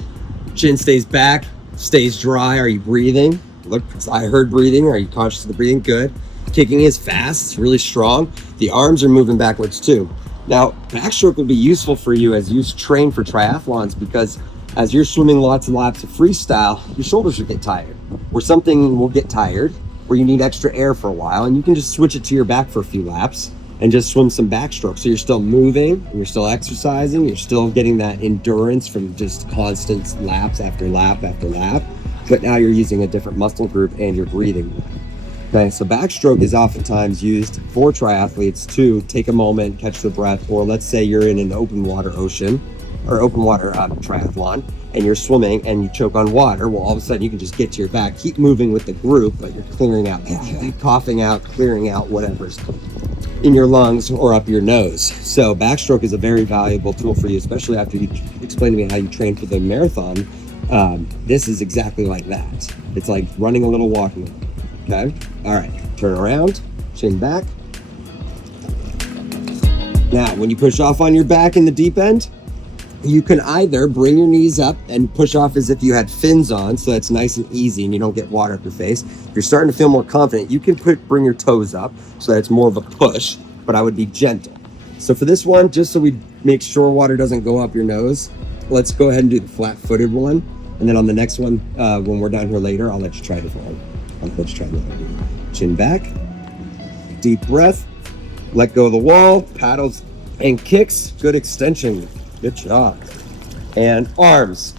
Chin stays back, stays dry. Are you breathing? Look, I heard breathing. Are you conscious of the breathing? Good. Kicking is fast, it's really strong. The arms are moving backwards too. Now, backstroke will be useful for you as you train for triathlons because as you're swimming lots and lots of freestyle, your shoulders will get tired. Or something will get tired where you need extra air for a while and you can just switch it to your back for a few laps and just swim some backstroke. So you're still moving, you're still exercising, you're still getting that endurance from just constant laps after lap after lap, but now you're using a different muscle group and you're breathing more. Okay, so backstroke is oftentimes used for triathletes to take a moment, catch the breath, or let's say you're in an open water ocean or open water triathlon and you're swimming and you choke on water. Well, all of a sudden you can just get to your back, keep moving with the group, but you're clearing out, coughing out, clearing out whatever's in your lungs or up your nose. So backstroke is a very valuable tool for you, especially after you explain to me how you train for the marathon. This is exactly like that. It's like running a little, walking a little. Okay, all right, turn around, chin back. Now, when you push off on your back in the deep end, You can either bring your knees up and push off as if you had fins on, so that's nice and easy and you don't get water up your face. If you're starting to feel more confident, you can bring your toes up so that it's more of a push, but I would be gentle. So for this one, just so we make sure water doesn't go up your nose, let's go ahead and do the flat-footed one. And then on the next one, when we're down here later, I'll let you try a different one. I'll let you try the other one. Chin back, deep breath, let go of the wall, paddles and kicks, good extension. Good job. And arms.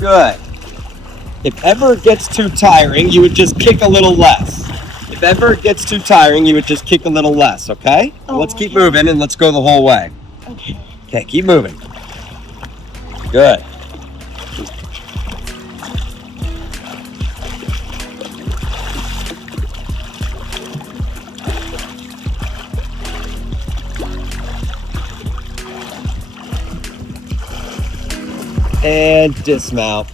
Good. If ever it gets too tiring, you would just kick a little less. If ever it gets too tiring, you would just kick a little less, okay? Oh, let's keep moving and let's go the whole way. Okay, keep moving. Good. And dismount.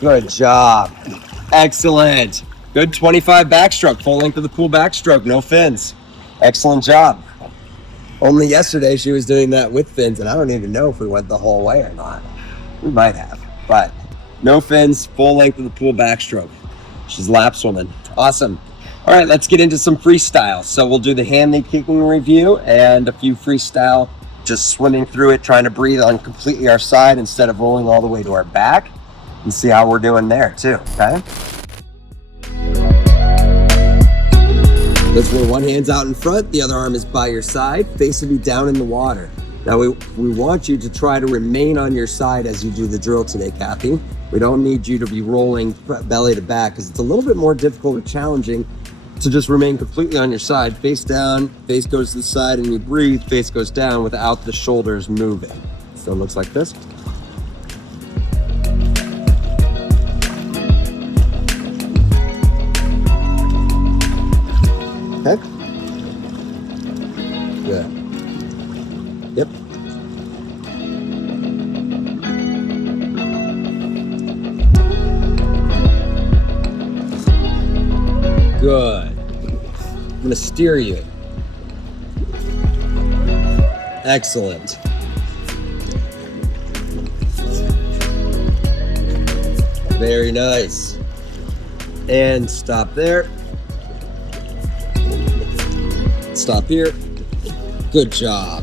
Good job. Excellent. Good 25 backstroke, full length of the pool backstroke, no fins. Excellent job. Only yesterday she was doing that with fins, and I don't even know if we went the whole way or not. We might have, but no fins, full length of the pool backstroke. She's lap swimming. Awesome. All right, let's get into some freestyle. So we'll do the hand lead kicking review and a few freestyle, just swimming through it, trying to breathe on completely our side instead of rolling all the way to our back, and see how we're doing there too, okay? That's where one hand's out in front, the other arm is by your side, face will be down in the water. Now we want you to try to remain on your side as you do the drill today, Kathy. We don't need you to be rolling belly to back because it's a little bit more difficult or challenging to just remain completely on your side, face down, face goes to the side, and you breathe, face goes down without the shoulders moving. So it looks like this. Okay. Good. Yep. Good. I'm gonna steer you. Excellent. Very nice. And stop there. Stop here. Good job.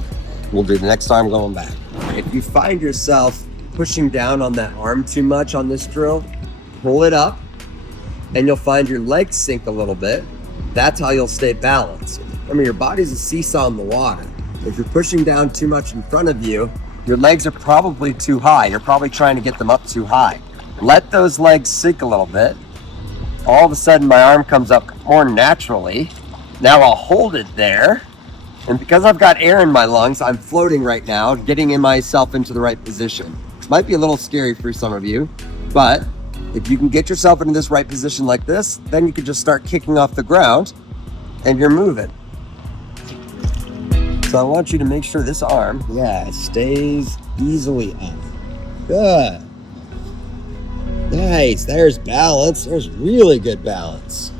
We'll do the next time going back. If you find yourself pushing down on that arm too much on this drill, pull it up and you'll find your legs sink a little bit. That's how you'll stay balanced. Remember, your body's a seesaw in the water. If you're pushing down too much in front of you, your legs are probably too high. You're probably trying to get them up too high. Let those legs sink a little bit. All of a sudden, my arm comes up more naturally. Now I'll hold it there. And because I've got air in my lungs, I'm floating right now, getting myself into the right position. Might be a little scary for some of you, but if you can get yourself into this right position like this, then you can just start kicking off the ground and you're moving. So I want you to make sure this arm, stays easily up. Good. Nice, there's balance. There's really good balance.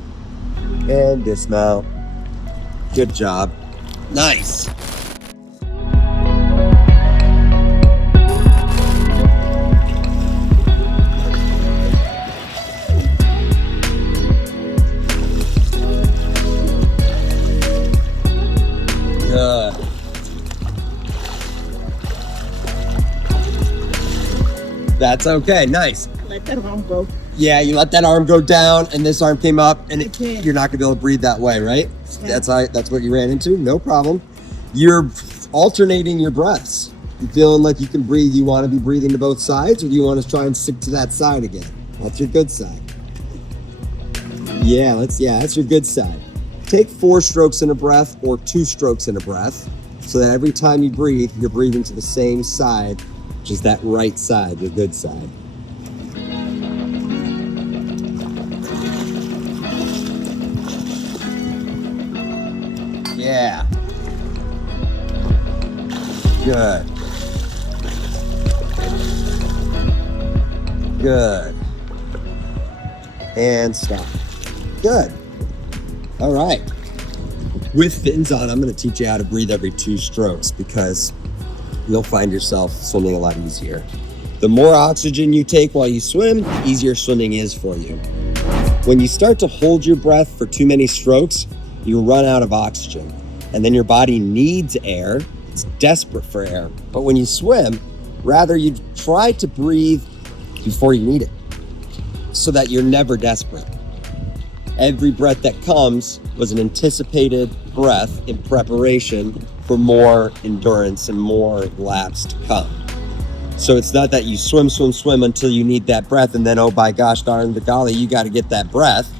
And dismount. Good job. Nice. That's okay. Nice. Let that arm go. Yeah, you let that arm go down and this arm came up and Okay. you're not gonna be able to breathe that way, right? Yeah. That's what you ran into? No problem. You're alternating your breaths. You feeling like you can breathe, you wanna be breathing to both sides, or do you wanna try and stick to that side again? That's your good side. Yeah, that's your good side. Take 4 strokes in a breath or 2 strokes in a breath so that every time you breathe, you're breathing to the same side, which is that right side, your good side. Yeah. Good. Good. And stop. Good. All right. With fins on, I'm going to teach you how to breathe every 2 strokes because you'll find yourself swimming a lot easier. The more oxygen you take while you swim, the easier swimming is for you. When you start to hold your breath for too many strokes, you run out of oxygen, and then your body needs air. It's desperate for air. But when you swim, rather you try to breathe before you need it, so that you're never desperate. Every breath that comes was an anticipated breath in preparation for more endurance and more laps to come. So it's not that you swim until you need that breath and then, oh by gosh darn the golly, you got to get that breath.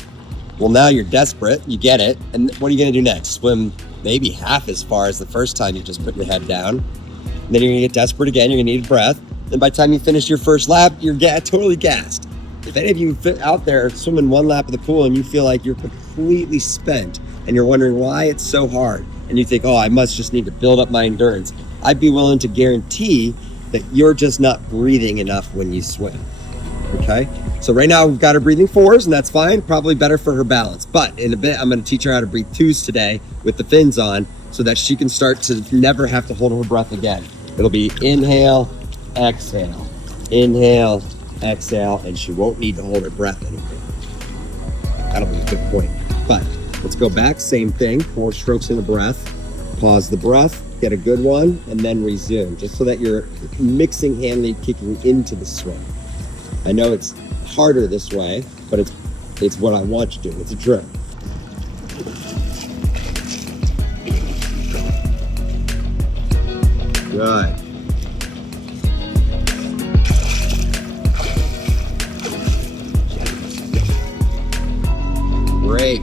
Well, now you're desperate, you get it, and what are you going to do next? Swim maybe half as far as the first time you just put your head down. And then you're going to get desperate again, you're going to need a breath. And by the time you finish your first lap, you're totally gassed. If any of you out there swimming 1 lap of the pool and you feel like you're completely spent and you're wondering why it's so hard, and you think, oh, I must just need to build up my endurance, I'd be willing to guarantee that you're just not breathing enough when you swim, okay? So right now we've got her breathing 4s, and that's fine, probably better for her balance. But in a bit, I'm gonna teach her how to breathe 2s today with the fins on so that she can start to never have to hold her breath again. It'll be inhale, exhale, inhale, exhale, and she won't need to hold her breath anymore. That'll be a good point. But let's go back, same thing, 4 strokes in a breath, pause the breath, get a good one, and then resume, just so that you're mixing hand lead kicking into the swim. I know it's harder this way, but it's what I want you to do. It's a drill. Good. Great.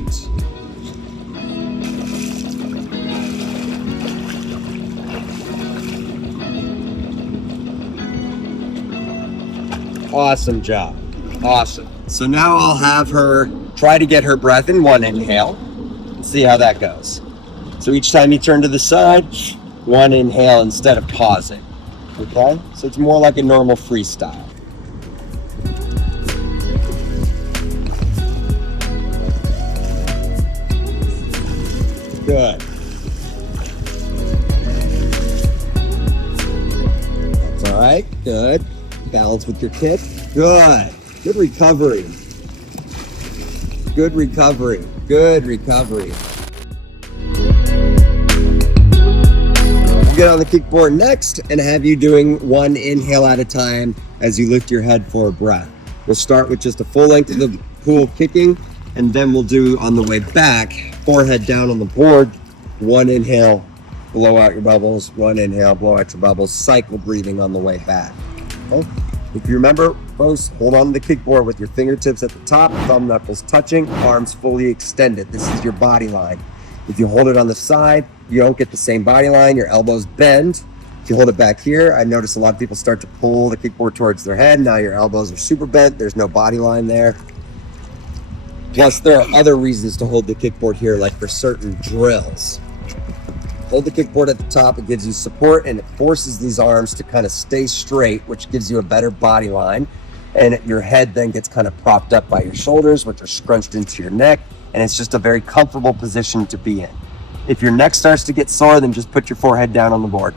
Awesome job. Awesome. So now I'll have her try to get her breath in 1 inhale and see how that goes. So each time you turn to the side, 1 inhale instead of pausing. Okay? So it's more like a normal freestyle. Good. That's all right. Good. Balance with your kick. Good. Good recovery. Good recovery. Good recovery. We'll get on the kickboard next and have you doing 1 inhale at a time as you lift your head for a breath. We'll start with just a full length of the pool kicking, and then we'll do on the way back, forehead down on the board, 1 inhale, blow out your bubbles, 1 inhale, blow out your bubbles, cycle breathing on the way back. Okay? If you remember, folks, hold on to the kickboard with your fingertips at the top, thumb knuckles touching, arms fully extended. This is your body line. If you hold it on the side, you don't get the same body line, your elbows bend. If you hold it back here, I notice a lot of people start to pull the kickboard towards their head. Now your elbows are super bent, there's no body line there. Plus, there are other reasons to hold the kickboard here, like for certain drills. Hold the kickboard at the top, it gives you support and it forces these arms to kind of stay straight, which gives you a better body line. And your head then gets kind of propped up by your shoulders, which are scrunched into your neck. And it's just a very comfortable position to be in. If your neck starts to get sore, then just put your forehead down on the board.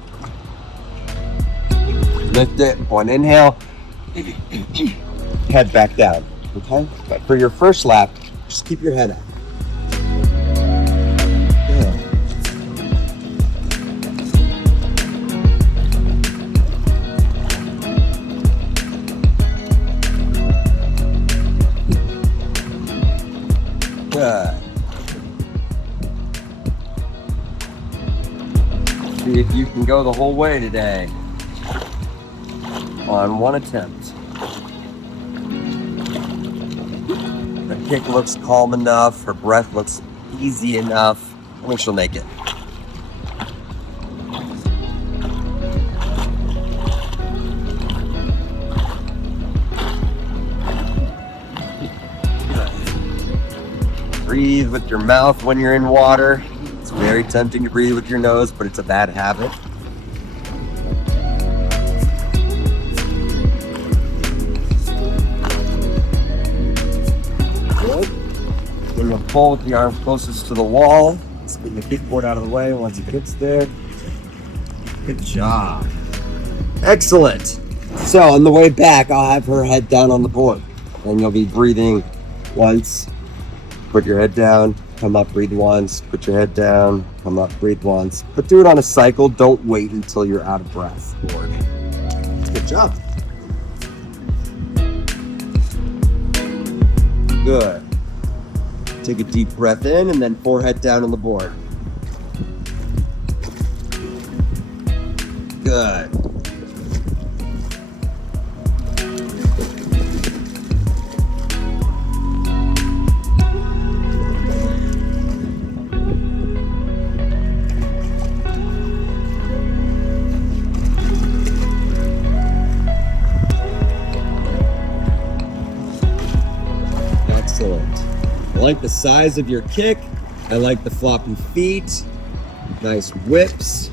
Lift it, 1 inhale, head back down, okay? But for your first lap, just keep your head up. Good. See if you can go the whole way today on 1 attempt. The kick looks calm enough, her breath looks easy enough. I think she'll make it. Breathe with your mouth when you're in water. It's very tempting to breathe with your nose, but it's a bad habit. gonna pull with the arm closest to the wall. Spin the kickboard out of the way once it gets there. Good job. Excellent. So on the way back, I'll have her head down on the board. And you'll be breathing once. Put your head down, come up, breathe once. Put your head down, come up, breathe once. But do it on a cycle. Don't wait until you're out of breath. Good job. Good. Take a deep breath in and then forehead down on the board. Good. Excellent. I like the size of your kick. I like the floppy feet. Nice whips.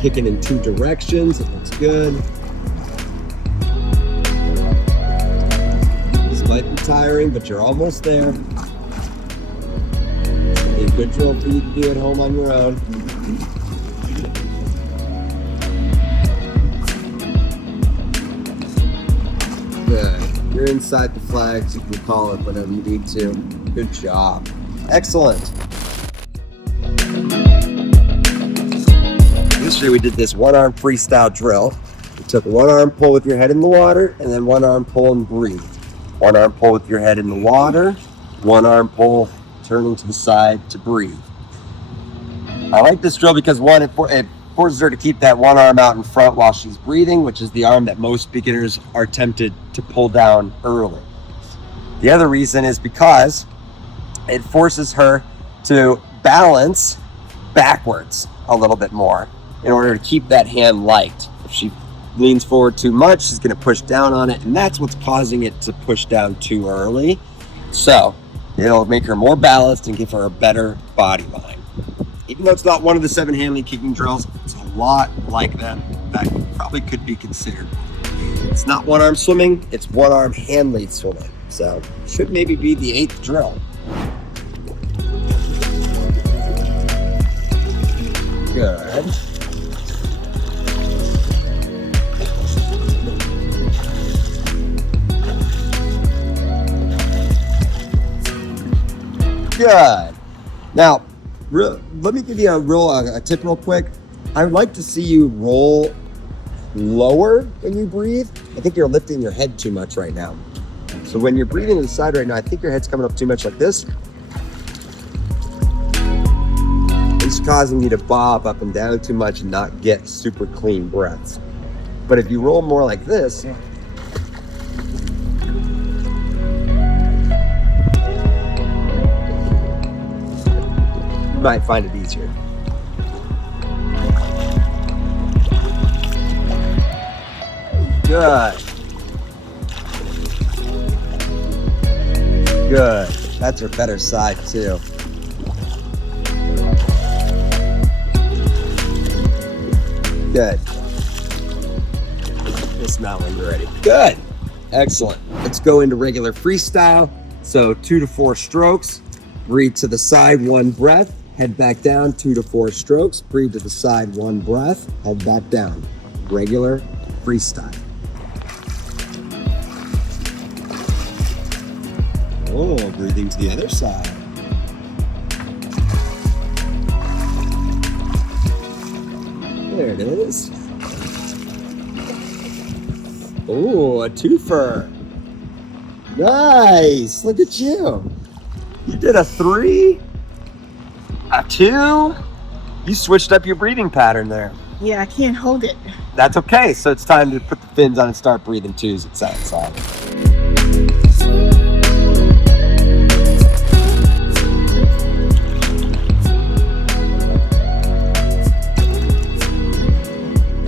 Kicking in two directions. It looks good. This might be tiring, but you're almost there. A good drill for you to do at home on your own. Good. You're inside the flags. You can call it whenever you need to. Good job. Excellent. Yesterday we did this one-arm freestyle drill. You took one arm pull with your head in the water, and then one arm pull and breathe. One arm pull with your head in the water, one arm pull turning to the side to breathe. I like this drill because one, it forces her to keep that one arm out in front while she's breathing, which is the arm that most beginners are tempted to pull down early. The other reason is because it forces her to balance backwards a little bit more in order to keep that hand light. If she leans forward too much, she's going to push down on it, and that's what's causing it to push down too early. So it'll make her more balanced and give her a better body line. Even though it's not one of the 7 hand lead kicking drills, it's a lot like them that probably could be considered. It's not one arm swimming, it's one arm hand lead swimming. So should maybe be the 8th drill. Good. Good. Now, let me give you a tip real quick. I would like to see you roll lower when you breathe. I think you're lifting your head too much right now. So when you're breathing to the side right now, I think your head's coming up too much like this. It's causing you to bob up and down too much and not get super clean breaths. But if you roll more like this, you might find it easier. Good. Good. That's her better side too. Good. Dismount when you're ready. Good. Excellent. Let's go into regular freestyle. So 2 to 4 strokes. Breathe to the side, 1 breath. Head back down, 2 to 4 strokes. Breathe to the side, 1 breath. Head back down. Regular freestyle. Oh, breathing to the other side. There it is. Oh, a twofer. Nice. Look at you. You did a 3, a 2. You switched up your breathing pattern there. Yeah, I can't hold it. That's okay. So it's time to put the fins on and start breathing 2s. It sounds solid.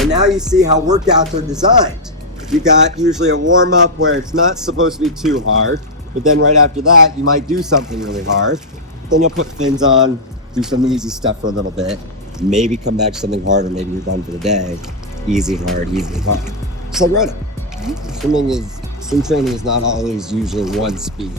And now you see how workouts are designed. You got usually a warm-up where it's not supposed to be too hard, but then right after that, you might do something really hard. Then you'll put fins on, do some easy stuff for a little bit, maybe come back to something harder, maybe you're done for the day. Easy, hard, easy, hard. Just like running. Swimming is Swim training is not always usually one speed.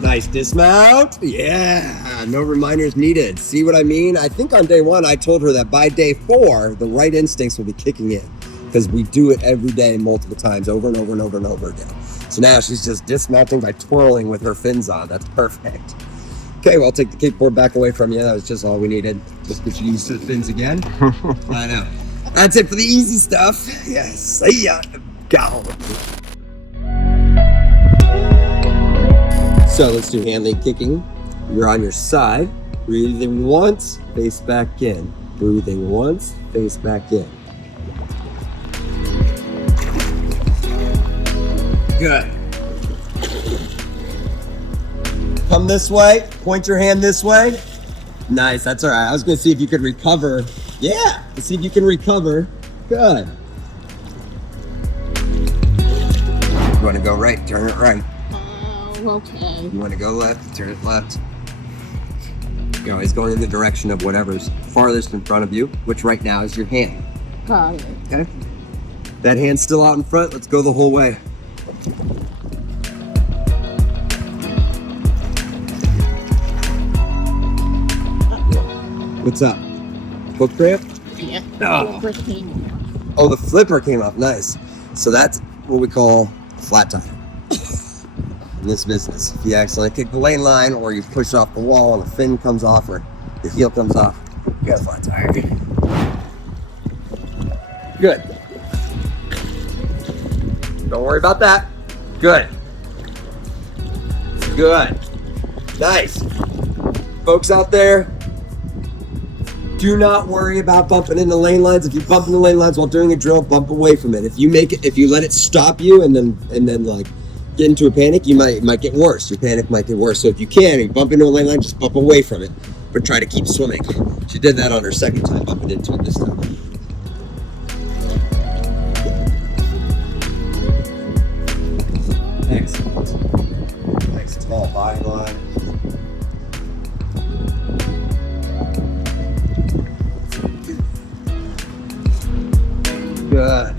Nice dismount. Yeah, no reminders needed. See what I mean? I think on day 1, I told her that by day 4, the right instincts will be kicking in because we do it every day, multiple times, over and over and over and over again. So now she's just dismounting by twirling with her fins on. That's perfect. Okay, well, I'll take the kickboard back away from you. That was just all we needed. Just get you used to the fins again. I know. That's it for the easy stuff. Yes, see ya. Go. So let's do hand leg kicking. You're on your side, breathing once, face back in. Breathing once, face back in. Good. Come this way, point your hand this way. Nice, that's all right. I was gonna see if you could recover. Yeah, let's see if you can recover. Good. You wanna go right, turn it right. Okay. You want to go left, turn it left. Go, it's going in the direction of whatever's farthest in front of you, which right now is your hand. Got it. Okay? That hand's still out in front. Let's go the whole way. What's up? Foot cramp? Yeah. Oh. Oh, the flipper came off. Nice. So that's what we call a flat tire. In this business, if you accidentally kick the lane line or you push off the wall and the fin comes off or the heel comes off, you got a flat tire. Good. Don't worry about that. Good. Good. Nice. Folks out there, do not worry about bumping into lane lines. If you bump into lane lines while doing a drill, bump away from it. If you let it stop you and then like get into a panic, you might get worse. Your panic might get worse. So if you can, and you bump into a lane line, just bump away from it, but try to keep swimming. She did that on her second time, bumping into it this time. Excellent. Nice tall body line. Good.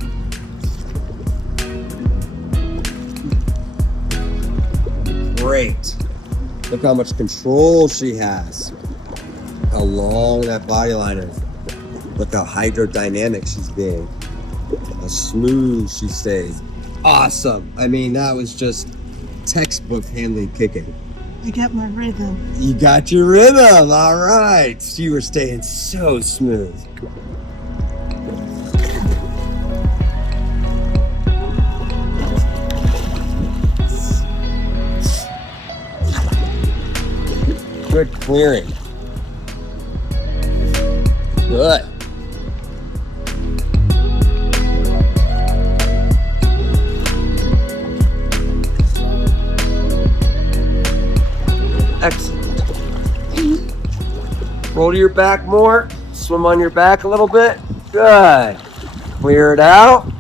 Great. Look how much control she has. How long that body line is. Look how hydrodynamic she's being. How smooth she stays. Awesome. I mean, that was just textbook handling kicking. I got my rhythm. You got your rhythm. All right. You were staying so smooth. Good clearing. Good. Excellent. Roll to your back more. Swim on your back a little bit. Good. Clear it out.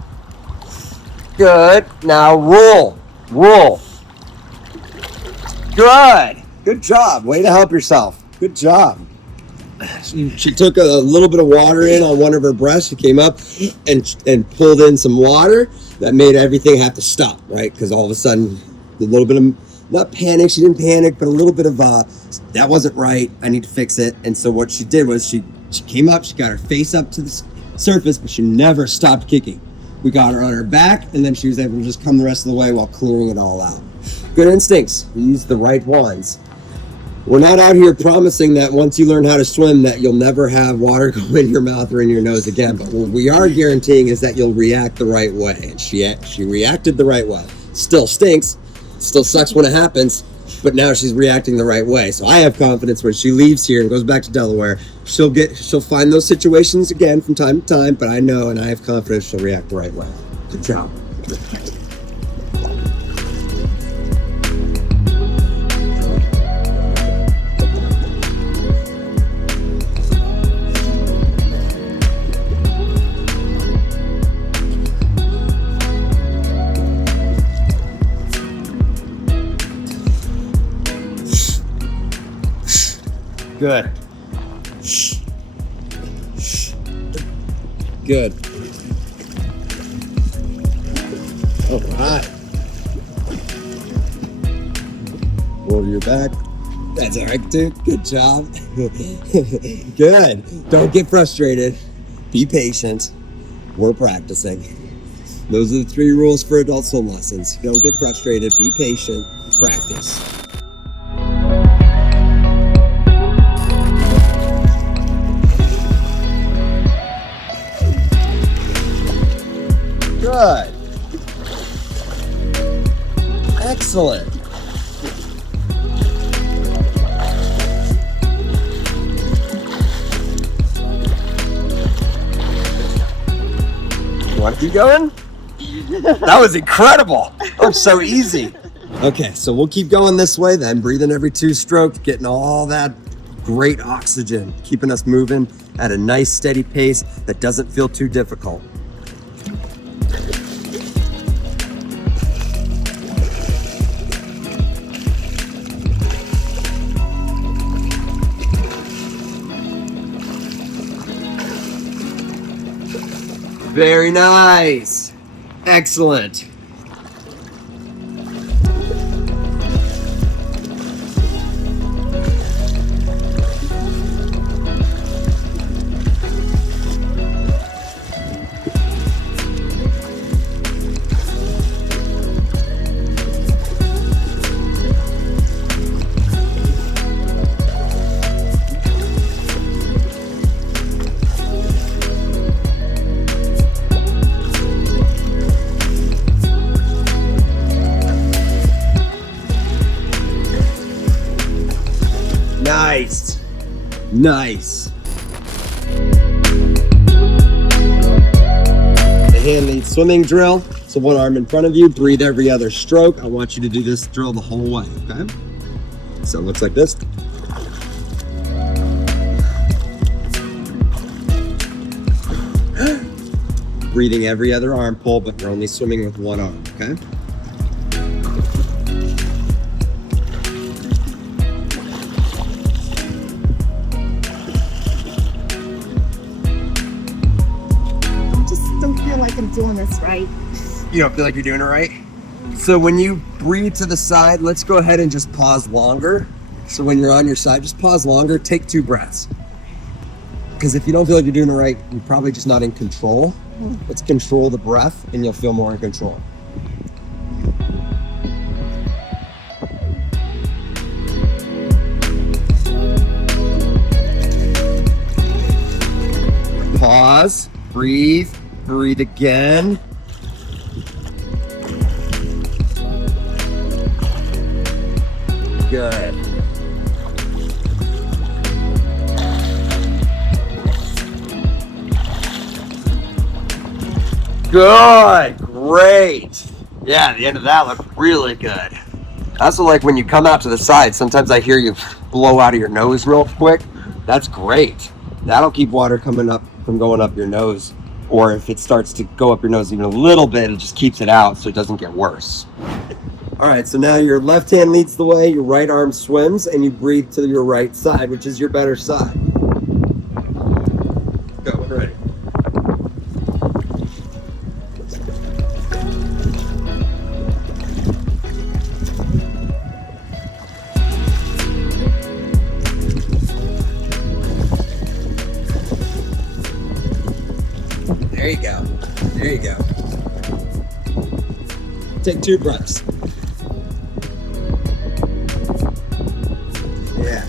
Good. Now roll. Roll. Good. Good job. Way to help yourself. Good job. She took a little bit of water in on one of her breaths. She came up and pulled in some water that made everything have to stop, right? Because all of a sudden, a little bit of, not panic, she didn't panic, but a little bit of, that wasn't right. I need to fix it. And so what she did was she came up, she got her face up to the surface, but she never stopped kicking. We got her on her back, and then she was able to just come the rest of the way while clearing it all out. Good instincts. You used the right ones. We're not out here promising that once you learn how to swim that you'll never have water go in your mouth or in your nose again. But what we are guaranteeing is that you'll react the right way. And she reacted the right way. Still stinks. Still sucks when it happens. But now she's reacting the right way. So I have confidence when she leaves here and goes back to Delaware, she'll find those situations again from time to time. But I know and I have confidence she'll react the right way. Good job. Good. Good. All right. Roll your back. That's all right, dude. Good job. Good. Don't get frustrated. Be patient. We're practicing. Those are the 3 rules for adult swim lessons. Don't get frustrated. Be patient. Practice. Good. Excellent. Want to keep going? That was incredible. That was so easy. Okay, so we'll keep going this way then, breathing every 2 strokes, getting all that great oxygen, keeping us moving at a nice steady pace that doesn't feel too difficult. Very nice. Excellent. Nice. Nice. The hand lead swimming drill. So 1 arm in front of you, breathe every other stroke. I want you to do this drill the whole way, okay? So it looks like this. Breathing every other arm pull, but you're only swimming with 1 arm, okay? I'm doing this right. You don't feel like you're doing it right? So when you breathe to the side, let's go ahead and just pause longer. So when you're on your side, just pause longer, take 2 breaths. Because if you don't feel like you're doing it right, you're probably just not in control. Let's control the breath and you'll feel more in control. Pause, breathe. Breathe again. Good. Good. Great. Yeah, the end of that looked really good. Also, like when you come out to the side, sometimes I hear you blow out of your nose real quick. That's great. That'll keep water coming up from going up your nose. Or if it starts to go up your nose even a little bit, it just keeps it out so it doesn't get worse. All right, so now your left hand leads the way, your right arm swims, and you breathe to your right side, which is your better side. Go, when ready. There you go. There you go. Take 2 breaths. Yeah.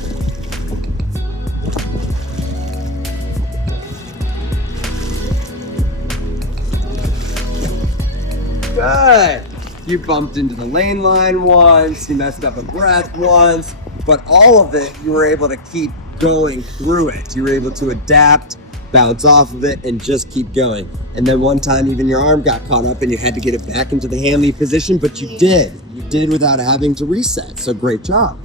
Good. You bumped into the lane line once, you messed up a breath once, but all of it, you were able to keep going through it. You were able to adapt, bounce off of it, and just keep going. And then one time even your arm got caught up and you had to get it back into the hand lead position, but you did. You did without having to reset. So great job.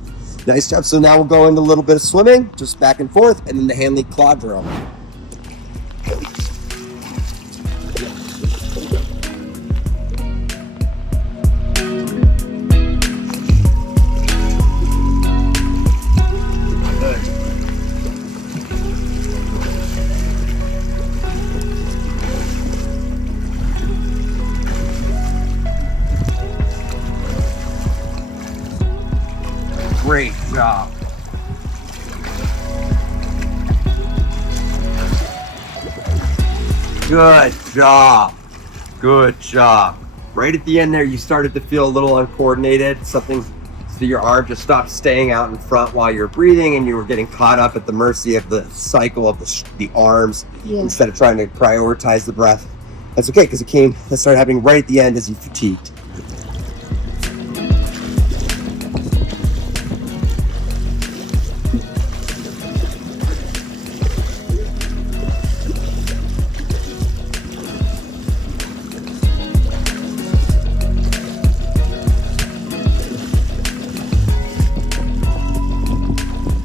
Nice job. So now we'll go into a little bit of swimming, just back and forth, and then the hand lead claw drill. Good. job. Good job. Good job. Right at the end there, you started to feel a little uncoordinated. Something, so your arm just stopped staying out in front while you're breathing, and you were getting caught up at the mercy of the cycle of the arms instead of trying to prioritize the breath. That's okay, because that started happening right at the end as you fatigued.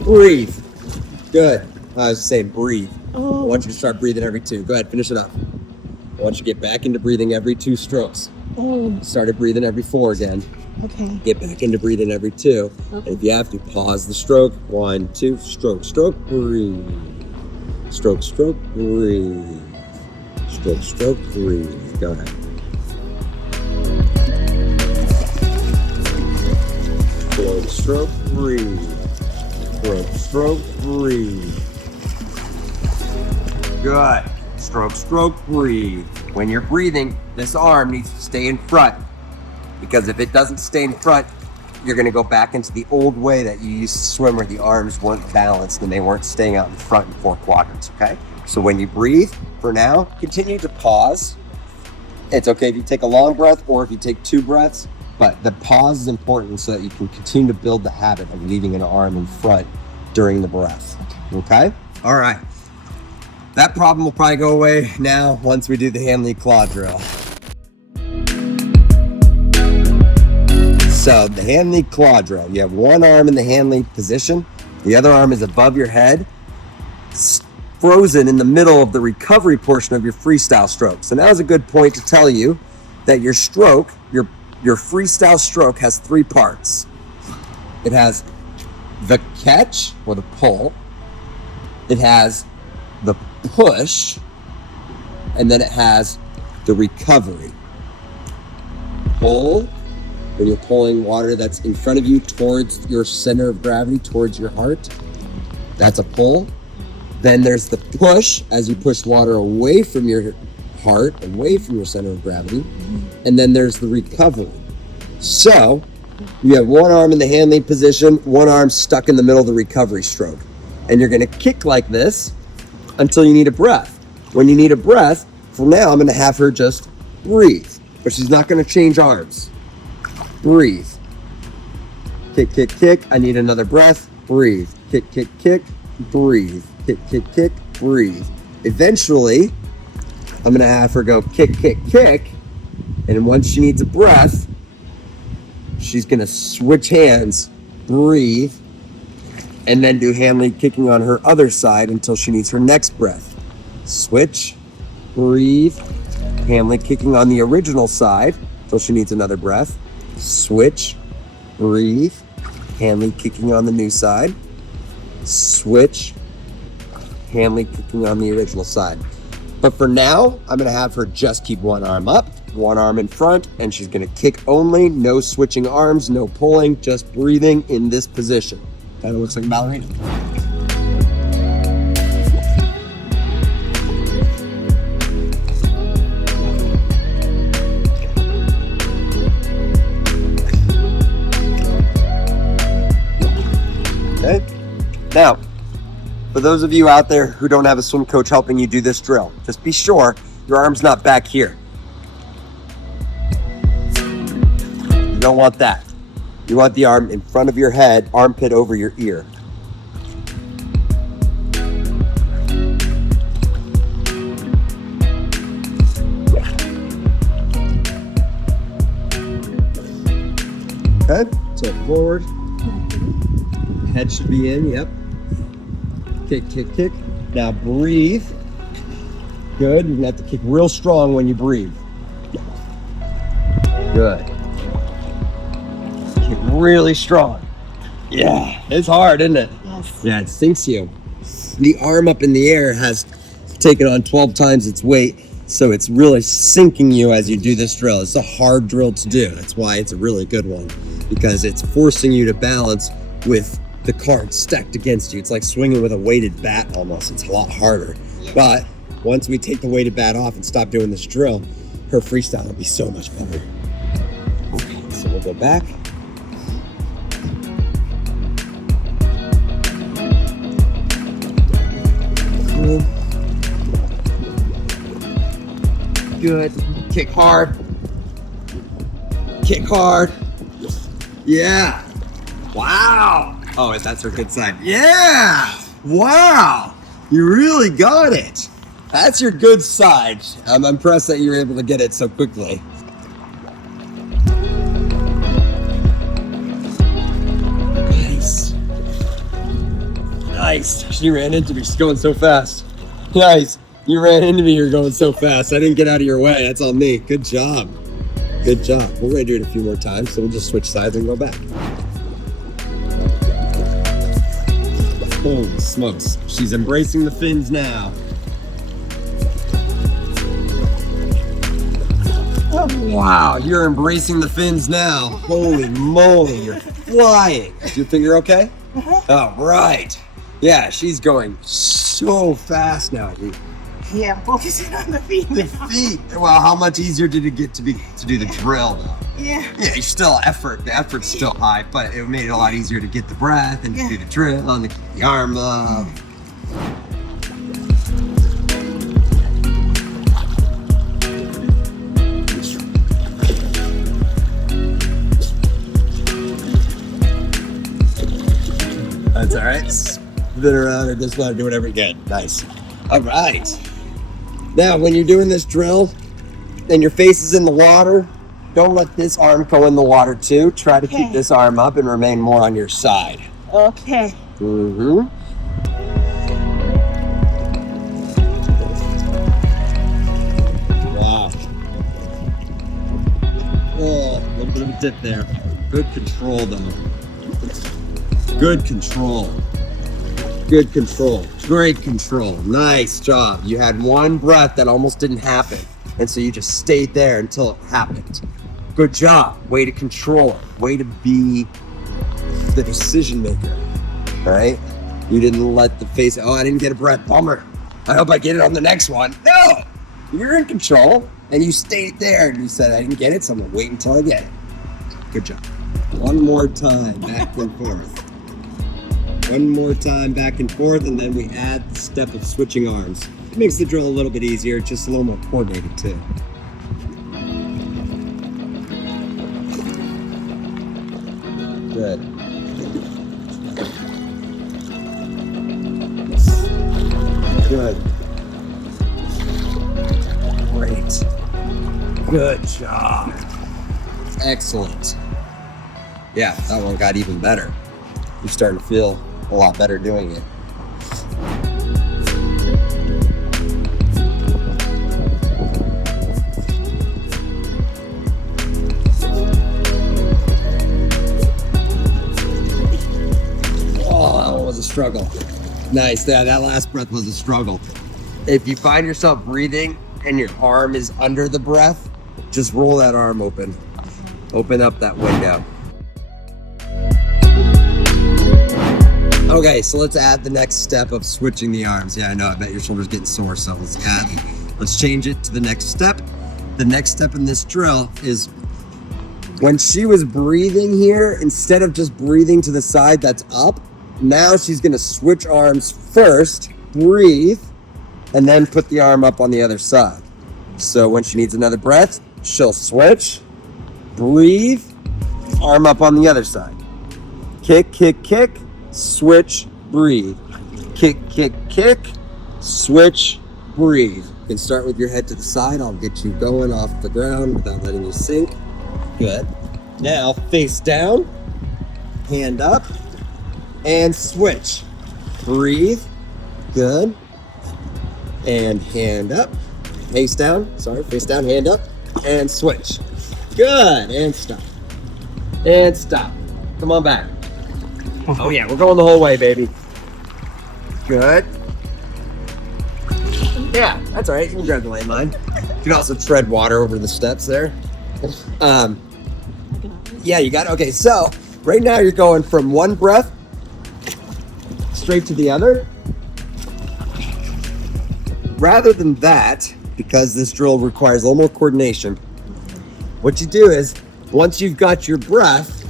Breathe. Good. I was saying breathe. I want you to start breathing every 2. Go ahead, finish it up. I want you to get back into breathing every 2 strokes. Started breathing every 4 again. Okay. Get back into breathing every 2. Okay. And if you have to, pause the stroke. 1, 2, stroke, stroke, breathe. Stroke, stroke, breathe. Stroke, stroke, breathe. Go ahead. Stroke, stroke, breathe. Stroke, stroke, breathe. Good. Stroke, stroke, breathe. When you're breathing, this arm needs to stay in front, because if it doesn't stay in front, you're going to go back into the old way that you used to swim, where the arms weren't balanced and they weren't staying out in front in 4 quadrants, okay? So when you breathe, for now, continue to pause. It's okay if you take a long breath or if you take 2 breaths, but the pause is important so that you can continue to build the habit of leaving an arm in front during the breath, okay? All right. That problem will probably go away now once we do the hand lead claw drill. So the hand lead claw drill, you have one arm in the hand lead position, the other arm is above your head, frozen in the middle of the recovery portion of your freestyle stroke. So now is a good point to tell you that your stroke, your freestyle stroke has 3 parts. It has the catch, or the pull, it has the push, and then it has the recovery. Pull, when you're pulling water that's in front of you towards your center of gravity, towards your heart, that's a pull. Then there's the push, as you push water away from your heart, away from your center of gravity. And then there's the recovery. So you have one arm in the hand lead position, one arm stuck in the middle of the recovery stroke. And you're gonna kick like this until you need a breath. When you need a breath, for now, I'm gonna have her just breathe, but she's not gonna change arms. Breathe. Kick, kick, kick. I need another breath. Breathe. Kick, kick, kick. Breathe. Kick, kick, kick. Breathe. Eventually, I'm gonna have her go kick, kick, kick. And once she needs a breath, she's gonna switch hands, breathe, and then do hand lead kicking on her other side until she needs her next breath. Switch, breathe, hand lead kicking on the original side until she needs another breath. Switch, breathe, hand lead kicking on the new side. Switch, hand lead kicking on the original side. But for now, I'm gonna have her just keep one arm up, one arm in front, and she's gonna kick only, no switching arms, no pulling, just breathing in this position. Kind of looks like a ballerina. Okay, now, for those of you out there who don't have a swim coach helping you do this drill, just be sure your arm's not back here. You don't want that. You want the arm in front of your head, armpit over your ear. Okay, tilt forward. Head should be in, yep. Kick, kick, kick. Now breathe. Good, you're gonna have to kick real strong when you breathe. Good. Kick really strong. Yeah, it's hard, isn't it? Yes. Yeah, it sinks you. The arm up in the air has taken on 12 times its weight, so it's really sinking you as you do this drill. It's a hard drill to do. That's why it's a really good one, because it's forcing you to balance with the cards stacked against you. It's like swinging with a weighted bat almost. It's a lot harder. But once we take the weighted bat off and stop doing this drill, her freestyle will be so much better. Okay, so we'll go back. Cool. Good. Kick hard. Kick hard. Yeah. Wow. Oh, that's her good side. Yeah. Wow. You really got it. That's your good side. I'm impressed that you were able to get it so quickly. Nice. Nice. She ran into me. She's going so fast. Nice. You ran into me. You're going so fast. I didn't get out of your way. That's on me. Good job. Good job. We're going to do it a few more times, so we'll just switch sides and go back. Holy smokes. She's embracing the fins now. Wow, you're embracing the fins now. Holy moly, you're flying. Is your finger okay? All right. Yeah, she's going so fast now. Yeah, I'm focusing on the feet. The feet. Well, how much easier did it get to do the drill though? Yeah. Yeah, you're still effort. The effort's still high, but it made it a lot easier to get the breath and to do the drill and to keep the arm up. That's all right. Spin around or just do whatever you get. Nice. All right. Now, when you're doing this drill and your face is in the water, don't let this arm go in the water too. Try to keep this arm up and remain more on your side. Okay. Mm-hmm. Wow. Oh, a little bit of a dip there. Good control though. Good control. Good control. Great control. Nice job. You had one breath that almost didn't happen. And so you just stayed there until it happened. Good job. Way to control it. Way to be the decision maker. Right? You didn't let the face, oh, I didn't get a breath. Bummer. I hope I get it on the next one. No! You're in control. And you stayed there and you said, I didn't get it, so I'm going to wait until I get it. Good job. One more time. Back and forth. One more time back and forth, and then we add the step of switching arms. It makes the drill a little bit easier, just a little more coordinated too. Good. Good. Great. Good job. Excellent. Yeah, that one got even better. You're starting to feel a lot better doing it. Oh, that one was a struggle. Nice. Yeah, that last breath was a struggle. If you find yourself breathing and your arm is under the breath, just roll that arm open. Open up that window. Okay, so let's add the next step of switching the arms. Yeah, I know, I bet your shoulder's getting sore, so let's change it to the next step. The next step in this drill is when she was breathing here, instead of just breathing to the side that's up, now she's gonna switch arms first, breathe, and then put the arm up on the other side. So when she needs another breath, she'll switch, breathe, arm up on the other side. Kick, kick, kick. Switch, breathe. Kick, kick, kick. Switch, breathe. You can start with your head to the side. I'll get you going off the ground without letting you sink. Good. Now face down, hand up, and switch. Breathe. Good. And hand up. Face down. Sorry, face down, hand up, and switch. Good. And stop. And stop. Come on back. Oh yeah, we're going the whole way, baby. Good. Yeah, that's all right. You can grab the landmine. You can also tread water over the steps there. Yeah, you got it. Okay, so right now you're going from one breath straight to the other. Rather than that, because this drill requires a little more coordination, what you do is, once you've got your breath,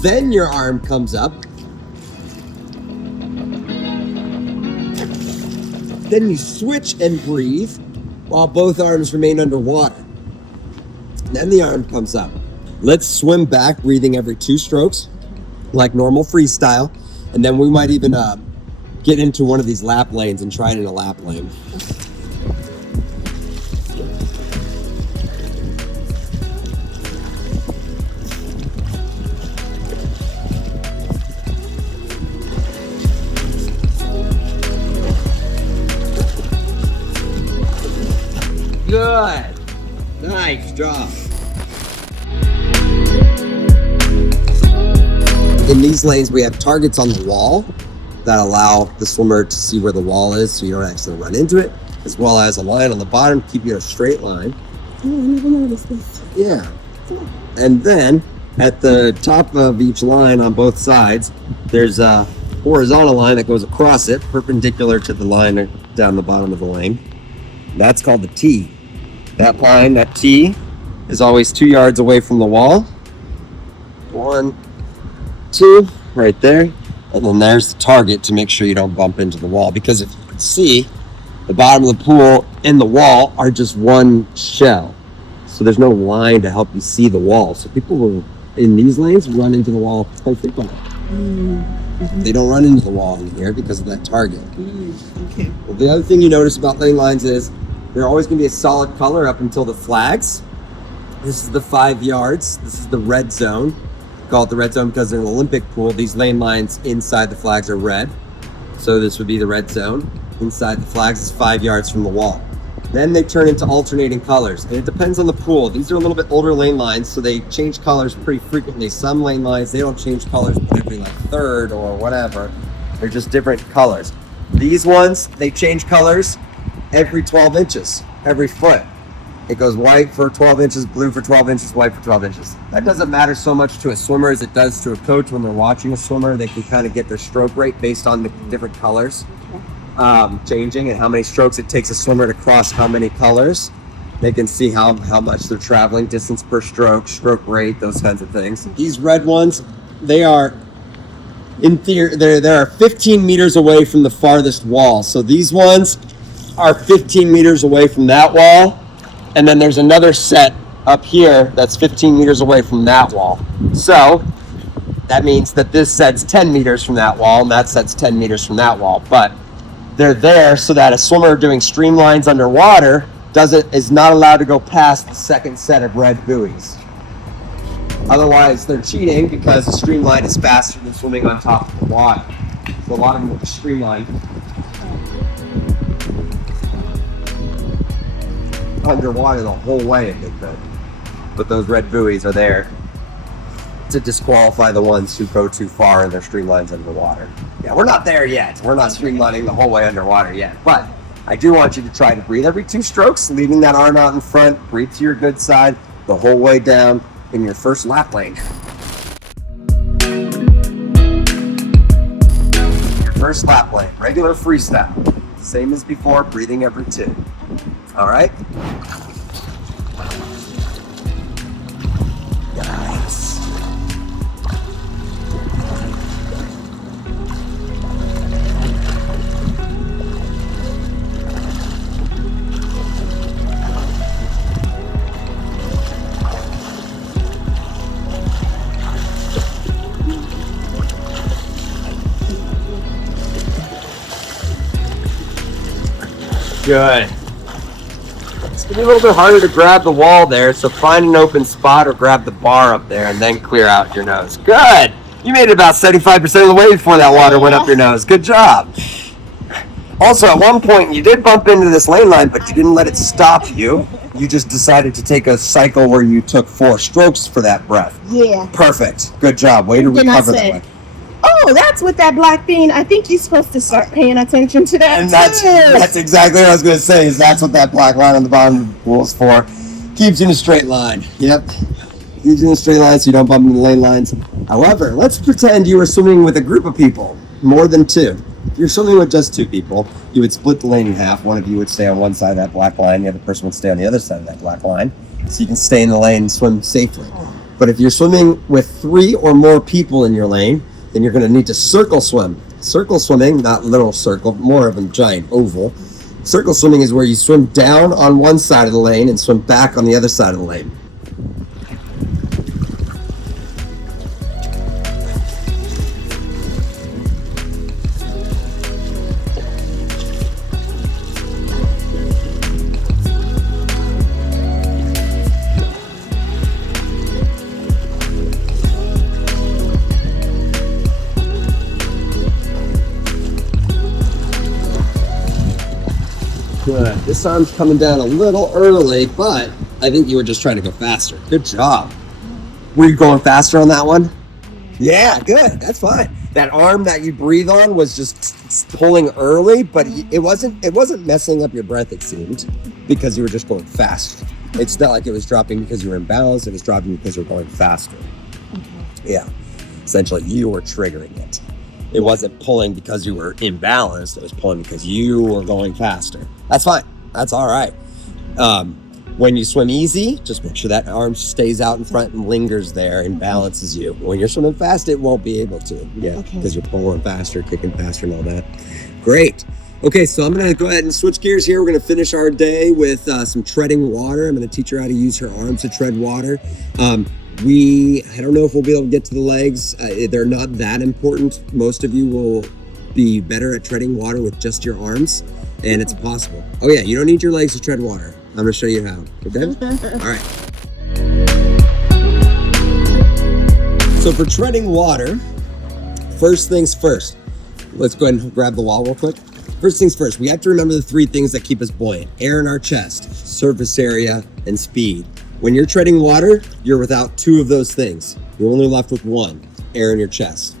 then your arm comes up. Then you switch and breathe while both arms remain underwater. Then the arm comes up. Let's swim back, breathing every 2 strokes, like normal freestyle. And then we might even get into one of these lap lanes and try it in a lap lane. Good. Nice job. In these lanes, we have targets on the wall that allow the swimmer to see where the wall is so you don't actually run into it, as well as a line on the bottom to keep you in a straight line. Oh, I never noticed this. Yeah. And then at the top of each line on both sides, there's a horizontal line that goes across it, perpendicular to the line down the bottom of the lane. That's called the T. That line, that T, is always 2 yards away from the wall. 1, 2, right there. And then there's the target to make sure you don't bump into the wall. Because if you can see, the bottom of the pool and the wall are just one shell. So there's no line to help you see the wall. So people will, in these lanes, run into the wall quite frequently. They don't run into the wall in here because of that target. Okay. Well, the other thing you notice about lane lines is they're always going to be a solid color up until the flags. This is the 5 yards. This is the red zone. We call it the red zone because in an Olympic pool, these lane lines inside the flags are red. So this would be the red zone. Inside the flags is 5 yards from the wall. Then they turn into alternating colors. And it depends on the pool. These are a little bit older lane lines, so they change colors pretty frequently. Some lane lines, they don't change colors but every like third or whatever. They're just different colors. These ones, they change colors every 12 inches, every foot. It goes white for 12 inches, blue for 12 inches, white for 12 inches. That doesn't matter so much to a swimmer as it does to a coach when they're watching a swimmer. They can kind of get their stroke rate based on the different colors changing and how many strokes it takes a swimmer to cross how many colors. They can see how much they're traveling, distance per stroke, stroke rate, those kinds of things. These red ones, they are, in theory, they're 15 meters away from the farthest wall. So these ones are 15 meters away from that wall, and then there's another set up here that's 15 meters away from that wall. So that means that this set's 10 meters from that wall and that set's 10 meters from that wall, but they're there so that a swimmer doing streamlines underwater is not allowed to go past the second set of red buoys. Otherwise they're cheating because the streamline is faster than swimming on top of the water. So a lot of them will streamline underwater the whole way if they could. But those red buoys are there to disqualify the ones who go too far in their streamlines underwater. Yeah, we're not there yet. We're not streamlining the whole way underwater yet. But I do want you to try to breathe every 2 strokes, leaving that arm out in front. Breathe to your good side the whole way down in your first lap lane. Your first lap lane, regular freestyle. Same as before, breathing every 2. All right? Nice. Good. It's gonna be a little bit harder to grab the wall there, so find an open spot or grab the bar up there and then clear out your nose. Good! You made it about 75% of the way before that water went up your nose. Good job. Also, at one point, you did bump into this lane line, but you didn't let it stop you. You just decided to take a cycle where you took 4 strokes for that breath. Yeah. Perfect. Good job. Way to Then I recover that said, way. oh, that's what that black thing. I think you're supposed to start paying attention to that. And that's exactly what I was going to say, is that's what that black line on the bottom of the pool is for. Keeps you in a straight line. Yep. Keeps you in a straight line so you don't bump into the lane lines. However, let's pretend you were swimming with a group of people. more than two. If you're swimming with just two people, you would split the lane in half. One of you would stay on one side of that black line, the other person would stay on the other side of that black line, so you can stay in the lane and swim safely. But if you're swimming with 3 or more people in your lane, then you're going to need to circle swim. Circle swimming, not literal circle, more of a giant oval. Circle swimming is where you swim down on one side of the lane and swim back on the other side of the lane. Good. This arm's coming down a little early, but I think you were just trying to go faster. Good job. Were you going faster on that one? Yeah, good. That's fine. That arm that you breathe on was just pulling early, but it wasn't messing up your breath, it seemed, because you were just going fast. It's not like it was dropping because you were imbalanced. It was dropping because you were going faster. Yeah. Essentially, you were triggering it. It wasn't pulling because you were imbalanced. It was pulling because you were going faster. That's fine. That's all right. When you swim easy, just make sure that arm stays out in front and lingers there and balances you. When you're swimming fast, it won't be able to. Yeah, because you're pulling faster, kicking faster and all that. Great. Okay, so I'm going to go ahead and switch gears here. We're going to finish our day with some treading water. I'm going to teach her how to use her arms to tread water. I don't know if we'll be able to get to the legs. They're not that important. Most of you will be better at treading water with just your arms, and it's possible. Oh yeah, you don't need your legs to tread water. I'm gonna show you how, okay? All right. So for treading water, first things first, let's go ahead and grab the wall real quick. First things first, we have to remember the 3 things that keep us buoyant: air in our chest, surface area, and speed. When you're treading water, you're without 2 of those things. You're only left with 1, air in your chest,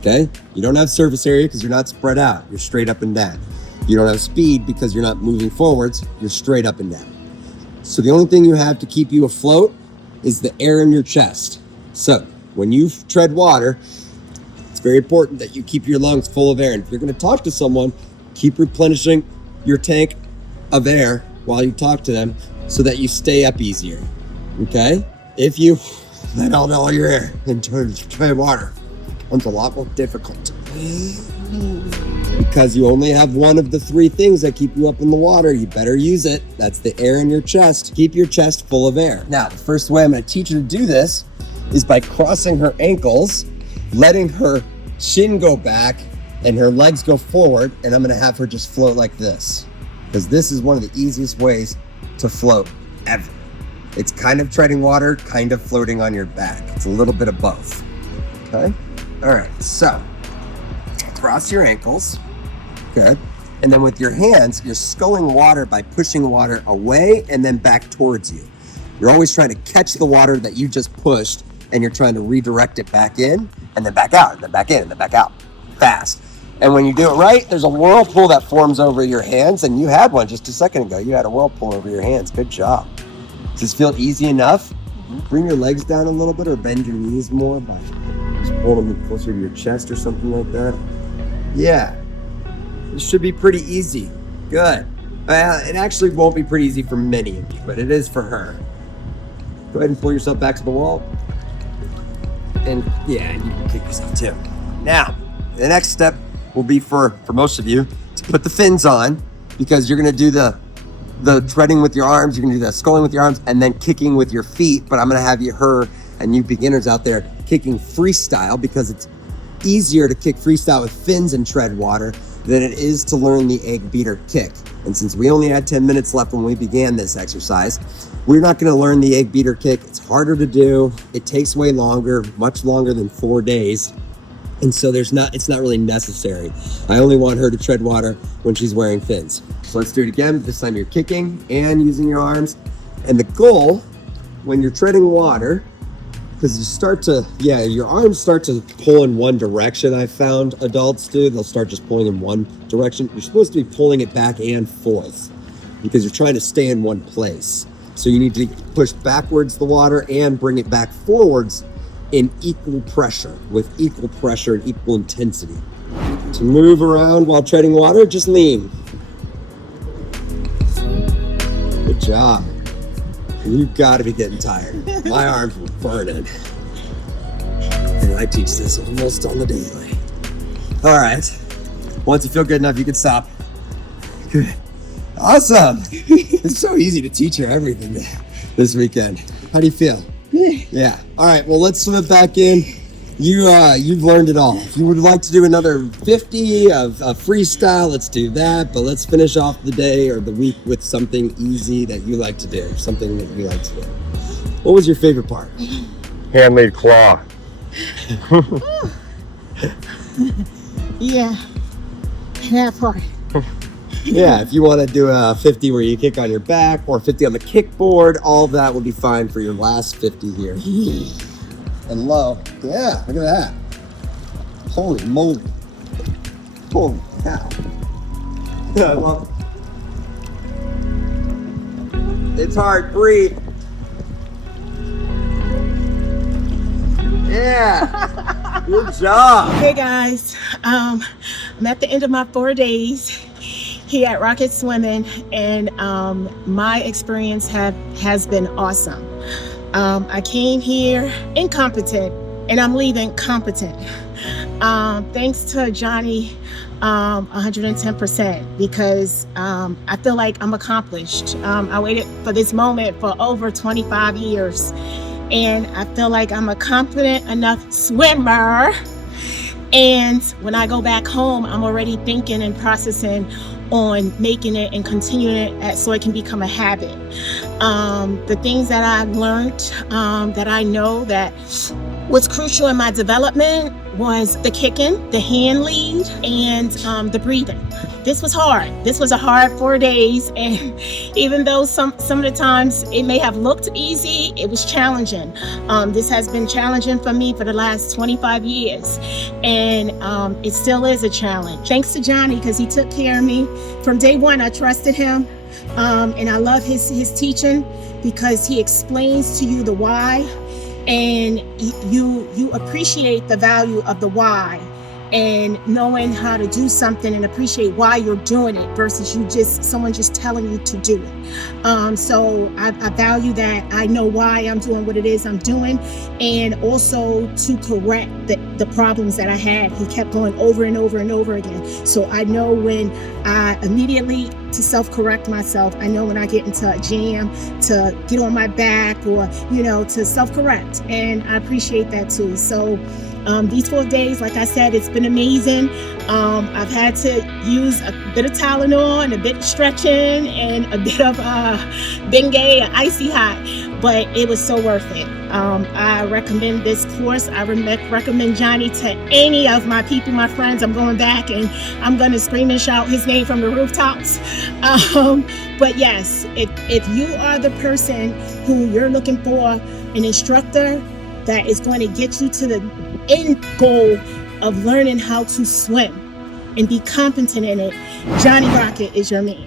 okay? You don't have surface area because you're not spread out. You're straight up and down. You don't have speed because you're not moving forwards. You're straight up and down. So the only thing you have to keep you afloat is the air in your chest. So when you tread water, it's very important that you keep your lungs full of air. And if you're going to talk to someone, keep replenishing your tank of air while you talk to them so that you stay up easier. Okay? If you let out all your air and tread water, it becomes a lot more difficult. Because you only have 1 of the 3 things that keep you up in the water. You better use it. That's the air in your chest. Keep your chest full of air. Now, the first way I'm going to teach her to do this is by crossing her ankles, letting her chin go back and her legs go forward, and I'm going to have her just float like this. Because this is one of the easiest ways to float ever. It's kind of treading water, kind of floating on your back. It's a little bit of both. Okay? All right, so cross your ankles. Good. And then with your hands, you're sculling water by pushing water away and then back towards you. You're always trying to catch the water that you just pushed, and you're trying to redirect it back in and then back out and then back in and then back out fast. And when you do it right, there's a whirlpool that forms over your hands, and you had one just a second ago. You had a whirlpool over your hands. Good job. Does this feel easy enough? Bring your legs down a little bit or bend your knees more by just pulling them closer to your chest or something like that. Yeah. This should be pretty easy. Good. It actually won't be pretty easy for many of you, but it is for her. Go ahead and pull yourself back to the wall. And yeah, you can kick yourself too. Now, the next step will be for most of you to put the fins on, because you're going to do the treading with your arms, you're going to do the sculling with your arms, and then kicking with your feet. But I'm going to have her and you beginners out there kicking freestyle, because it's easier to kick freestyle with fins and tread water than it is to learn the egg beater kick. And since we only had 10 minutes left when we began this exercise, we're not going to learn the egg beater kick. It's harder to do. It takes way longer, much longer than 4 days. And so it's not really necessary. I only want her to tread water when she's wearing fins. So let's do it again. This time you're kicking and using your arms. And the goal when you're treading water, because your arms start to pull in one direction. I've found adults do. They'll start just pulling in one direction. You're supposed to be pulling it back and forth because you're trying to stay in one place. So you need to push backwards the water and bring it back forwards in equal pressure, with equal pressure and equal intensity. To move around while treading water, just lean. Good job. You've got to be getting tired. My arms were burning. And I teach this almost on the daily. All right. Once you feel good enough, you can stop. Good. Awesome. It's so easy to teach her everything this weekend. How do you feel? Good. Yeah. All right. Well, let's swim it back in. You've learned it all. If you would like to do another 50 of freestyle, let's do that. But let's finish off the day or the week with something easy that you like to do. Something that you like to do. What was your favorite part? Handmade claw. Yeah, that part. Yeah, if you want to do a 50 where you kick on your back or 50 on the kickboard, all of that will be fine for your last 50 here. And low. Yeah, look at that. Holy moly. Holy cow. I love it. It's hard. Breathe. Yeah. Good job. Hey guys, I'm at the end of my 4 days here at Rocket Swimming, and my experience has been awesome. I came here incompetent and I'm leaving competent. Thanks to Jonny, 110%, because I feel like I'm accomplished. I waited for this moment for over 25 years, and I feel like I'm a confident enough swimmer. And when I go back home, I'm already thinking and processing on making it and continuing it so it can become a habit. The things that I've learned, that I know that was crucial in my development, was the kicking, the hand lead, and the breathing. This was hard. This was a hard 4 days, and even though some of the times it may have looked easy, it was challenging. This has been challenging for me for the last 25 years, and it still is a challenge. Thanks to Jonny, because he took care of me. From day one, I trusted him, and I love his teaching, because he explains to you the why, and you appreciate the value of the why, and knowing how to do something and appreciate why you're doing it versus someone just telling you to do it. So I value that. I know why I'm doing what it is I'm doing, and also to correct the problems that I had. He kept going over and over and over again. So I know when I immediately to self-correct myself. I know when I get into a jam to get on my back, or to self-correct, and I appreciate that too. So these 4 days, like I said, it's been amazing. I've had to use a bit of Tylenol and a bit of stretching and a bit of Bengay and Icy Hot, but it was so worth it. I recommend this course. I recommend Jonny to any of my people, my friends. I'm going back and I'm going to scream and shout his name from the rooftops. But yes, if you are the person who you're looking for an instructor that is going to get you to the end goal of learning how to swim and be competent in it, Jonny Rocket is your man.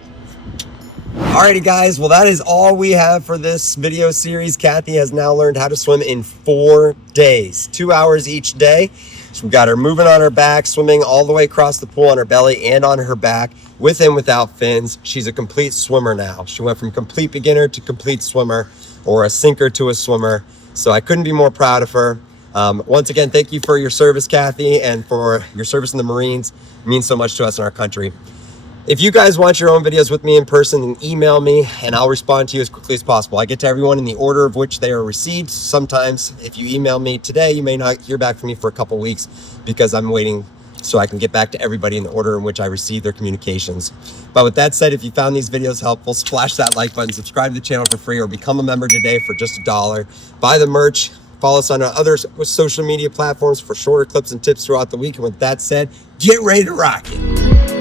Alrighty guys, well that is all we have for this video series. Kathy has now learned how to swim in 4 days, 2 hours each day. So we've got her moving on her back, swimming all the way across the pool on her belly and on her back, with and without fins. She's a complete swimmer now. She went from complete beginner to complete swimmer, or a sinker to a swimmer. So I couldn't be more proud of her. Once again, thank you for your service, Kathy, and for your service in the Marines. It means so much to us in our country. If you guys want your own videos with me in person, then email me and I'll respond to you as quickly as possible. I get to everyone in the order of which they are received. Sometimes if you email me today, you may not hear back from me for a couple weeks because I'm waiting so I can get back to everybody in the order in which I receive their communications. But with that said, if you found these videos helpful, splash that like button, subscribe to the channel for free, or become a member today for just $1. Buy the merch. Follow us on our other social media platforms for shorter clips and tips throughout the week. And with that said, get ready to rock it.